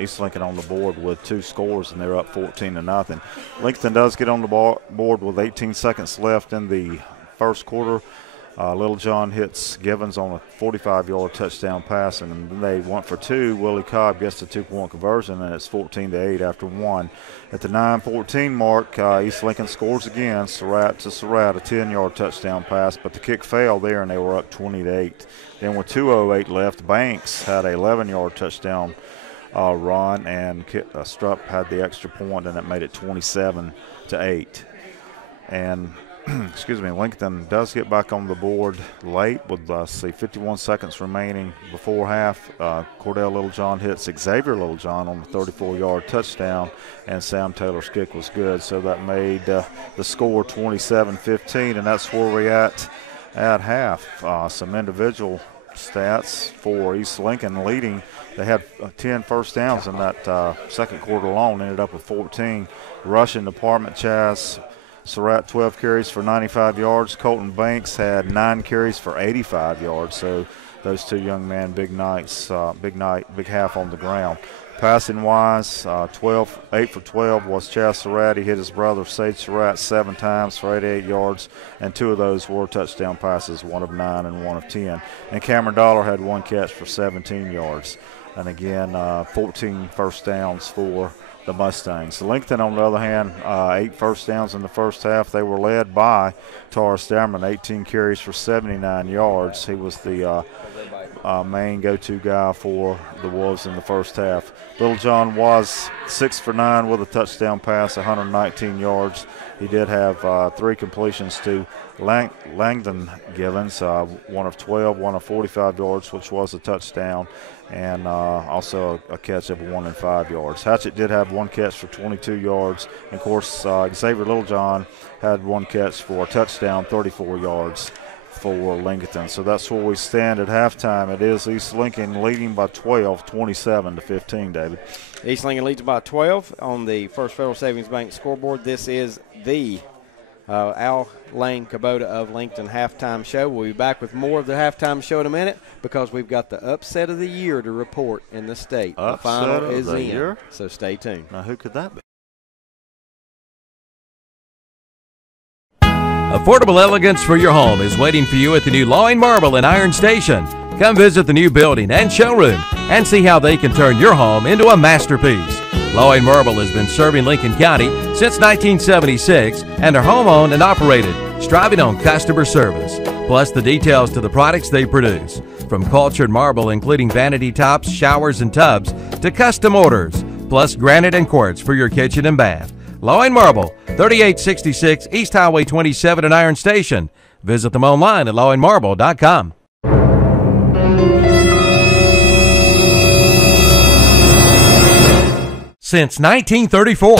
East Lincoln on the board with 2 scores, and they're up 14-0. Lincolnton does get on the board with 18 seconds left in the first quarter. Little John hits Givens on a 45-yard touchdown pass, and then they went for 2. Willie Cobb gets the 2-point conversion, and it's 14-8 after 1. At the 9:14 mark, East Lincoln scores again. Surratt to Surratt, a 10-yard touchdown pass, but the kick failed there, and they were up 20-8. Then with 2:08 left, Banks had an 11-yard touchdown run, and Strupp had the extra point, and it made it 27-8. And Lincoln does get back on the board late with 51 seconds remaining before half. Cordell Littlejohn hits Xavier Littlejohn on the 34-yard touchdown, and Sam Taylor's kick was good. So that made the score 27-15, and that's where we're at half. Some individual stats for East Lincoln leading. They had 10 first downs in that second quarter alone, ended up with 14. Rushing department, Chaz Surratt 12 carries for 95 yards. Colton Banks had 9 carries for 85 yards. So those 2 young men, big half on the ground. Passing wise, 8 for 12 was Chaz Surratt. He hit his brother Sage Surratt 7 times for 88 yards, and 2 of those were touchdown passes, 1 of 9 and 1 of 10. And Cameron Dollar had 1 catch for 17 yards. And again, 14 first downs for the Mustangs. Lincoln, on the other hand, 8 first downs in the first half. They were led by Taurus Damron, 18 carries for 79 yards. He was the main go-to guy for the Wolves in the first half. Littlejohn was 6 for 9 with a touchdown pass, 119 yards. He did have 3 completions to Langdon Givens, 1 of 12, 1 of 45 yards, which was a touchdown, and also a catch of 1 and 5 yards. Hatchett did have 1 catch for 22 yards. And of course, Xavier Littlejohn had 1 catch for a touchdown, 34 yards for Lincolnton. So that's where we stand at halftime. It is East Lincoln leading by 12, 27-15, David. East Lincoln leads by 12 on the First Federal Savings Bank scoreboard. This is the Al Lane Kubota of Lincolnton halftime show. We'll be back with more of the halftime show in a minute because we've got the upset of the year to report in the state. The final is in, year? So stay tuned. Now, who could that be? Affordable elegance for your home is waiting for you at the new Law & Marble in Iron Station. Come visit the new building and showroom and see how they can turn your home into a masterpiece. Law & Marble has been serving Lincoln County since 1976 and are home-owned and operated, striving on customer service, plus the details to the products they produce. From cultured marble including vanity tops, showers, and tubs to custom orders, plus granite and quartz for your kitchen and bath. Law & Marble, 3866 East Highway 27 in Iron Station. Visit them online at lawandmarble.com. Since 1934.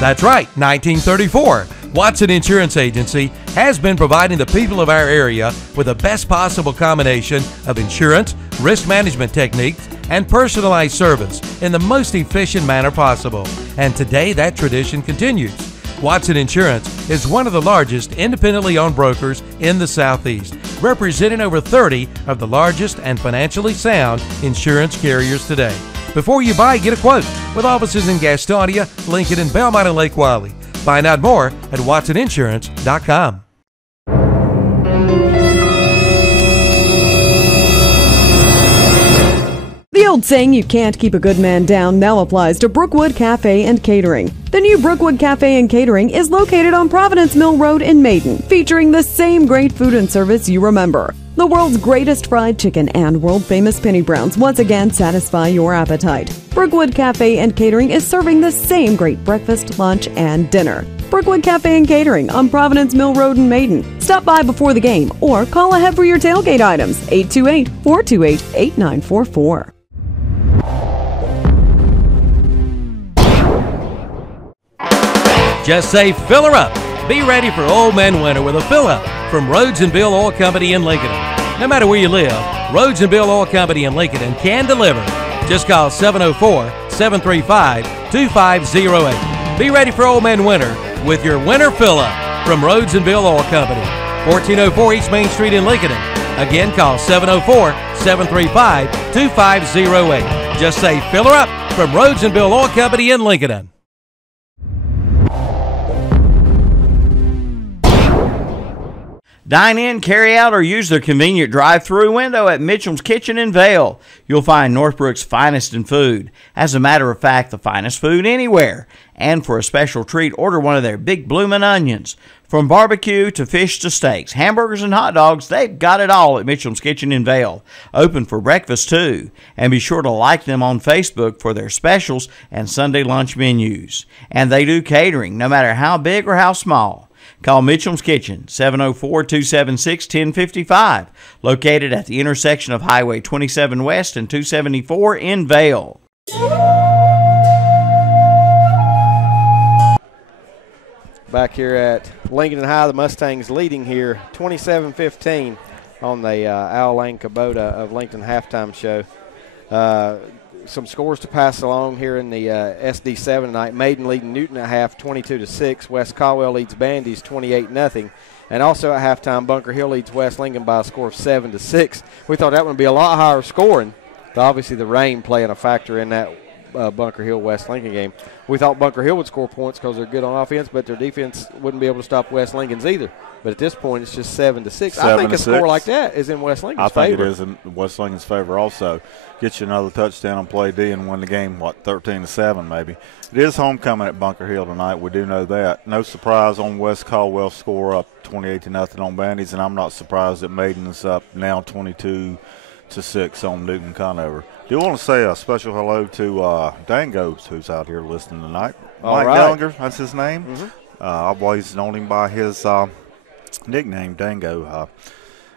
That's right, 1934. Watson Insurance Agency has been providing the people of our area with the best possible combination of insurance, risk management techniques, and personalized service in the most efficient manner possible. And today that tradition continues. Watson Insurance is one of the largest independently owned brokers in the Southeast representing over 30 of the largest and financially sound insurance carriers today. Before you buy, get a quote with offices in Gastonia, Lincoln, and Belmont and Lake Wiley. Find out more at WatsonInsurance.com. The old saying, "You can't keep a good man down," now applies to Brookwood Cafe and Catering. The new Brookwood Cafe and Catering is located on Providence Mill Road in Maiden, featuring the same great food and service you remember. The world's greatest fried chicken and world-famous penny browns once again satisfy your appetite. Brookwood Cafe and Catering is serving the same great breakfast, lunch, and dinner. Brookwood Cafe and Catering on Providence Mill Road in Maiden. Stop by before the game or call ahead for your tailgate items, 828-428-8944. Just say fill her up. Be ready for Old Man Winter with a fill up from Rhodes and Bill Oil Company in Lincolnton. No matter where you live, Rhodes and Bill Oil Company in Lincolnton can deliver. Just call 704-735-2508. Be ready for Old Man Winter with your winter fill up from Rhodes and Bill Oil Company, 1404 East Main Street in Lincolnton. Again, call 704-735-2508. Just say fill her up from Rhodes and Bill Oil Company in Lincolnton. Dine in, carry out, or use their convenient drive-through window at Mitchell's Kitchen in Vale. You'll find Northbrook's finest in food. As a matter of fact, the finest food anywhere. And for a special treat, order one of their big bloomin' onions. From barbecue to fish to steaks, hamburgers and hot dogs, they've got it all at Mitchell's Kitchen in Vale. Open for breakfast too. And be sure to like them on Facebook for their specials and Sunday lunch menus. And they do catering, no matter how big or how small. Call Mitchell's Kitchen, 704-276-1055, located at the intersection of Highway 27 West and 274 in Vale. Back here at Lincoln High, the Mustangs leading here 27-15 on the Al Lane Kubota of Lincoln halftime show. Some scores to pass along here in the SD7 tonight. Maiden leading Newton at half 22-6. West Caldwell leads Bandy's 28-0. And also at halftime, Bunker Hill leads West Lincoln by a score of 7-6. We thought that would be a lot higher scoring, but obviously the rain playing a factor in that Bunker Hill West Lincoln game. We thought Bunker Hill would score points because they're good on offense, but their defense wouldn't be able to stop West Lincoln's either. But at this point, it's just 7-6. I think a score like that is in West Lincoln's favor. I think it is in West Lincoln's favor also. Get you another touchdown on play D and win the game, 13-7 maybe. It is homecoming at Bunker Hill tonight. We do know that. No surprise on West Caldwell score up 28-0 on Bandies, and I'm not surprised that Maiden's up now 22-6 on Newton Conover. Do want to say a special hello to Dangos, who's out here listening tonight. Mike Gallagher, that's his name. I've always known him by his nickname, Dango.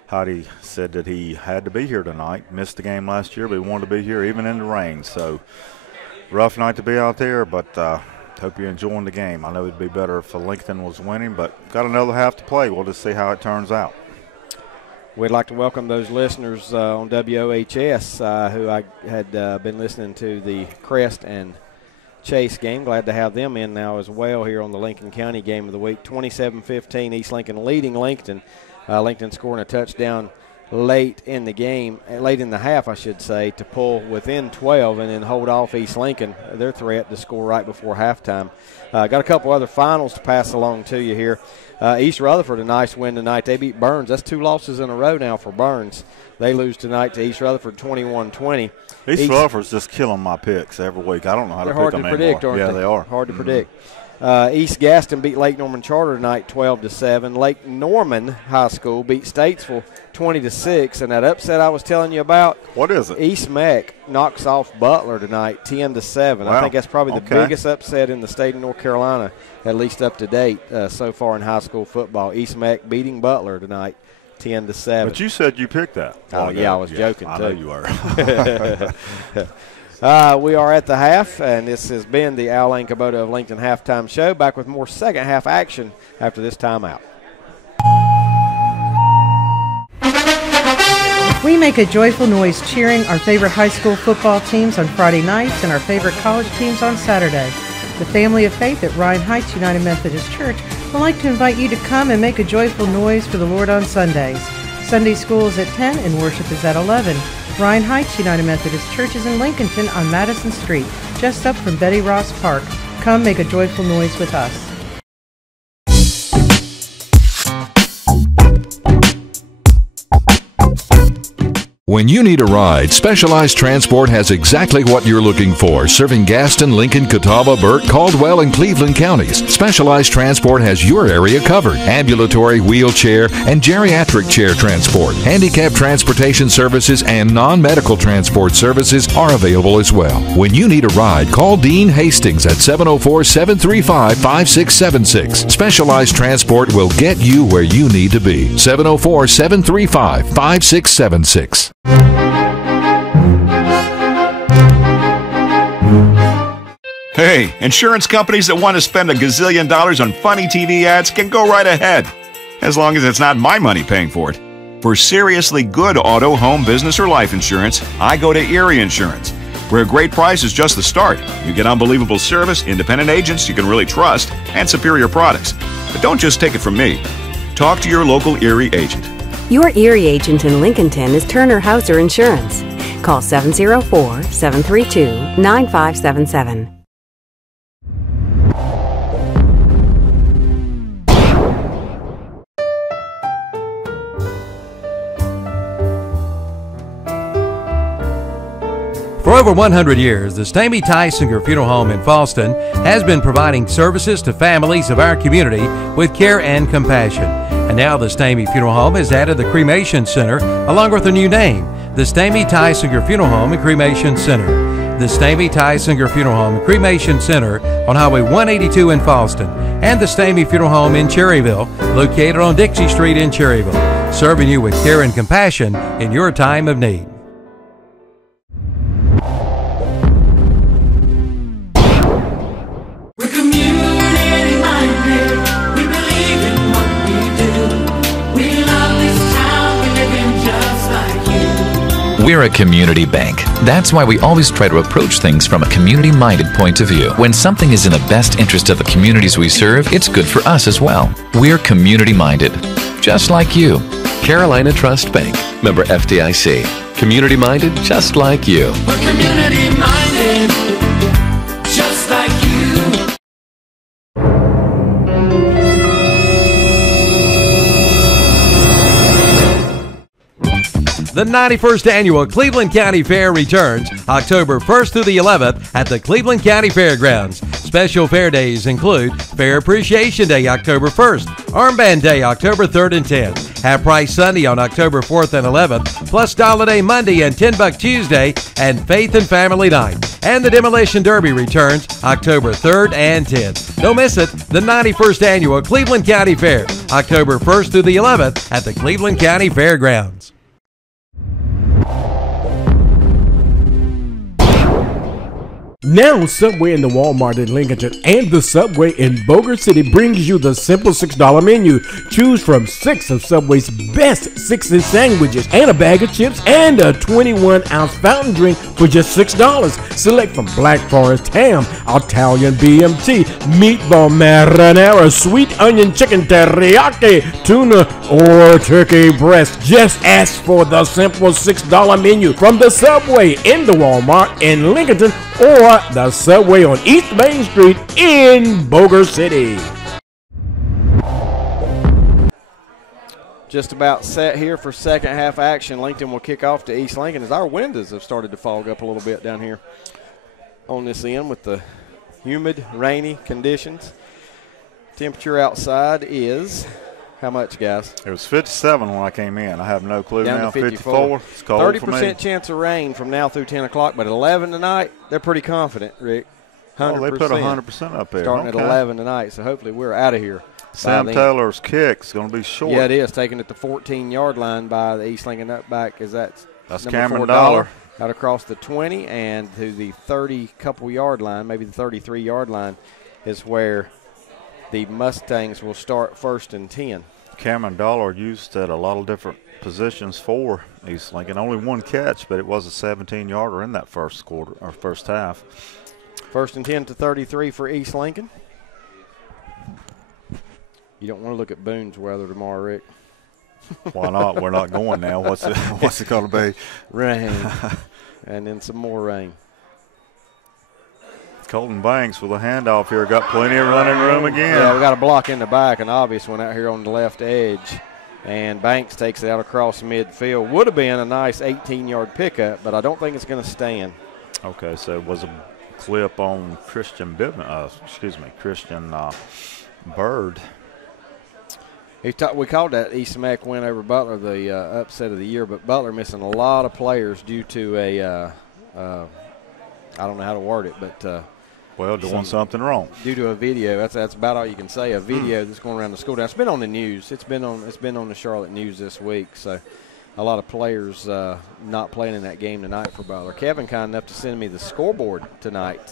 Heidi said that he had to be here tonight. Missed the game last year, but he wanted to be here even in the rain. So, rough night to be out there, but hope you're enjoying the game. I know it'd be better if Lincoln was winning, but got another half to play. We'll just see how it turns out. We'd like to welcome those listeners on WOHS who I had been listening to the Crest and Chase game. Glad to have them in now as well here on the Lincoln County game of the week. 27-15, East Lincoln leading Lincoln. Lincoln scoring a touchdown late in the game, late in the half, I should say, to pull within 12 and then hold off East Lincoln, their threat to score right before halftime. Got a couple other finals to pass along to you here. East Rutherford, a nice win tonight. They beat Burns. That's 2 losses in a row now for Burns. They lose tonight to East Rutherford 21-20. East Rutherford's just killing my picks every week. I don't know how to pick them anymore. They're hard to predict, aren't they? Yeah, they are. Hard to predict. East Gaston beat Lake Norman Charter tonight 12-7. Lake Norman High School beat Statesville 20-6. And that upset I was telling you about. What is it? East Mac knocks off Butler tonight 10-7. Wow. I think that's probably the biggest upset in the state of North Carolina, at least up to date so far in high school football. East Mac beating Butler tonight 10-7. But you said you picked that. Oh, yeah, I was joking too. I know you were. We are at the half, and this has been the Al Lane Kubota of Lincoln halftime show. Back with more second half action after this timeout. We make a joyful noise cheering our favorite high school football teams on Friday nights and our favorite college teams on Saturday. The Family of Faith at Ryan Heights United Methodist Church would like to invite you to come and make a joyful noise for the Lord on Sundays. Sunday school is at 10 and worship is at 11. Ryan Heights United Methodist Church is in Lincolnton on Madison Street, just up from Betty Ross Park. Come make a joyful noise with us. When you need a ride, Specialized Transport has exactly what you're looking for, serving Gaston, Lincoln, Catawba, Burke, Caldwell, and Cleveland counties. Specialized Transport has your area covered. Ambulatory, wheelchair, and geriatric chair transport. Handicap transportation services and non-medical transport services are available as well. When you need a ride, call Dean Hastings at 704-735-5676. Specialized Transport will get you where you need to be. 704-735-5676. Hey, insurance companies that want to spend a gazillion dollars on funny TV ads can go right ahead, as long as it's not my money paying for it. For seriously good auto, home, business, or life insurance, I go to Erie Insurance, where a great price is just the start. You get unbelievable service, independent agents you can really trust, and superior products. But don't just take it from me. Talk to your local Erie agent. Your Erie agent in Lincolnton is Turner Hauser Insurance. Call 704-732-9577. For over 100 years, the Stamey Tysinger Funeral Home in Fallston has been providing services to families of our community with care and compassion. And now the Stamey Funeral Home has added the Cremation Center along with a new name, the Stamey Tysinger Funeral Home and Cremation Center. The Stamey Tysinger Funeral Home and Cremation Center on Highway 182 in Fallston, and the Stamey Funeral Home in Cherryville, located on Dixie Street in Cherryville, serving you with care and compassion in your time of need. We're a community bank. That's why we always try to approach things from a community-minded point of view. When something is in the best interest of the communities we serve, it's good for us as well. We're community-minded, just like you. Carolina Trust Bank. Member FDIC. Community-minded, just like you. We're community-minded, just like you. The 91st Annual Cleveland County Fair returns October 1st through the 11th at the Cleveland County Fairgrounds. Special fair days include Fair Appreciation Day October 1st, Armband Day October 3rd and 10th, Half Price Sunday on October 4th and 11th, plus Dollar Day Monday and $10 Tuesday, and Faith and Family Night. And the Demolition Derby returns October 3rd and 10th. Don't miss it, the 91st Annual Cleveland County Fair, October 1st through the 11th at the Cleveland County Fairgrounds. Now, Subway in the Walmart in Lincolnton and the Subway in Boger City brings you the simple $6 menu. Choose from 6 of Subway's best 6-inch sandwiches and a bag of chips and a 21-ounce fountain drink for just $6. Select from Black Forest ham, Italian BMT, meatball marinara, sweet onion chicken teriyaki, tuna, or turkey breast. Just ask for the simple $6 menu from the Subway in the Walmart in Lincolnton or the Subway on East Main Street in Boger City. Just about set here for second half action. Lincoln will kick off to East Lincoln as our windows have started to fog up a little bit down here on this end with the humid, rainy conditions. Temperature outside is how much, guys? It was 57 when I came in. I have no clue Down now. to 54. It's cold 30% for me. chance of rain from now through 10 o'clock, but at 11 tonight, they're pretty confident, Rick. 100%. Oh, they put 100% up there. Starting at 11 tonight, so hopefully we're out of here. Sam Taylor's kick's going to be short. Yeah, it is. Taken at the 14-yard line by the East Lincoln Nutback. That's Cameron Dollar. Out across the 20 and to the 30-couple-yard line, maybe the 33-yard line, is where the Mustangs will start first and 10. Cameron Dollar used at a lot of different positions for East Lincoln. Only one catch, but it was a 17-yarder in that first quarter or first half. First and 10 to 33 for East Lincoln. You don't want to look at Boone's weather tomorrow, Rick. Why not? We're not going now. What's it going to be? Rain. And then some more rain. Colton Banks with a handoff here. Got plenty of running room again. Yeah, we got a block in the back, an obvious one out here on the left edge. And Banks takes it out across midfield. Would have been a nice 18-yard pickup, but I don't think it's going to stand. Okay, so it was a clip on Christian Bird. We called that East Mac win over Butler the upset of the year, but Butler missing a lot of players due to I don't know how to word it, but doing something wrong. Due to a video. That's about all you can say. A video that's going around the school. Now, it's been on the news. It's been on the Charlotte news this week. So a lot of players not playing in that game tonight for Butler. Kevin kind enough to send me the scoreboard tonight.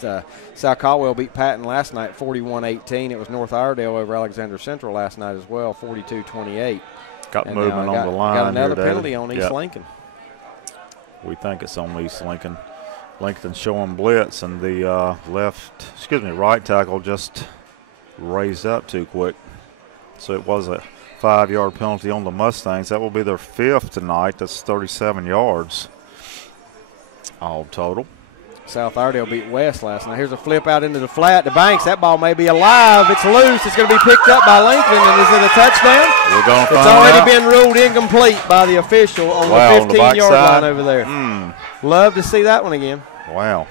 South Caldwell beat Patton last night 41-18. It was North Iredale over Alexander Central last night as well, 42-28. Got movement on the line. Got another here, penalty on East Lincoln. We think it's on East Lincoln. Lincoln showing blitz, and the right tackle just raised up too quick. So it was a 5-yard penalty on the Mustangs. That will be their 5th tonight. That's 37 yards all total. South Iredale beat West last night. Here's a flip out into the flat to Banks. That ball may be alive. It's loose. It's going to be picked up by Lincoln, and is it a touchdown? We're going to find It's already been ruled incomplete by the official on the 15-yard line over there. Love to see that one again. Wow.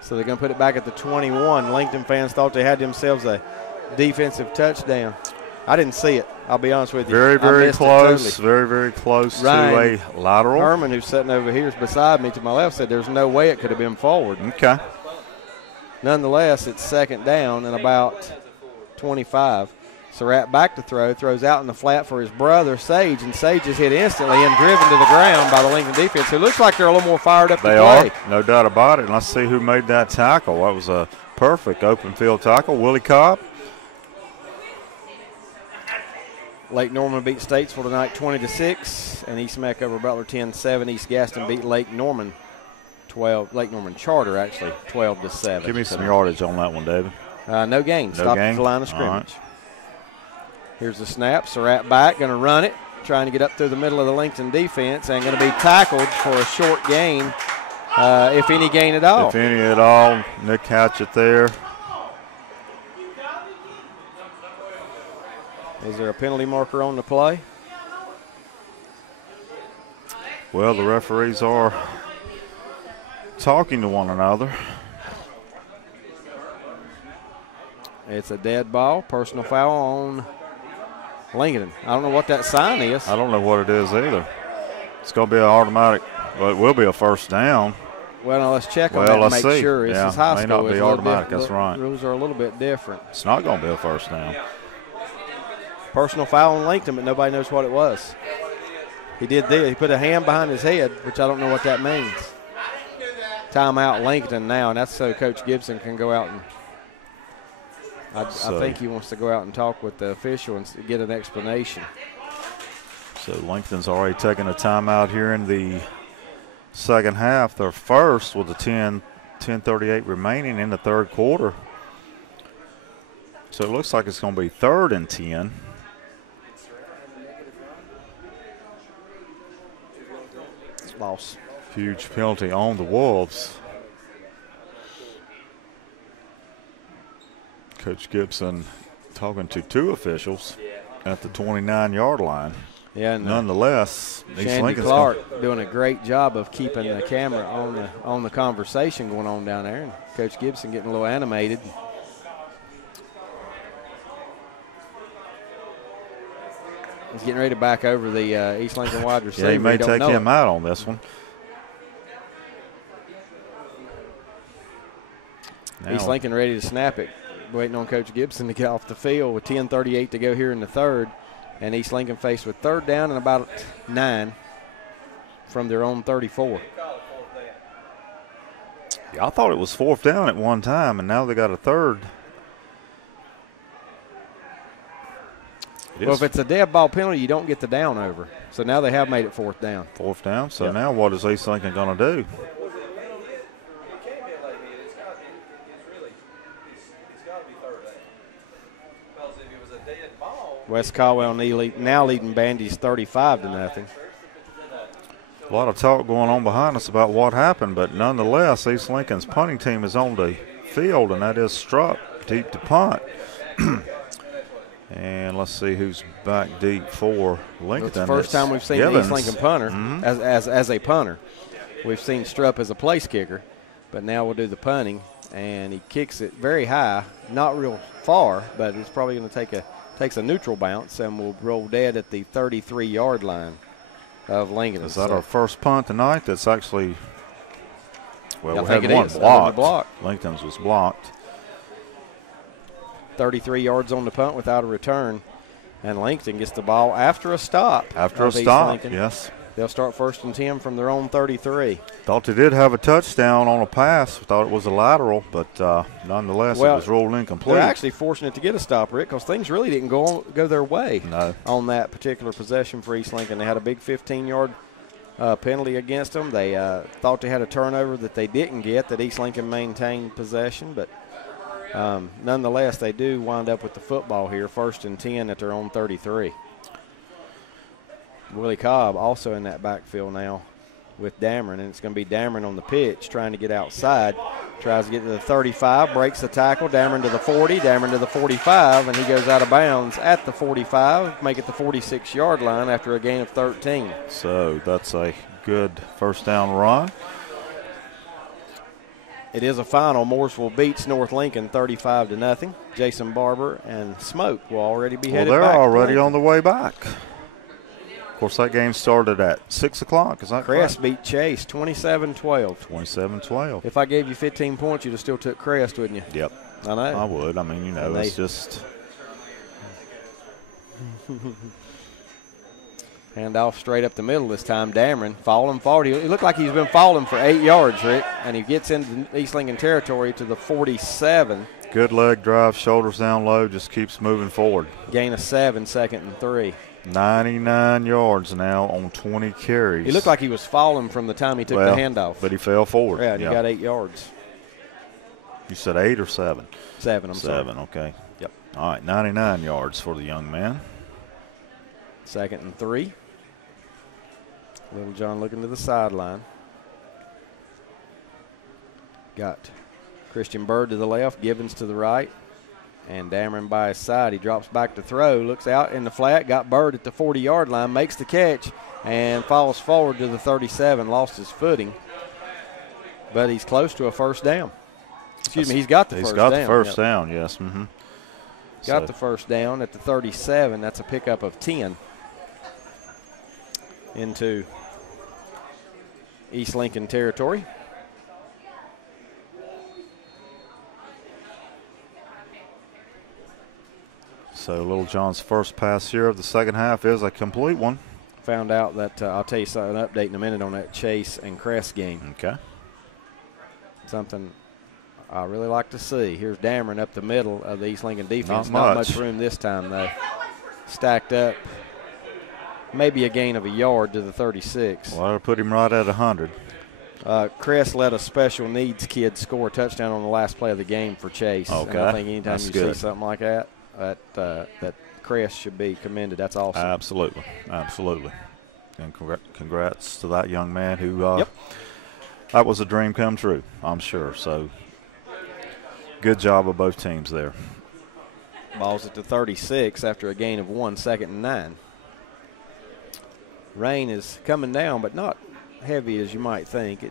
So they're going to put it back at the 21. Lincoln fans thought they had themselves a defensive touchdown. I didn't see it. I'll be honest with you. Very, very close. Very, very close Ryan to a lateral. Herman, who's sitting over here beside me to my left, said there's no way it could have been forward. Okay. Nonetheless, it's second down and about 25. Surratt back to throw, throws out in the flat for his brother, Sage, and Sage is hit instantly and driven to the ground by the Lincoln defense. It looks like they're a little more fired up to play. They are, no doubt about it. And let's see who made that tackle. That was a perfect open field tackle. Willie Cobb. Lake Norman beat Statesville tonight 20-6, and East Mac over Butler 10-7. East Gaston beat Lake Norman Charter actually 12-7. Give me some yardage on that one, David. No gain. Stopped at the line of scrimmage. Right. Here's the snap. Surratt back, going to run it, trying to get up through the middle of the Lincoln defense, and going to be tackled for a short gain, if any gain at all. If any at all. Nick Hatchett there. Is there a penalty marker on the play? Well, the referees are talking to one another. It's a dead ball, personal foul on Lincoln. I don't know what that sign is. I don't know what it is either. It's going to be an automatic, but it will be a first down. Well, now let's check on that and make sure. This is high school. May not be automatic. That's right. Rules are a little bit different. It's not going to be a first down. Personal foul on Lincoln, but nobody knows what it was. He did this. He put a hand behind his head, which I don't know what that means. Timeout Lincoln now, and that's so Coach Gibson can go out and I think he wants to go out and talk with the official and get an explanation. So Lincoln's already taken a timeout here in the second half. They're first with the 10:38 remaining in the third quarter. So it looks like it's going to be 3rd and 10. It's loss. Huge penalty on the Wolves. Coach Gibson talking to 2 officials at the 29-yard line. Yeah, and nonetheless, Shandy Clark doing a great job of keeping the camera on the conversation going on down there, and Coach Gibson getting a little animated. He's getting ready to back over the East Lincoln wide receiver. Yeah, he may take him out on this one. Now, East Lincoln ready to snap it. Waiting on Coach Gibson to get off the field with 10:38 to go here in the third. And East Lincoln faced with 3rd down and about 9 from their own 34. Yeah, I thought it was 4th down at one time, and now they got a 3rd. Well, if it's a dead ball penalty, you don't get the down over. So now they have made it 4th down. 4th down. So now what is East Lincoln going to do? West Caldwell now leading Bandy's 35-0. A lot of talk going on behind us about what happened, but nonetheless, East Lincoln's punting team is on the field, and that is Strupp deep to punt. And let's see who's back deep for Lincoln. It's the first time we've seen the East Lincoln punter as a punter. We've seen Strupp as a place kicker, but now we'll do the punting, and he kicks it very high, not real far, but it's probably going to takes a neutral bounce and will roll dead at the 33-yard line of Lincoln. Is that our first punt tonight? That's actually, well, we think had it one is. blocked. Lincoln's was blocked. 33 yards on the punt without a return, and Lincoln gets the ball after a stop. After a stop, yes. They'll start 1st and 10 from their own 33. Thought they did have a touchdown on a pass. Thought it was a lateral, but nonetheless, it was ruled incomplete. They're actually fortunate to get a stop, Rick, because things really didn't go their way on that particular possession for East Lincoln. They had a big 15-yard penalty against them. They thought they had a turnover that they didn't get, that East Lincoln maintained possession, but nonetheless, they do wind up with the football here, 1st and 10 at their own 33. Willie Cobb also in that backfield now with Dameron, and it's going to be Dameron on the pitch trying to get outside. Tries to get to the 35, breaks the tackle, Dameron to the 40, Dameron to the 45, and he goes out of bounds at the 45, make it the 46-yard line after a gain of 13. So that's a good first down run. It is a final. Mooresville beats North Lincoln 35-0. Jason Barber and Smoke will already be headed back. Well, they're already on the way back. Of course, that game started at 6 o'clock. Is that Crest correct? beat Chase 27-12. 27-12. If I gave you 15 points, you'd have still took Crest, wouldn't you? Yep. I know. I would. I mean, it's just. Hand off straight up the middle this time. Dameron falling forward. He looked like he's been falling for 8 yards, Rick, and he gets into East Lincoln territory to the 47. Good leg drive, shoulders down low, just keeps moving forward. Gain of 7, 2nd and 3. 99 yards now on 20 carries. He looked like he was falling from the time he took the handoff. But he fell forward. Yeah, he got 8 yards. You said 8 or 7? 7, I'm sorry. 7, okay. Yep. All right, 99 yards for the young man. 2nd and 3. Little John looking to the sideline. Got Christian Bird to the left, Gibbons to the right, and Dameron by his side. He drops back to throw, looks out in the flat, got Bird at the 40-yard line, makes the catch, and falls forward to the 37, lost his footing. But he's close to a first down. Excuse me, he's got the first down. He's got the first down, yes. Mm-hmm. Got the first down at the 37. That's a pickup of 10 into East Lincoln territory. So Little John's first pass here of the second half is a complete one. Found out that I'll tell you an update in a minute on that Chase and Crest game. Okay. Something I really like to see. Here's Dameron up the middle of the East Lincoln defense. Not much room this time, though. Stacked up. Maybe a gain of a yard to the 36. Well, that'll put him right at 100. Crest let a special needs kid score a touchdown on the last play of the game for Chase. Okay. And I think anytime That's you good. see something like that, that Crest should be commended. That's awesome. Absolutely. Absolutely. And congrats to that young man who that was a dream come true, I'm sure. So good job of both teams there. Ball's at the 36 after a gain of 1, 2nd and 9. Rain is coming down, but not heavy as you might think.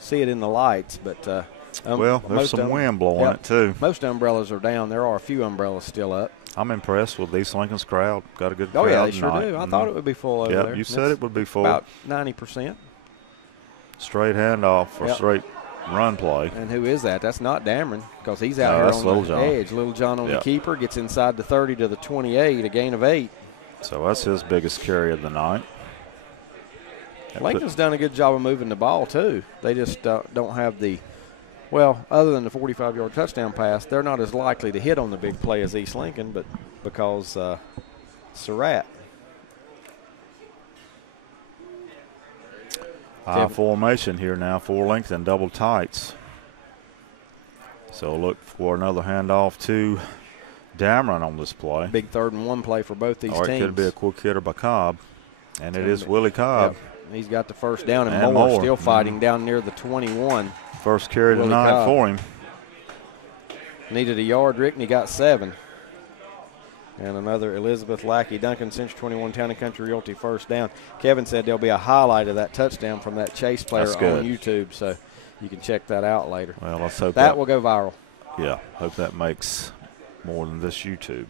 See it in the lights, but well, there's some wind blowing it too. Most umbrellas are down. There are a few umbrellas still up. I'm impressed with East Lincoln's crowd. Got a good crowd. Oh yeah, they sure tonight. do. I thought it would be full over there. Yeah, you said it would be full. About 90%. Straight handoff for straight run play. And who is that? That's not Dameron, because he's out here on the edge. Little John on the keeper, gets inside the 30 to the 28, a gain of 8. So that's his biggest carry of the night. Lincoln's done a good job of moving the ball, too. They just don't have the, well, other than the 45-yard touchdown pass, they're not as likely to hit on the big play as East Lincoln, but because Surratt. High formation here now for Lincoln, double tights. So look for another handoff to Dameron on this play. Big 3rd and 1 play for both these Or teams. it could be a quick hitter by Cobb. And it is Willie Cobb. Yep. He's got the first down, and And Moore Moore. still fighting down near the 21. First carry Willie tonight Cobb. for him. Needed a yard, Rick, and he got 7. And another Elizabeth Lackey Duncan Century 21 Town and Country Realty first down. Kevin said there'll be a highlight of that touchdown from that Chase player That's on good. YouTube, so you can check that out later. Well, let's hope that will go viral. Yeah, hope that makes more than this YouTube.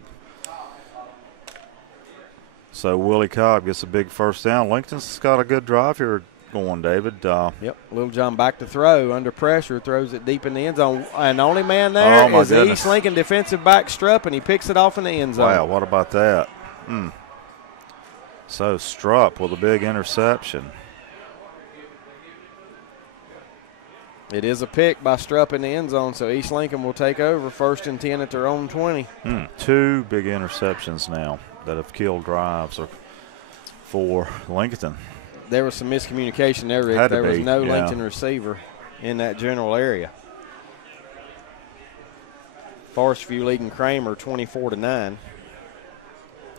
So Willie Cobb gets a big first down. Lincoln's got a good drive here going, David. Yep, Little John back to throw. Under pressure, throws it deep in the end zone. And the only man there is the East Lincoln defensive back Strupp, and he picks it off in the end zone. Wow, what about that? So Strupp with a big interception. It is a pick by Strupp in the end zone, so East Lincoln will take over 1st and 10 at their own 20. 2 big interceptions now that have killed drives for Lincoln. There was some miscommunication there, Rick. There was no Lincoln receiver in that general area. Forest View leading Kramer 24-9.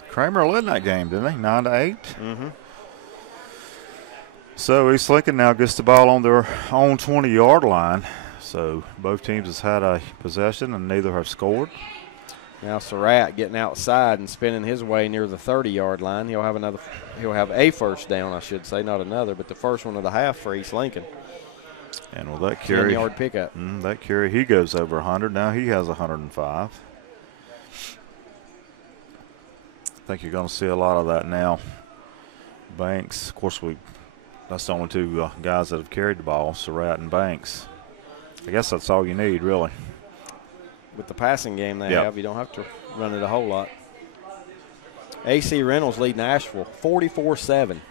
Kramer led that game, didn't he? 9-8. Mm-hmm. So East Lincoln now gets the ball on their own 20-yard line. So both teams has had a possession and neither have scored. Now Surratt getting outside and spinning his way near the 30-yard line. He'll have a first down, I should say, not another, but the first one of the half for East Lincoln. And with that carry, 10-yard pickup. That carry, he goes over 100. Now he has 105. I think you're going to see a lot of that now. Banks, of course, that's the only 2 guys that have carried the ball, Surratt and Banks. I guess that's all you need, really. With the passing game they have, you don't have to run it a whole lot. AC Reynolds leading Asheville 44-7.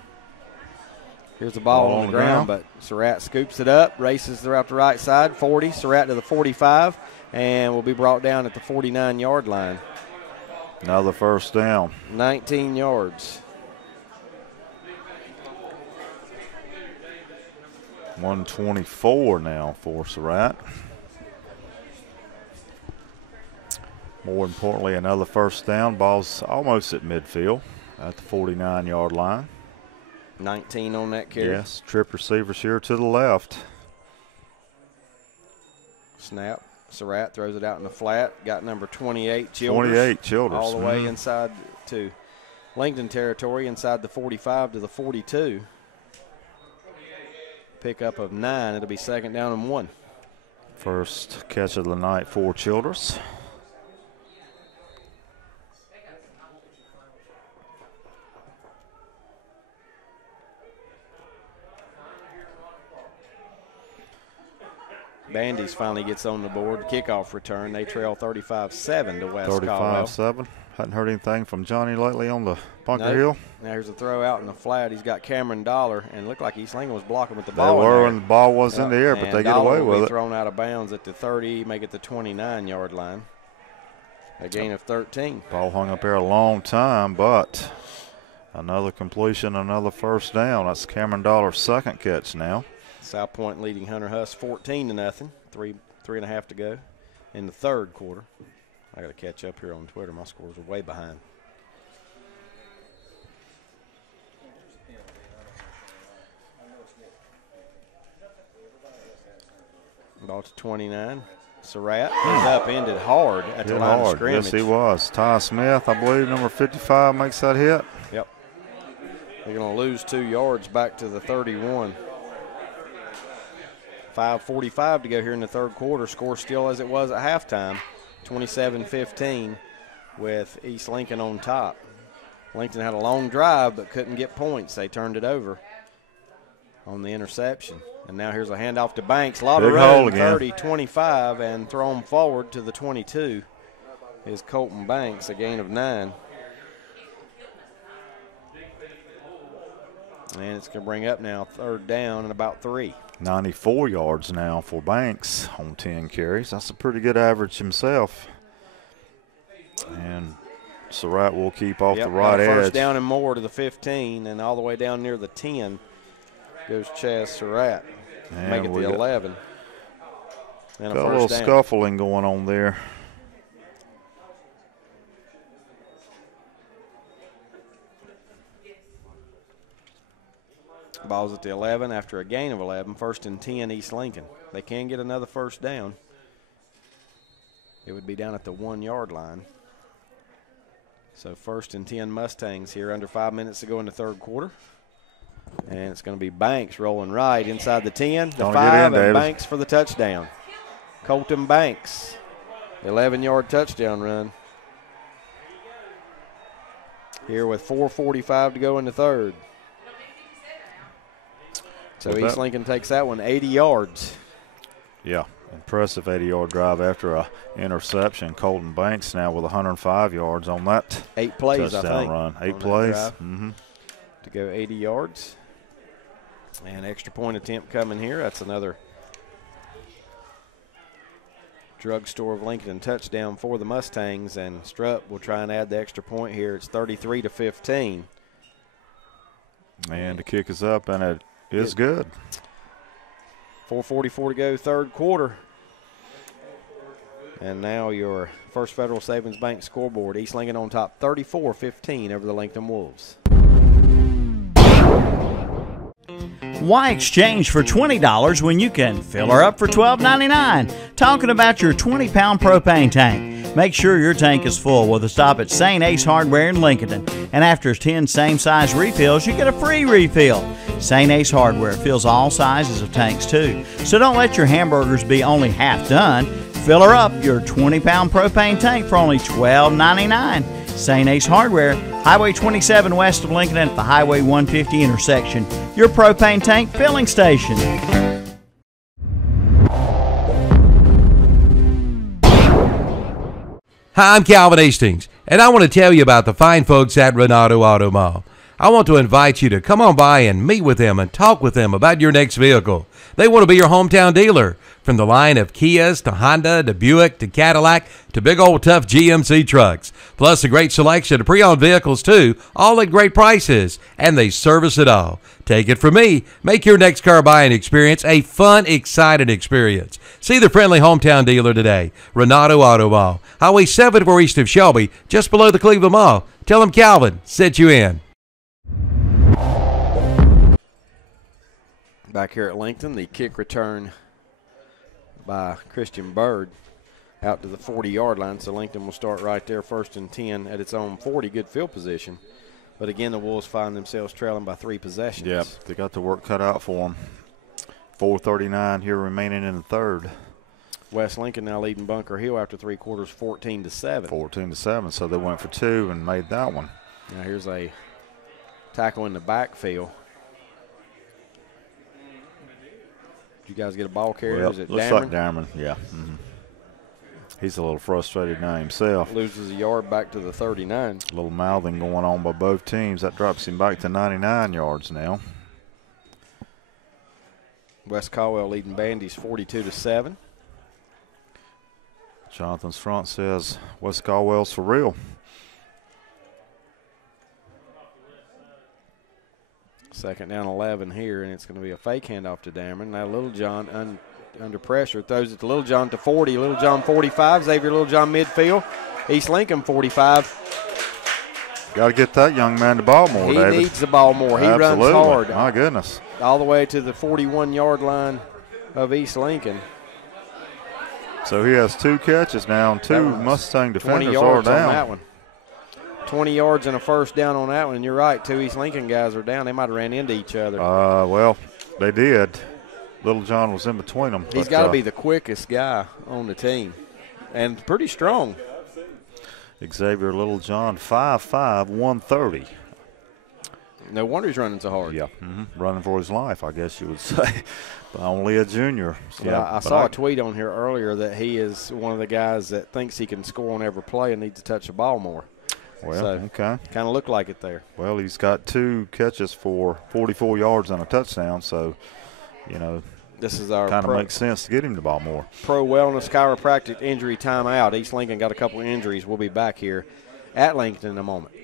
Here's the ball on the ground, but Surratt scoops it up, races throughout the right side, 40, Surratt to the 45, and will be brought down at the 49-yard line. Another first down. 19 yards. 124 now for Surratt. More importantly, another first down. Ball's almost at midfield at the 49-yard line. 19 on that carry. Yes, trip receivers here to the left. Snap. Surratt throws it out in the flat. Got number 28, Childers. 28, Childers. All the way inside to Lincoln territory, inside the 45 to the 42. Pickup of 9. It'll be 2nd down and 1. First catch of the night for Childers. Bandy's finally gets on the board. Kickoff return. They trail 35-7 to West Caldwell. 35-7. Hadn't heard anything from Johnny lately on the Bunker Nope. Hill. Now here's a throw out in the flat. He's got Cameron Dollar, and it looked like East Lincoln was blocking with the They ball. were, and the ball was in the air, but and they get Dollar away will with be it. thrown out of bounds at the 30, make it the 29-yard line. A gain of 13. Ball hung up there a long time, but another completion, another first down. That's Cameron Dollar's 2nd catch now. South Point leading Hunter Huss 14-0. 3.5 to go in the 3rd quarter. I got to catch up here on Twitter. My scores are way behind. Ball to 29. Surratt is upended hard at the line of scrimmage. Yes, he was. Ty Smith, I believe, number 55, makes that hit. Yep. They're going to lose 2 yards back to the 31. 5:45 to go here in the 3rd quarter. Score still as it was at halftime, 27-15 with East Lincoln on top. Lincoln had a long drive but couldn't get points. They turned it over on the interception. And now here's a handoff to Banks. A lot of room, 30, 25, and thrown forward to the 22 is Colton Banks, a gain of 9. And it's going to bring up now 3rd down and about 3. 94 yards now for Banks on 10 carries. That's a pretty good average himself. And Surratt will keep off the right edge. First down and more to the 15, and all the way down near the 10 goes Chaz Surratt. Make it the 11. And Got a little scuffling going on there. Ball's at the 11 after a gain of 11. 1st and 10, East Lincoln. They can get another first down. It would be down at the 1-yard line. So 1st and 10 Mustangs here, under 5 minutes to go in the third quarter. And it's going to be Banks rolling right inside the 10, the 5, and Banks for the touchdown. Colton Banks, 11-yard touchdown run. Here with 4:45 to go in the third. So East Lincoln takes that one 80 yards. Yeah, impressive 80-yard drive after a interception. Colton Banks now with 105 yards on that 8 plays, touchdown I think, run. 8 plays. To go 80 yards. And extra point attempt coming here. That's another Drugstore of Lincoln touchdown for the Mustangs, and Strutt will try and add the extra point here. It's 33-15. And the kick is up, and it is good. 4:44 to go, third quarter. And now your First Federal Savings Bank scoreboard. East Lincoln on top 34-15 over the Lincoln Wolves. Why exchange for $20 when you can fill her up for $12.99? Talking about your 20-pound propane tank. Make sure your tank is full with a stop at St. Ace Hardware in Lincolnton. And after 10 same-size refills, you get a free refill. St. Ace Hardware fills all sizes of tanks too. So don't let your hamburgers be only half done. Fill her up your 20-pound propane tank for only $12.99. St. Ace Hardware, Highway 27 west of Lincoln at the Highway 150 intersection. Your propane tank filling station. Hi, I'm Calvin Hastings, and I want to tell you about the fine folks at Renato Auto Mall. I want to invite you to come on by and meet with them and talk with them about your next vehicle. They want to be your hometown dealer, from the line of Kias to Honda to Buick to Cadillac to big old tough GMC trucks. Plus a great selection of pre-owned vehicles too, all at great prices, and they service it all. Take it from me, make your next car buying experience a fun, exciting experience. See the friendly hometown dealer today, Renato Auto Mall, Highway 74 east of Shelby, just below the Cleveland Mall. Tell them Calvin sent you in. Back here at Lincoln, the kick return by Christian Bird out to the 40-yard line. So Lincoln will start right there, 1st and 10 at its own 40. Good field position. But again, the Wolves find themselves trailing by 3 possessions. Yep, they got the work cut out for them. 4:39 here remaining in the third. West Lincoln now leading Bunker Hill after 3 quarters, 14-7. 14-7, so they went for 2 and made that one. Now here's a tackle in the backfield. Did you guys get a ball carrier? Well, Is it looks Dameron? like Dameron, yeah. He's a little frustrated now himself. Loses a yard back to the 39. A little mouthing going on by both teams. That drops him back to 99 yards now. West Caldwell leading Bandies 42-7. Jonathan's front says West Caldwell's for real. Second down 11 here, and it's going to be a fake handoff to Dameron. Now Little John under pressure throws it to Little John to 40. Little John 45. Xavier Little John midfield. East Lincoln 45. Got to get that young man the ball more, He David. needs the ball more. He Absolutely. runs hard. My goodness. All the way to the 41-yard line of East Lincoln. So he has 2 catches now, and 2 Mustang 20 defenders are yards down. on that one. 20 yards and a first down on that one. And you're right, 2 East Lincoln guys are down. They might have ran into each other. Well, they did. Little John was in between them. He's got to be the quickest guy on the team and pretty strong. Xavier Little John, 5'5", 130. No wonder he's running so hard. Yeah, running for his life, I guess you would say. But only a junior. Yeah, I saw a tweet on here earlier that he is one of the guys that thinks he can score on every play and needs to touch the ball more. Well, so, okay. Kind of looked like it there. Well, he's got 2 catches for 44 yards and a touchdown, so, you know, this is our kind of makes sense to get him the ball more. Pro Wellness Chiropractic injury timeout. East Lincoln got a couple of injuries. We'll be back here at Lincoln in a moment.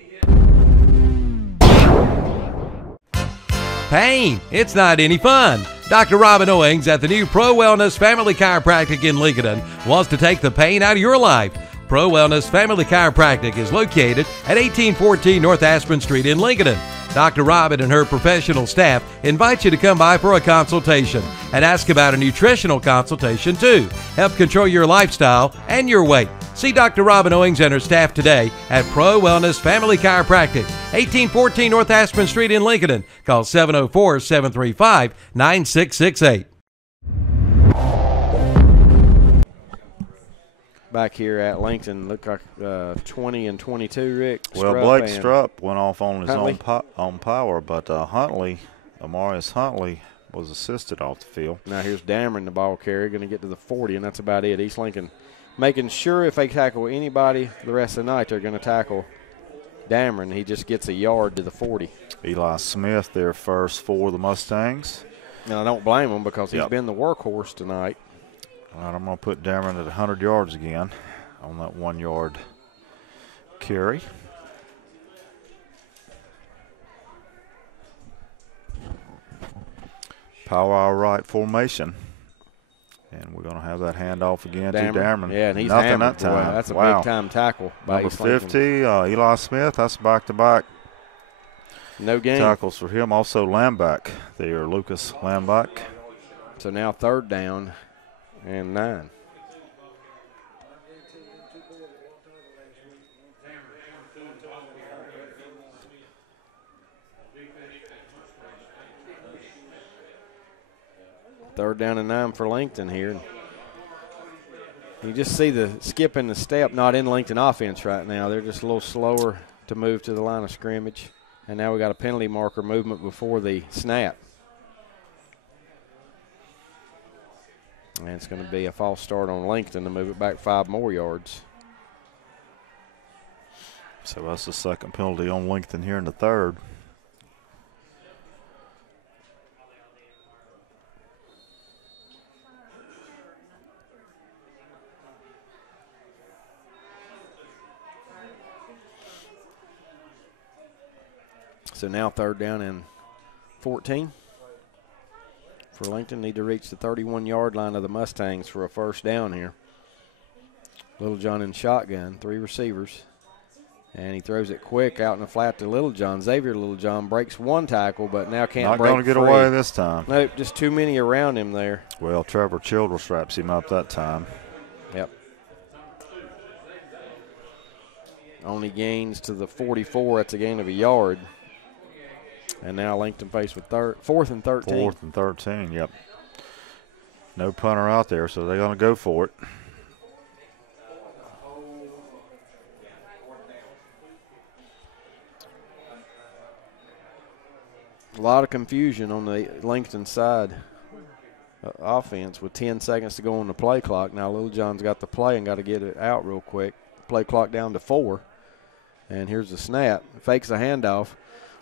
Pain, it's not any fun. Dr. Robin Owings at the new Pro Wellness Family Chiropractic in Lincoln wants to take the pain out of your life. Pro Wellness Family Chiropractic is located at 1814 North Aspirin Street in Lincoln. Dr. Robin and her professional staff invite you to come by for a consultation and ask about a nutritional consultation too. Help control your lifestyle and your weight. See Dr. Robin Owings and her staff today at Pro Wellness Family Chiropractic, 1814 North Aspen Street in Lincolnton. Call 704-735-9668. Back here at Lincoln, look like 20 and 22, Rick. Well, Strupp Blake and Strupp went off on his Huntley. own power, but Amarius Huntley was assisted off the field. Now here's Dameron, the ball carrier, going to get to the 40, and that's about it. East Lincoln making sure if they tackle anybody the rest of the night, they're going to tackle Dameron. He just gets a yard to the 40. Eli Smith, their first for the Mustangs. And I don't blame him because he's Yep. been the workhorse tonight. All right, I'm going to put Dameron at 100 yards again on that 1 yard carry. Power our right formation. And we're going to have that handoff again to Dameron. Yeah, and he's Nothing hammered, that time. boy. That's a Wow. big-time tackle by Number East Lincoln. 50, Eli Smith. That's back-to-back No game. tackles for him. Also Lamback there, Lucas Lamback. So now 3rd down and 9. Third down and 9 for Lincoln here. You just see the skip and the step not in Lincoln offense right now. They're just a little slower to move to the line of scrimmage. And now we got a penalty marker movement before the snap. And it's going to be a false start on Lincoln to move it back 5 more yards. So that's the second penalty on Lincoln here in the 3rd. So now 3rd down and 14 for Lincoln. Need to reach the 31-yard line of the Mustangs for a first down here. Littlejohn in shotgun, 3 receivers. And he throws it quick out in the flat to Littlejohn. Xavier Littlejohn breaks 1 tackle, but now can't Not break going to get free. away this time. Nope, just too many around him there. Well, Trevor Childress wraps him up that time. Yep. Only gains to the 44. That's a gain of a yard. And now Lincoln faced with 4th and 13. 4th and 13, yep. No punter out there, so they're going to go for it. A lot of confusion on the Lincoln side offense with 10 seconds to go on the play clock. Now Littlejohn's got the play and got to get it out real quick. Play clock down to 4. And here's the snap. Fakes a handoff.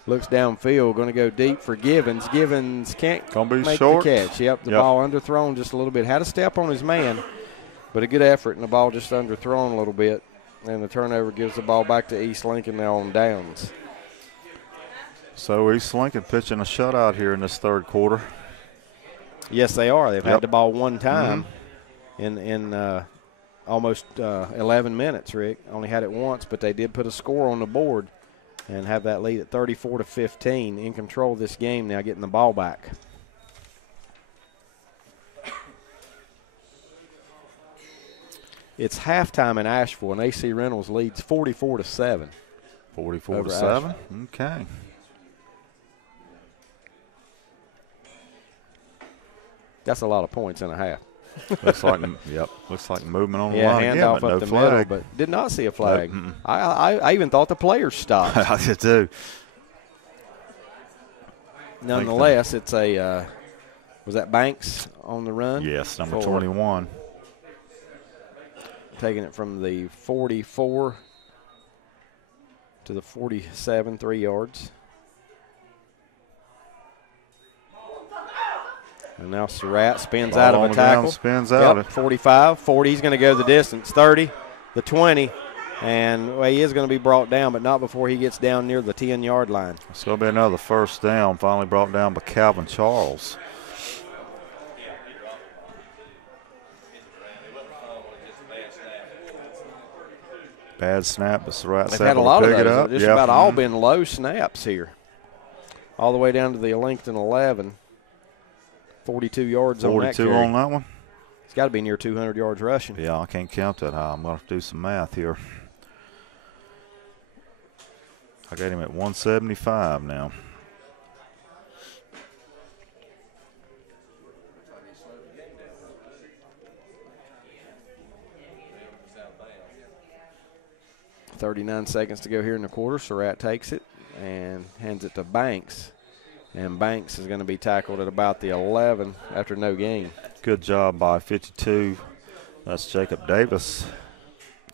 Looks downfield, going to go deep for Givens. Givens can't make short. the catch. Yep, the ball underthrown just a little bit. Had a step on his man, but a good effort, and the ball just underthrown a little bit. And the turnover gives the ball back to East Lincoln now on downs. So East Lincoln pitching a shutout here in this 3rd quarter. Yes, they are. They've had the ball 1 time in almost 11 minutes, Rick. Only had it once, but they did put a score on the board and have that lead at 34-15. In control of this game now, getting the ball back. It's halftime in Asheville, and AC Reynolds leads 44-7. 44-7. Okay. That's a lot of points in a half. Looks like movement on the yeah, line again, handoff but up no the flag. middle, but did not see a flag. Nope. I even thought the players stopped. I did too. Nonetheless, it's a was that Banks on the run? Yes, number 21. Taking it from the 44 to the 47, 3 yards. And now Surratt spins Ball out of on a the tackle. ground, spins out. Yep, 45, 40. He's going to go the distance. 30, the 20. And well, he is going to be brought down, but not before he gets down near the 10-yard line. It's going to be another first down, finally brought down by Calvin Charles. Bad snap, but Surratt's They've had a able lot to of pick it those. up. Just about all been low snaps here. all the way down to the Lincolnton 11. 42 yards on that 42 carry. on that one? It's got to be near 200 yards rushing. Yeah, I can't count that high. I'm going to have to do some math here. I got him at 175 now. .39 seconds to go here in the quarter. Surratt takes it and hands it to Banks. And Banks is going to be tackled at about the 11 after no gain. Good job by 52. That's Jacob Davis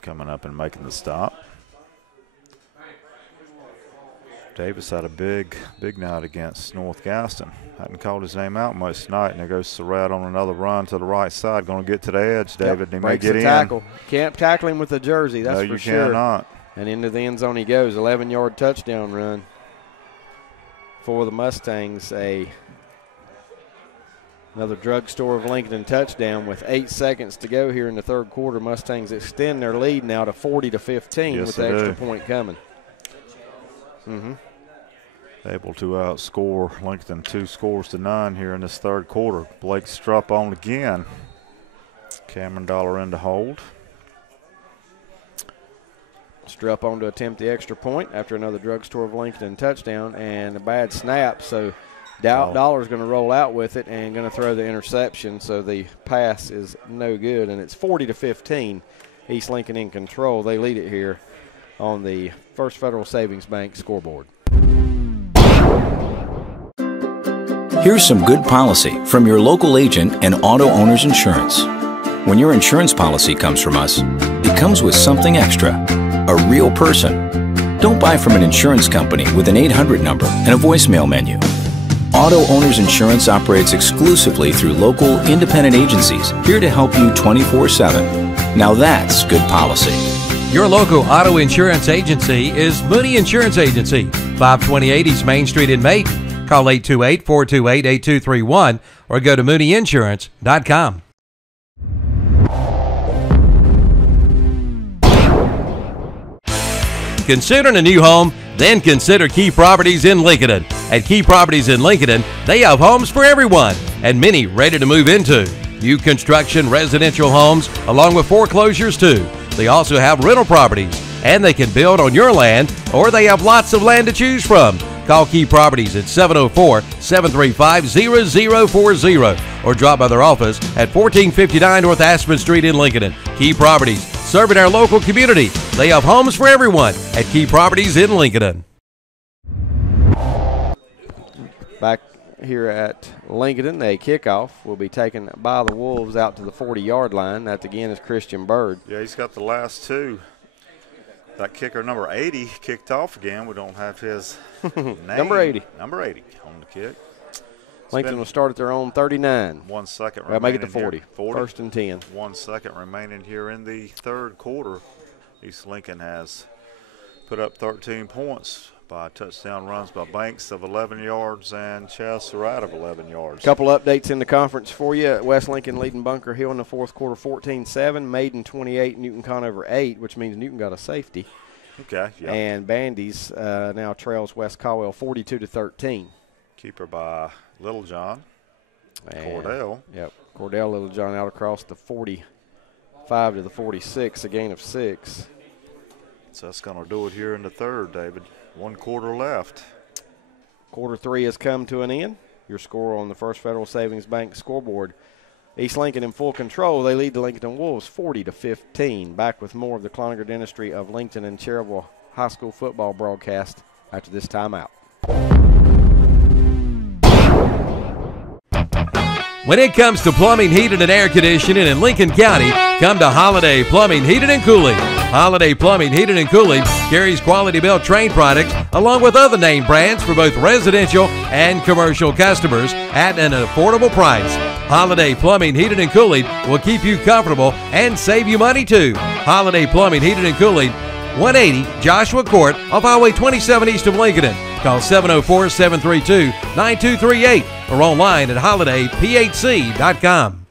coming up and making the stop. Davis had a big night against North Gaston. Hadn't called his name out much tonight, and there goes Surratt on another run to the right side. Going to get to the edge, David. He may get the in. Tackle. Can't tackle him with the jersey, that's no, for you sure. cannot. And into the end zone he goes. 11-yard touchdown run for the Mustangs. Another Drugstore of Lincoln touchdown with 8 seconds to go here in the third quarter. Mustangs extend their lead now to 40-15 with the extra point coming. Able to outscore Lincoln 2-9 here in this third quarter. Blake Strupp on again. Cameron Dollar in to hold. Strupp on to attempt the extra point after another Drugstore of Lincoln touchdown and a bad snap. So Dollar's going to roll out with it and going to throw the interception. So the pass is no good, and it's 40-15. East Lincoln in control. They lead it here on the First Federal Savings Bank scoreboard. Here's some good policy from your local agent and Auto Owners Insurance. When your insurance policy comes from us, it comes with something extra, a real person. Don't buy from an insurance company with an 800 number and a voicemail menu. Auto Owners Insurance operates exclusively through local independent agencies here to help you 24/7. Now that's good policy. Your local auto insurance agency is Mooney Insurance Agency, 528 East Main Street in Macon. Call 828-428-8231 or go to mooneyinsurance.com. Considering a new home? Then consider Key Properties in Lincolnton. At Key Properties in Lincolnton, they have homes for everyone and many ready to move into. New construction residential homes along with foreclosures too. They also have rental properties and they can build on your land or they have lots of land to choose from. Call Key Properties at 704-735-0040 or drop by their office at 1459 North Aspen Street in Lincolnton. Key Properties, serving our local community. They have homes for everyone at Key Properties in Lincolnton. Back here at Lincolnton, a kickoff will be taken by the Wolves out to the 40-yard line. That again is Christian Bird. Yeah, he's got the last two. That kicker, number 80, kicked off again. We don't have his name. Number 80. Number 80 on the kick. Lincoln will start at their own 39. 1 second remaining. Make it to 40. 40. First and 10. 1 second remaining here in the third quarter. East Lincoln has put up 13 points by touchdown runs by Banks of 11 yards and Chaz Surratt of 11 yards. Couple updates in the conference for you. West Lincoln leading Bunker Hill in the fourth quarter 14-7. Maiden 28, Newton Conover 8, which means Newton got a safety. Okay, yeah. And Bandy's now trails West Caldwell 42-13. Keeper by Littlejohn. And Cordell. Yep, Cordell Littlejohn out across the 45 to the 46, a gain of 6. So that's going to do it here in the third, David. 1 quarter left. Quarter 3 has come to an end. Your score on the First Federal Savings Bank scoreboard. East Lincoln in full control. They lead the Lincoln Wolves 40-15. Back with more of the Cloninger Dentistry of Lincoln and Cherryville High School football broadcast after this timeout. When it comes to plumbing, heating, and air conditioning in Lincoln County, come to Holiday Plumbing, Heating, and Cooling. Holiday Plumbing, Heating, and Cooling carries quality built Trane products along with other name brands for both residential and commercial customers at an affordable price. Holiday Plumbing, Heating, and Cooling will keep you comfortable and save you money too. Holiday Plumbing, Heating, and Cooling, 180 Joshua Court off Highway 27 east of Lincoln. Call 704-732-9238 or online at holidayphc.com.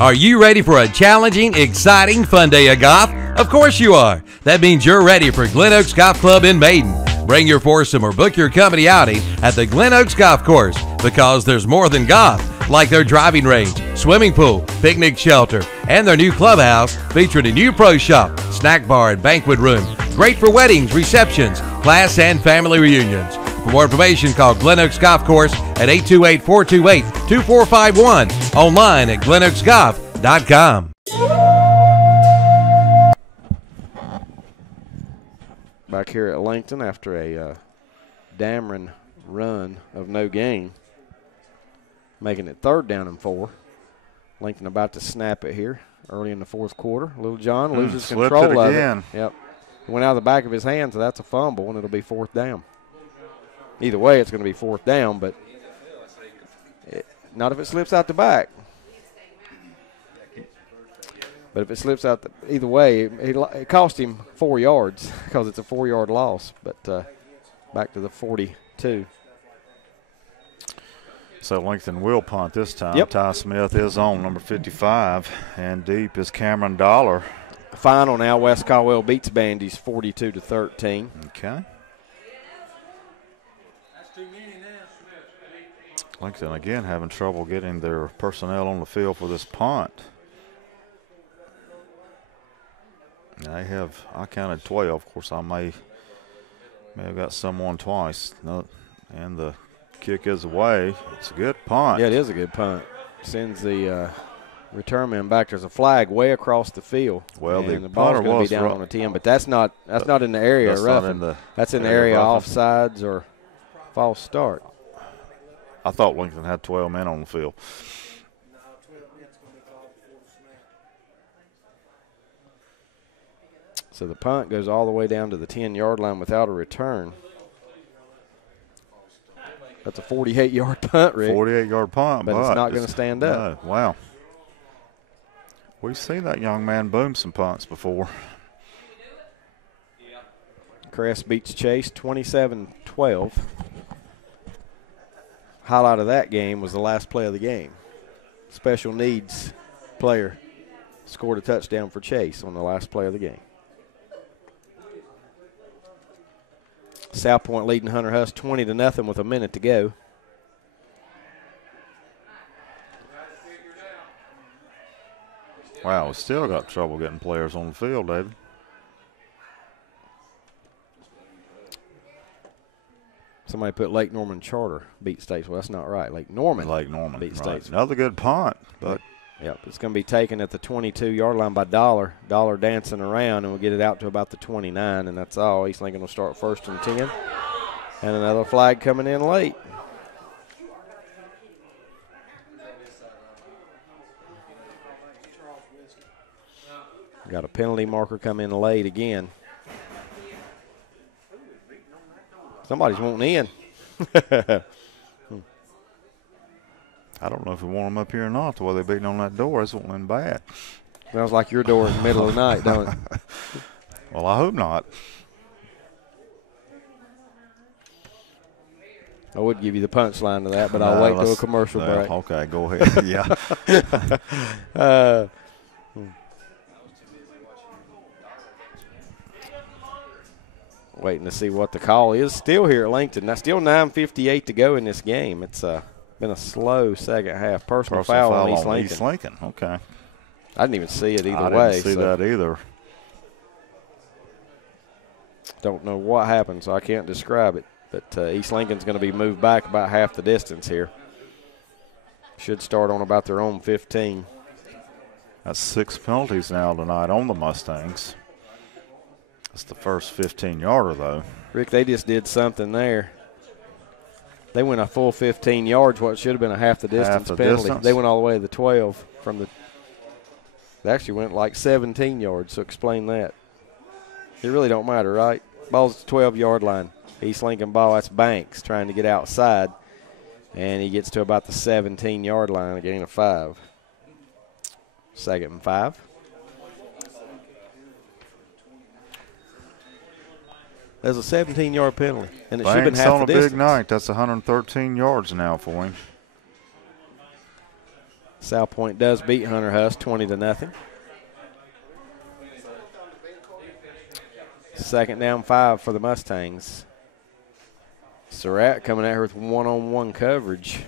Are you ready for a challenging, exciting, fun day of golf? Of course you are. That means you're ready for Glen Oaks Golf Club in Maiden. Bring your foursome or book your company outing at the Glen Oaks Golf Course, because there's more than golf, like their driving range, swimming pool, picnic shelter, and their new clubhouse featuring a new pro shop, snack bar, and banquet room. Great for weddings, receptions, class and family reunions. For more information, call Glen Oaks Golf Course at 828-428-2451. Online at glenoaksgolf.com. Back here at Lincolnton after a Dameron run of no gain, making it 3rd down and 4. Lincoln about to snap it here early in the 4th quarter. Little John loses control of it. Yep. It went out of the back of his hand, so that's a fumble, and it'll be 4th down. Either way, it's going to be 4th down, but not if it slips out the back. But if it slips out, either way, it cost him 4 yards because it's a 4-yard loss. But back to the 42. So Lincoln will punt this time. Yep. Ty Smith is on, number 55, and deep is Cameron Dollar. Final now, West Caldwell beats Bandy's 42-13. Okay. Lincoln again having trouble getting their personnel on the field for this punt. They have, I counted 12. Of course, I may have got someone twice. No, and the kick is away. It's a good punt. Yeah, it is a good punt. Sends the return man back. There's a flag way across the field. Well, and the ball's going to be down on the 10, but that's not in the area of roughing. That's in the area of offsides or false start. I thought Lincoln had 12 men on the field. So the punt goes all the way down to the 10-yard line without a return. That's a 48-yard punt, Rick. 48-yard punt, but it's not going to stand up. No, wow. We've seen that young man boom some punts before. Crest beats Chase 27-12. Highlight of that game was the last play of the game. Special needs player scored a touchdown for Chase on the last play of the game. South Point leading Hunter Huss 20-0 with a minute to go. Wow, we still got trouble getting players on the field, David. Somebody put Lake Norman Charter beat Statesville. That's not right. Lake Norman beat right. Statesville. Another good punt, but yep, it's going to be taken at the 22-yard line by Dollar. Dollar dancing around, and we'll get it out to about the 29, and that's all. East Lincoln will start 1st and 10. And another flag coming in late. Got a penalty marker come in late again. Somebody's wanting in. I don't know if we want them up here or not. The way they're beating on that door, it's wanting bad. Sounds like your door in the middle of the night, don't it? Well, I hope not. I would give you the punchline to that, but I'll wait till a commercial break. Okay, go ahead. Yeah. Waiting to see what the call is. Still here at Lincoln. Now, still 9:58 to go in this game. It's been a slow second half. Personal foul on East Lincoln. East Lincoln, okay. I didn't even see it either I way. didn't see that either. Don't know what happened, so I can't describe it. But East Lincoln's going to be moved back about half the distance here. Should start on about their own 15. That's 6 penalties now tonight on the Mustangs. That's the first 15-yarder, though. Rick, they just did something there. They went a full 15 yards, what should have been a half the distance penalty. They went all the way to the 12 from the – they actually went like 17 yards, so explain that. It really don't matter, right? Ball's at the 12-yard line. East Lincoln ball, that's Banks trying to get outside, and he gets to about the 17-yard line, a gain of 5. 2nd and 5. There's a 17-yard penalty, and it should have been half the distance. On a big night. That's 113 yards now for him. South Point does beat Hunter Huss 20-0. Second down 5 for the Mustangs. Surratt coming at her with one-on-one coverage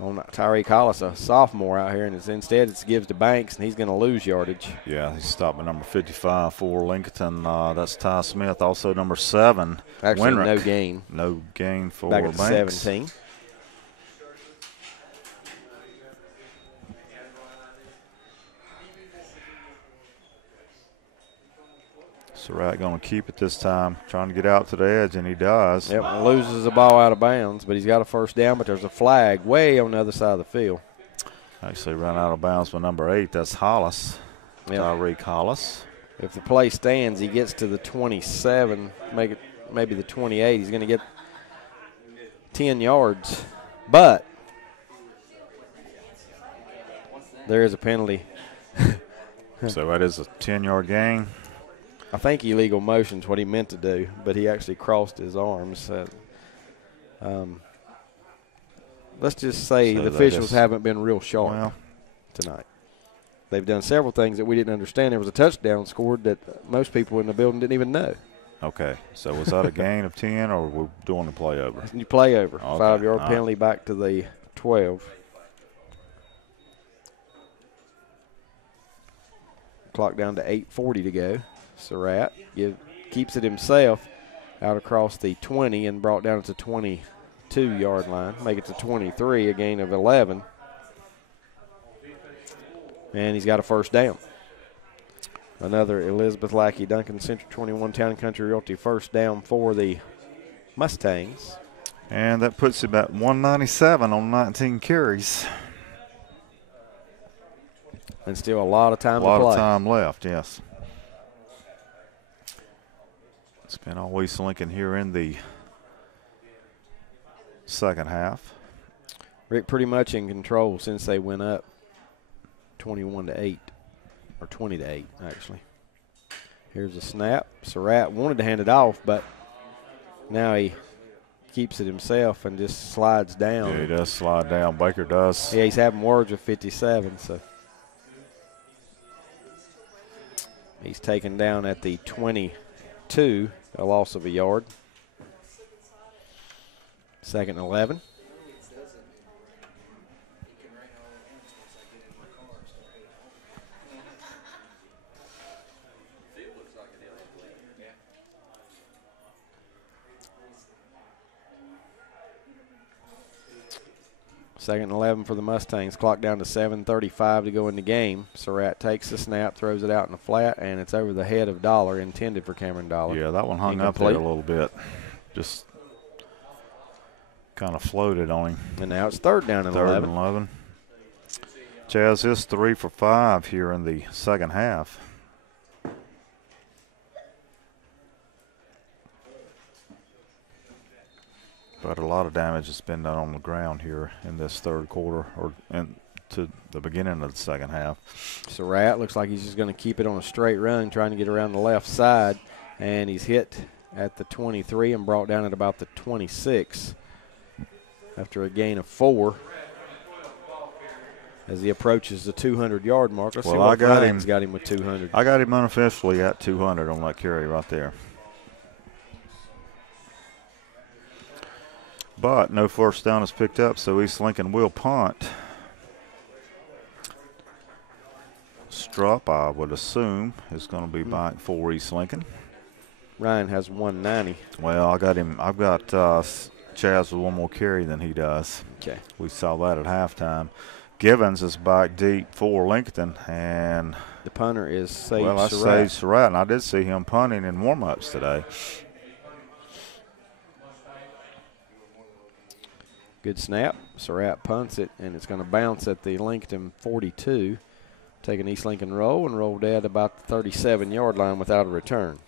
on Tyreek Hollis, a sophomore out here, and instead it gives to Banks, and he's going to lose yardage. Yeah, he's stopped at number 55 for Lincolnton. That's Ty Smith. Also number 7, Actually, Winrick. no gain. No gain for Back at the Banks. 17. Surratt going to keep it this time, trying to get out to the edge, and he does. Yep, loses the ball out of bounds, but he's got a first down, but there's a flag way on the other side of the field. Actually ran out of bounds by number 8. That's Hollis, Tyreek Hollis. If the play stands, he gets to the 27, make it maybe the 28. He's going to get 10 yards, but there is a penalty. So that is a 10-yard gain. I think illegal motion's what he meant to do, but he actually crossed his arms. Let's just say the officials haven't been real sharp tonight. They've done several things that we didn't understand. There was a touchdown scored that most people in the building didn't even know. Okay, so was that a gain of 10, or we're doing the play over? You play over. Okay. 5-yard All penalty back to the 12. Clock down to 8:40 to go. Surratt keeps it himself out across the 20 and brought down to the 22-yard line. Make it to 23, a gain of 11. And he's got a first down. Another Elizabeth Lackey Duncan Central 21 Town and Country Realty first down for the Mustangs. And that puts him at 197 on 19 carries. And still a lot of time to play. A lot of time left, yes. It's been all East Lincoln here in the second half. Rick pretty much in control since they went up 21-8, or 20-8 actually. Here's a snap. Surratt wanted to hand it off, but now he keeps it himself and just slides down. Yeah, he does slide down. Baker does. Yeah, he's having words with 57, so he's taken down at the 22, a loss of a yard. Second and 11. Second and 11 for the Mustangs. Clock down to 7:35 to go in the game. Surratt takes the snap, throws it out in the flat, and it's over the head of Dollar, intended for Cameron Dollar. Yeah, that one hung up there a little bit. Just kind of floated on him. And now it's third down and 11. Third and 11. Chaz is 3 for 5 here in the second half. But a lot of damage has been done on the ground here in this third quarter, or to the beginning of the second half. Surratt looks like he's just going to keep it on a straight run, trying to get around the left side, and he's hit at the 23 and brought down at about the 26 after a gain of 4 as he approaches the 200-yard mark. Let's see what Ryan's got him with 200. I got him unofficially at 200 on that carry right there. But no first down is picked up, so East Lincoln will punt. Strupp, I would assume, is going to be back for East Lincoln. Ryan has 190. Well, I've got Chaz with one more carry than he does. Okay. We saw that at halftime. Givens is back deep for Lincoln, and the punter is Sage Surratt. Well, that's Sage Surratt, and I did see him punting in warm-ups today. Good snap. Surratt punts it, and it's going to bounce at the Lincoln 42. Take an East Lincoln roll and roll dead about the 37-yard line without a return.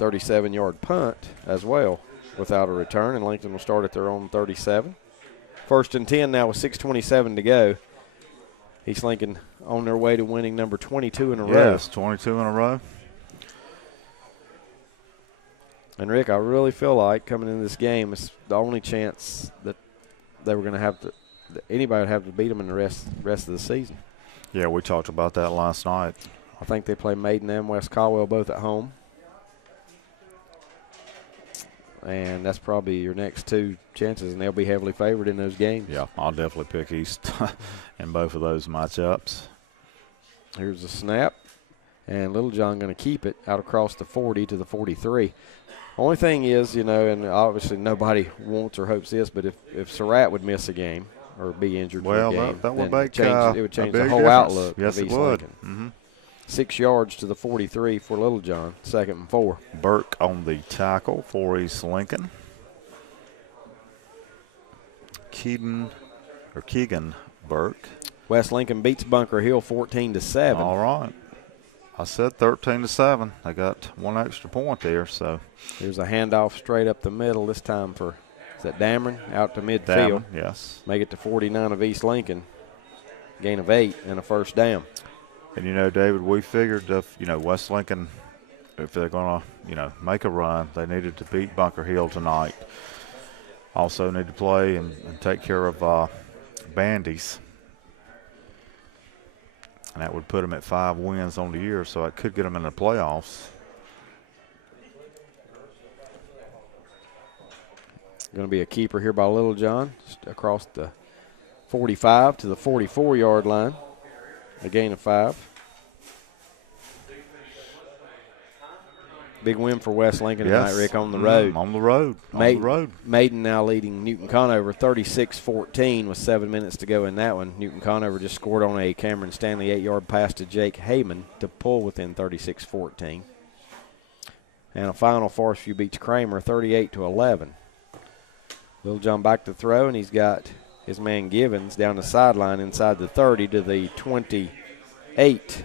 37-yard punt as well without a return, and Lincoln will start at their own 37. First and 10 now with 6:27 to go. East Lincoln on their way to winning number 22 in a row. Yes, 22 in a row. And, Rick, I really feel like coming into this game, it's the only chance that they were going to have to – anybody would have to beat them in the rest of the season. Yeah, we talked about that last night. I think they play Maiden and West Caldwell both at home. And that's probably your next two chances, and they'll be heavily favored in those games. Yeah, I'll definitely pick East in both of those matchups. Here's the snap, and Littlejohn going to keep it out across the 40 to the 43. Only thing is, you know, and obviously nobody wants or hopes this, but if Surratt would miss a game or be injured for a game, that would then make it would change the big whole difference. outlook Yes, of it East would. Lincoln. Mm-hmm. 6 yards to the 43 for Littlejohn, 2nd and 4. Burke on the tackle for East Lincoln. Keegan Burke. West Lincoln beats Bunker Hill 14-7. All right. I said 13-7. They got one extra point there. So here's a handoff straight up the middle. This time for, is that Dameron out to midfield? Dameron, yes. Make it to 49 of East Lincoln. Gain of 8 and a first down. And you know, David, we figured if West Lincoln, if they're going to make a run, they needed to beat Bunker Hill tonight. Also need to play and take care of Bandy's. And that would put them at 5 wins on the year, so it could get them in the playoffs. Going to be a keeper here by Littlejohn, across the 45 to the 44-yard line. A gain of 5. Big win for West Lincoln tonight, Rick, on the road. On the road. On the road. Maiden now leading Newton Conover 36-14 with 7 minutes to go in that one. Newton Conover just scored on a Cameron Stanley 8-yard pass to Jake Heyman to pull within 36-14. And a final Forest View beats Kramer 38-11. Littlejohn back to throw, and he's got his man Givens down the sideline inside the 30 to the 28.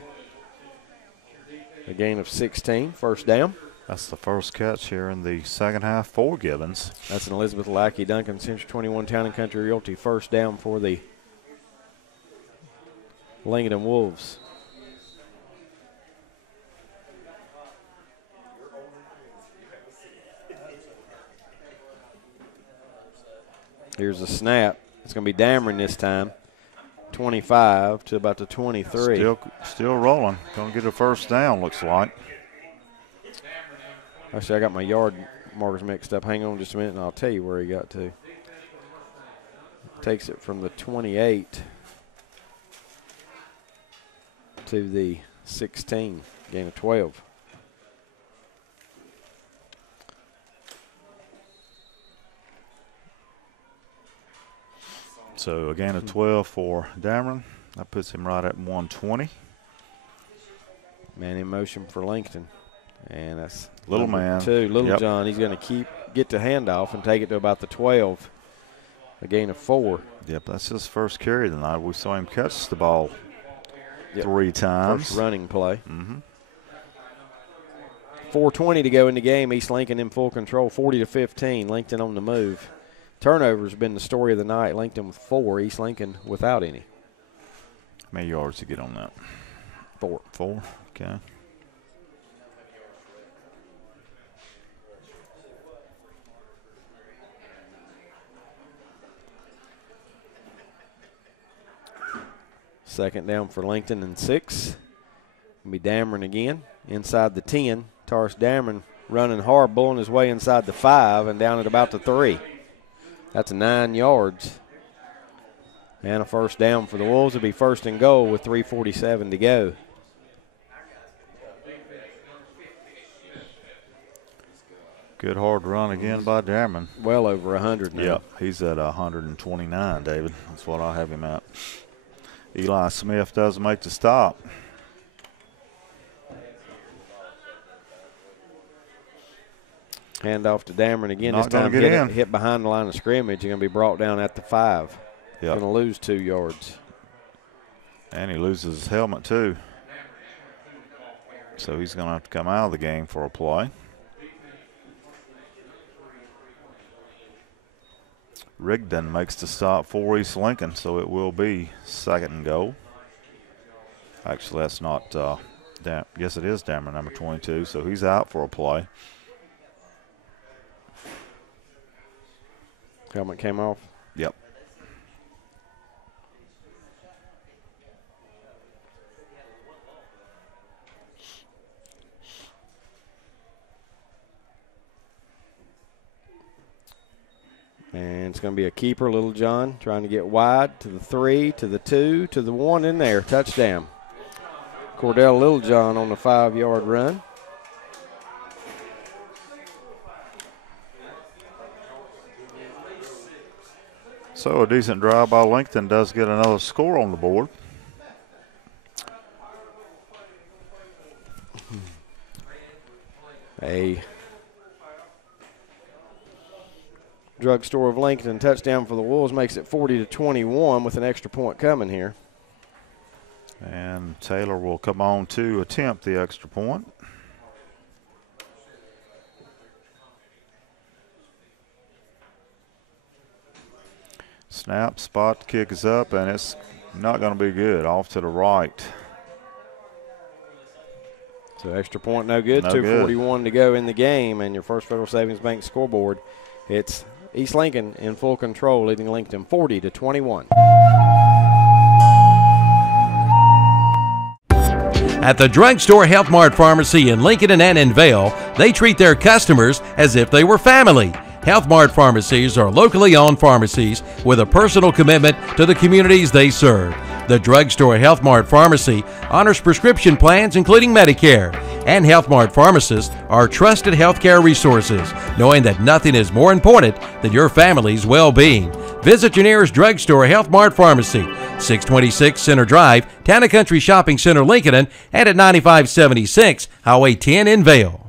A gain of 16, first down. That's the first catch here in the second half for Givens. That's an Elizabeth Lackey Duncan Century 21 Town and Country Realty first down for the Lincolnton Wolves. Here's the snap. It's going to be Dameron this time. 25 to about the 23. Still rolling. Going to get a first down, looks like. Actually, I got my yard markers mixed up. Hang on just a minute, and I'll tell you where he got to. Takes it from the 28 to the 16. Gain of 12. So a gain of 12 for Dameron. That puts him right at 120. Man in motion for Lincoln. And that's Little man. 2. Littlejohn, Yep. he's going to get the handoff and take it to about the 12. A gain of 4. Yep, that's his first carry tonight. We saw him catch the ball 3 times. First running play. Mm-hmm. 4:20 to go in the game. East Lincoln in full control, 40-15. Lincoln on the move. Turnovers been the story of the night. Lincoln with 4, East Lincoln without any. How many yards to get on that? 4. 4, okay. Second down for Lincoln and 6. It'll be Dameron again inside the 10. Taurus Dameron running hard, bulling his way inside the 5 and down at about the 3. That's 9 yards. And a first down for the Wolves. It'll be first and goal with 3:47 to go. Good hard run again by Dameron. Well over 100 now. Yep, he's at 129, David. That's what I have him at. Eli Smith does make the stop. Hand off to Dameron again. Not this time gonna get in. hit behind the line of scrimmage. He's going to be brought down at the 5. Yep. Going to lose 2 yards. And he loses his helmet too. So he's going to have to come out of the game for a play. Rigdon makes the stop for East Lincoln, so it will be second and goal. Actually, that's not, yes, it is Dameron, number 22, so he's out for a play. Helmet came off. Yep. And it's going to be a keeper, Little John, trying to get wide to the 3, to the 2, to the 1 in there. Touchdown. Cordell Littlejohn on the 5-yard run. So a decent drive by Lincoln does get another score on the board. A Drugstore of Lincoln touchdown for the Wolves makes it 40-21 with an extra point coming here. And Taylor will come on to attempt the extra point. Snap, spot, kick is up, and it's not going to be good. Off to the right. So extra point no good. No 2:41 to go in the game, and your First Federal Savings Bank scoreboard. It's East Lincoln in full control, leading Lincoln 40-21. At the Drugstore Health Mart Pharmacy in Lincoln and in Vale, they treat their customers as if they were family. Health Mart pharmacies are locally owned pharmacies with a personal commitment to the communities they serve. The Drugstore Health Mart Pharmacy honors prescription plans including Medicare, and Health Mart pharmacists are trusted healthcare resources, knowing that nothing is more important than your family's well-being. Visit your nearest Drugstore Health Mart Pharmacy, 626 Center Drive, Town & Country Shopping Center, Lincoln, and at 9576 Highway 10 in Vale.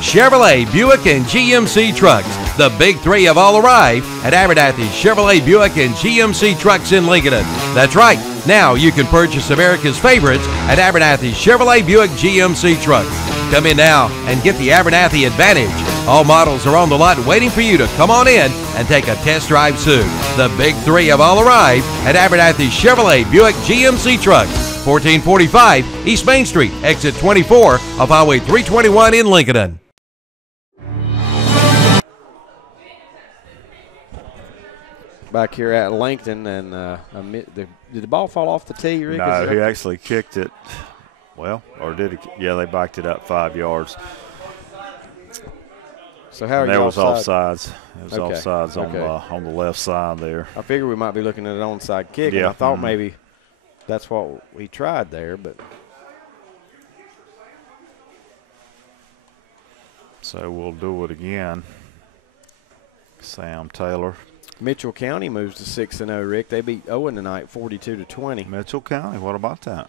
Chevrolet, Buick, and GMC trucks. The big three have all arrived at Abernathy's Chevrolet, Buick, and GMC trucks in Lincoln. That's right. Now you can purchase America's favorites at Abernathy's Chevrolet, Buick, GMC trucks. Come in now and get the Abernathy Advantage. All models are on the lot waiting for you to come on in and take a test drive soon. The big three have all arrived at Abernathy's Chevrolet, Buick, GMC trucks. 1445 East Main Street, exit 24 of Highway 321 in Lincoln. Back here at Lincoln, and did the ball fall off the tee, Rick? No, he actually kicked it. Well, or did he? Yeah, they backed it up 5 yards. So how are you there was offside? offsides. It was offsides on the left side there. I figured we might be looking at an onside kick. Yeah. And I thought maybe that's what we tried there, but. So we'll do it again. Sam Taylor. Mitchell County moves to 6-0, Rick. They beat Owen tonight 42-20. Mitchell County, what about that?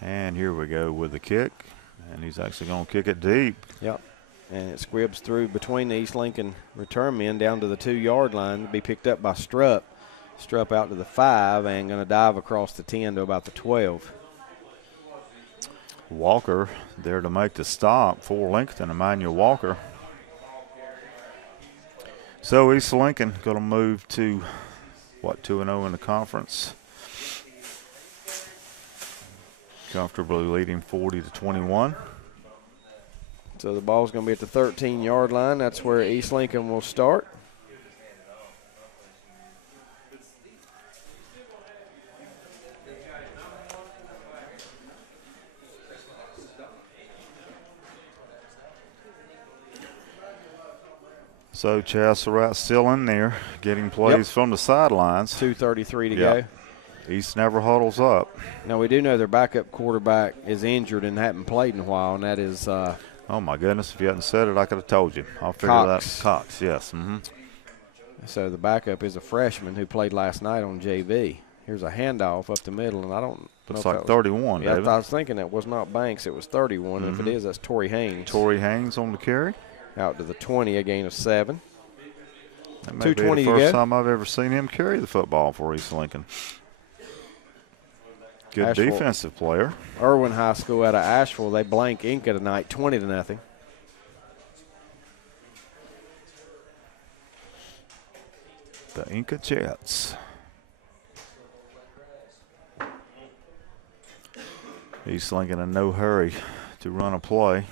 And here we go with the kick. And he's actually going to kick it deep. Yep. And it squibs through between the East Lincoln return men down to the 2-yard line to be picked up by Strupp. Strupp out to the 5 and going to dive across the 10 to about the 12. Walker there to make the stop for Lincoln, Emmanuel Walker. So East Lincoln going to move to, 2-0 in the conference. Comfortably leading 40-21. So the ball's going to be at the 13-yard line. That's where East Lincoln will start. So Chaz Surratt still in there, getting plays from the sidelines. 2:33 to go. East never huddles up. Now, we do know their backup quarterback is injured and hadn't played in a while, and that is oh, my goodness. If you hadn't said it, I could have told you. I'll figure that. Cox, yes. So the backup is a freshman who played last night on JV. Here's a handoff up the middle, and I don't know. Looks like 31, Yeah, David. I was thinking that was not Banks. It was 31. And if it is, that's Torrey Haynes. Torrey Haynes on the carry. Out to the 20, a gain of 7. That may be the first time I've ever seen him carry the football for East Lincoln. Good Asheville, defensive player. Irwin High School out of Asheville. They blank Inca tonight, 20-0. The Inca Jets. East Lincoln in no hurry to run a play.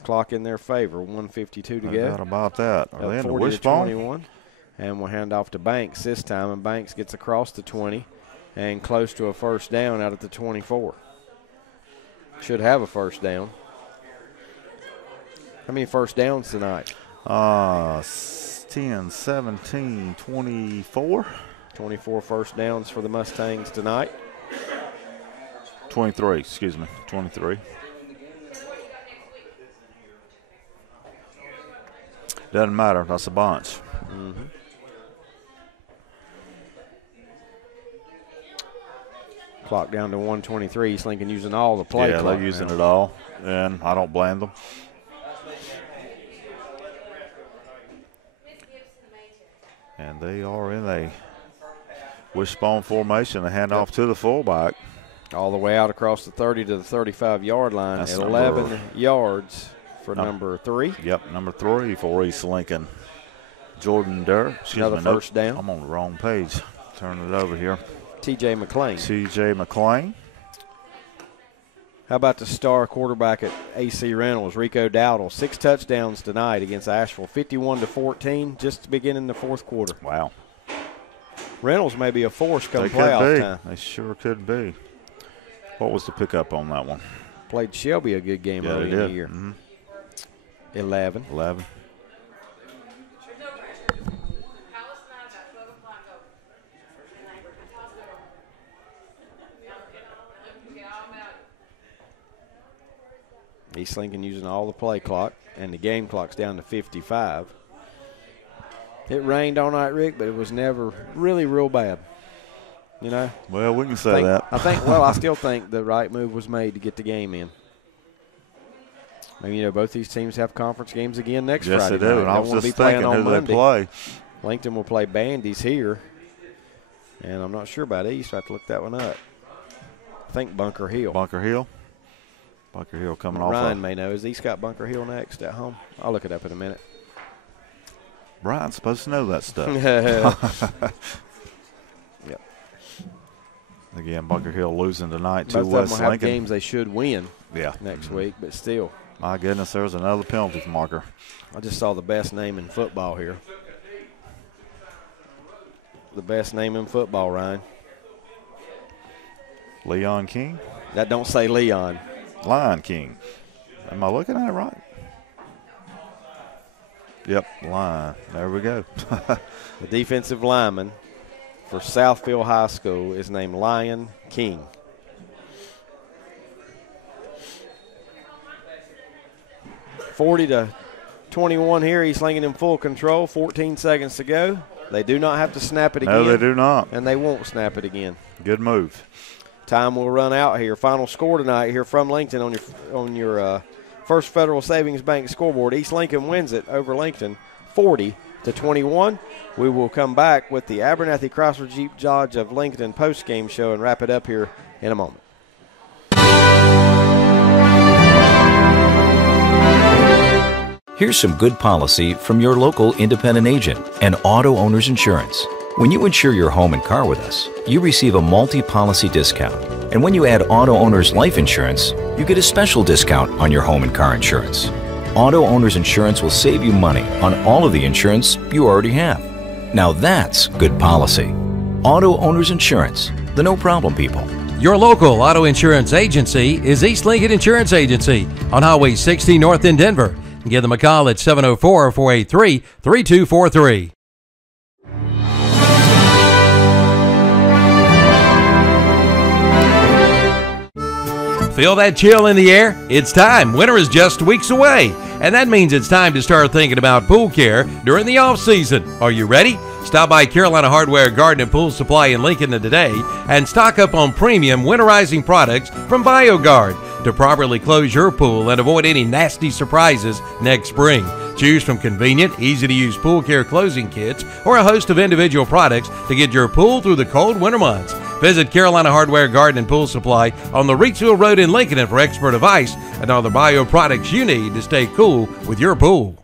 Clock in their favor, 1:52 to No go. doubt about that. Are they in the 40 to wishbone? 21. And we'll hand off to Banks this time, and Banks gets across the 20 and close to a first down out at the 24. Should have a first down. How many first downs tonight? 10, 17, 24. 24 first downs for the Mustangs tonight. 23, excuse me, 23. Doesn't matter, that's a bunch. Mm-hmm. Clock down to 1:23. East Lincoln using all the play Yeah, clock they're using now. it all, and I don't blame them. And they are in a wishbone formation. They hand off to the fullback. All the way out across the 30 to the 35-yard line. That's 11 yards for number 3. Yep, number 3 for East Lincoln. Jordan Durr. Another first down. I'm on the wrong page. Turn it over here. T.J. McClain. T.J. McClain. How about the star quarterback at AC Reynolds, Rico Dowdle? 6 touchdowns tonight against Asheville, 51-14, just beginning the fourth quarter. Wow. Reynolds may be a force come They playoff could be. time. They sure could be. What was the pickup on that one? Played Shelby a good game early in the year. 11. 11. East Lincoln using all the play clock, and the game clock's down to 55. It rained all night, Rick, but it was never really real bad. You know? Well, we can say that. I still think the right move was made to get the game in. I mean, you know, both these teams have conference games again next Friday. Yes, they do, and I was just thinking who they play. Lincoln will play Bandy's here, and I'm not sure about East. I have to look that one up. I think Bunker Hill. Bunker Hill? Bunker Hill coming off. Ryan may know. Is East got Bunker Hill next at home? I'll look it up in a minute. Brian's supposed to know that stuff. Yep. Again, Bunker Hill losing tonight to Both of West them will Lincoln. have games they should win next Mm-hmm. week, but still. My goodness, there's another penalty marker. I just saw the best name in football here. The best name in football, Ryan. Leon King? That don't say Leon. Lion King. Am I looking at it right? Yep, Lion. There we go. The defensive lineman for Southfield High School is named Lion King. (40-21) here. East Lincoln in full control. 14 seconds to go. They do not have to snap it again. No, they do not. And they won't snap it again. Good move. Time will run out here. Final score tonight here from Lincoln on your First Federal Savings Bank scoreboard. East Lincoln wins it over Lincoln 40-21. We will come back with the Abernathy Chrysler Jeep Dodge of Lincoln post-game show and wrap it up here in a moment. Here's some good policy from your local independent agent and Auto Owners Insurance. When you insure your home and car with us, you receive a multi-policy discount. And when you add Auto Owners Life Insurance, you get a special discount on your home and car insurance. Auto Owners Insurance will save you money on all of the insurance you already have. Now that's good policy. Auto Owners Insurance, the no-problem people. Your local auto insurance agency is East Lincoln Insurance Agency on Highway 60 North in Denver. Give them a call at 704-483-3243. Feel that chill in the air? It's time. Winter is just weeks away, and that means it's time to start thinking about pool care during the off season. Are you ready? Stop by Carolina Hardware Garden and Pool Supply in Lincoln today and stock up on premium winterizing products from BioGuard to properly close your pool and avoid any nasty surprises next spring. Choose from convenient, easy-to-use pool care closing kits or a host of individual products to get your pool through the cold winter months. Visit Carolina Hardware Garden and Pool Supply on the Reedsville Road in Lincoln for expert advice and all the bio products you need to stay cool with your pool.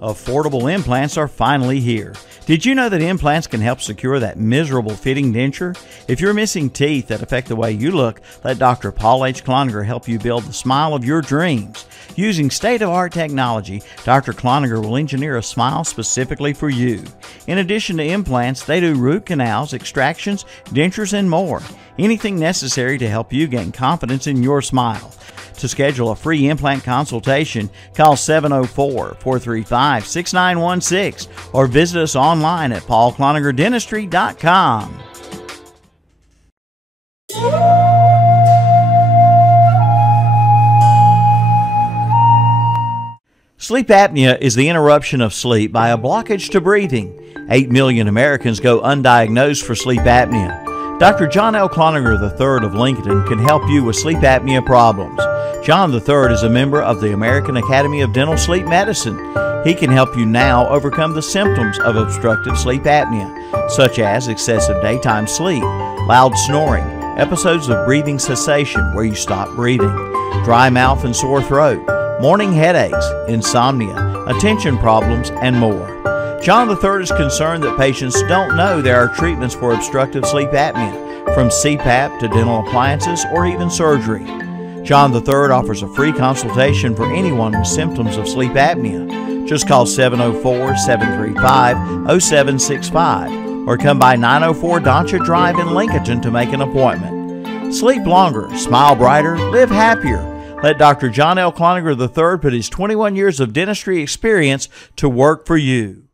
Affordable implants are finally here. Did you know that implants can help secure that miserable fitting denture? If you're missing teeth that affect the way you look, let Dr. Paul H. Cloninger help you build the smile of your dreams. Using state-of-the-art technology, Dr. Cloninger will engineer a smile specifically for you. In addition to implants, they do root canals, extractions, dentures, and more. Anything necessary to help you gain confidence in your smile. To schedule a free implant consultation, call 704-435-6916 or visit us online at paulcloningerdentistry.com. Sleep apnea is the interruption of sleep by a blockage to breathing. 8 million Americans go undiagnosed for sleep apnea. Dr. John L. Cloninger III of Lincolnton can help you with sleep apnea problems. John III is a member of the American Academy of Dental Sleep Medicine. He can help you now overcome the symptoms of obstructive sleep apnea, such as excessive daytime sleep, loud snoring, episodes of breathing cessation where you stop breathing, dry mouth and sore throat, morning headaches, insomnia, attention problems, and more. John III is concerned that patients don't know there are treatments for obstructive sleep apnea, from CPAP to dental appliances or even surgery. John III offers a free consultation for anyone with symptoms of sleep apnea. Just call 704-735-0765 or come by 904 Doncha Drive in Lincolnton to make an appointment. Sleep longer, smile brighter, live happier. Let Dr. John L. Cloninger III put his 21 years of dentistry experience to work for you.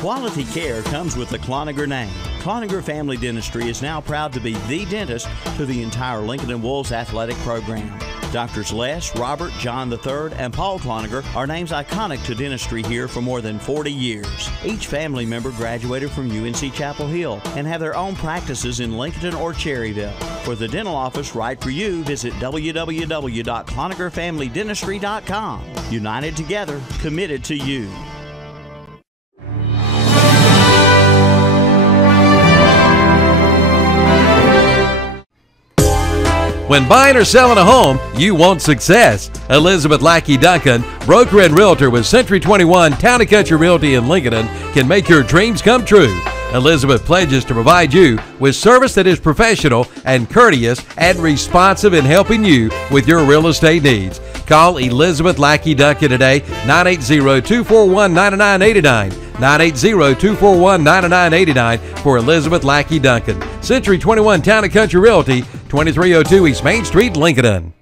Quality care comes with the Cloninger name. Cloninger Family Dentistry is now proud to be the dentist to the entire Lincoln & Wolves athletic program. Doctors Les, Robert, John III, and Paul Cloninger are names iconic to dentistry here for more than 40 years. Each family member graduated from UNC Chapel Hill and have their own practices in Lincolnton or Cherryville. For the dental office right for you, visit www.cloningerfamilydentistry.com. United together, committed to you. When buying or selling a home, you want success. Elizabeth Lackey Duncan, broker and realtor with Century 21 Town & Country Realty in Lincolnton, can make your dreams come true. Elizabeth pledges to provide you with service that is professional and courteous and responsive in helping you with your real estate needs. Call Elizabeth Lackey Duncan today, 980-241-9989. 980-241-9989 for Elizabeth Lackey Duncan. Century 21 Town & Country Realty, 2302 East Main Street, Lincolnton.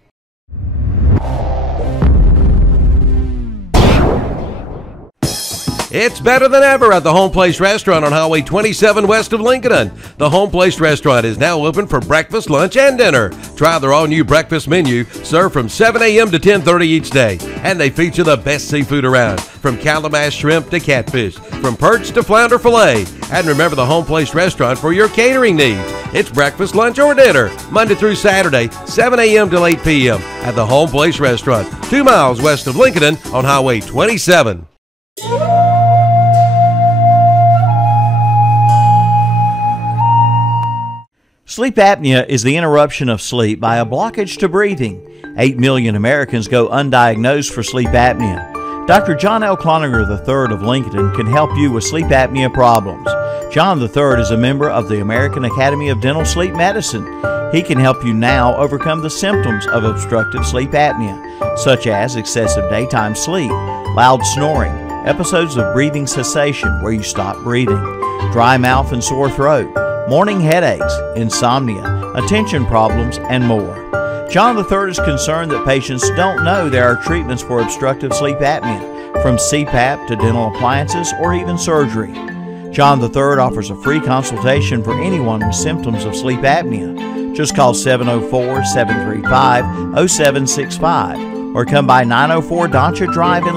It's better than ever at the Home Place Restaurant on Highway 27 west of Lincolnton. The Home Place Restaurant is now open for breakfast, lunch, and dinner. Try their all-new breakfast menu, served from 7 a.m. to 10:30 each day. And they feature the best seafood around, from calabash shrimp to catfish, from perch to flounder fillet. And remember the Home Place Restaurant for your catering needs. It's breakfast, lunch, or dinner, Monday through Saturday, 7 a.m. to 8 p.m. at the Home Place Restaurant, 2 miles west of Lincolnton on Highway 27. Sleep apnea is the interruption of sleep by a blockage to breathing. 8 million Americans go undiagnosed for sleep apnea. Dr. John L. Cloninger III of Lincolnton can help you with sleep apnea problems. John III is a member of the American Academy of Dental Sleep Medicine. He can help you now overcome the symptoms of obstructive sleep apnea, such as excessive daytime sleep, loud snoring, episodes of breathing cessation where you stop breathing, dry mouth and sore throat, morning headaches, insomnia, attention problems, and more. John III is concerned that patients don't know there are treatments for obstructive sleep apnea, from CPAP to dental appliances or even surgery. John III offers a free consultation for anyone with symptoms of sleep apnea. Just call 704-735-0765 or come by 904 Doncha Drive in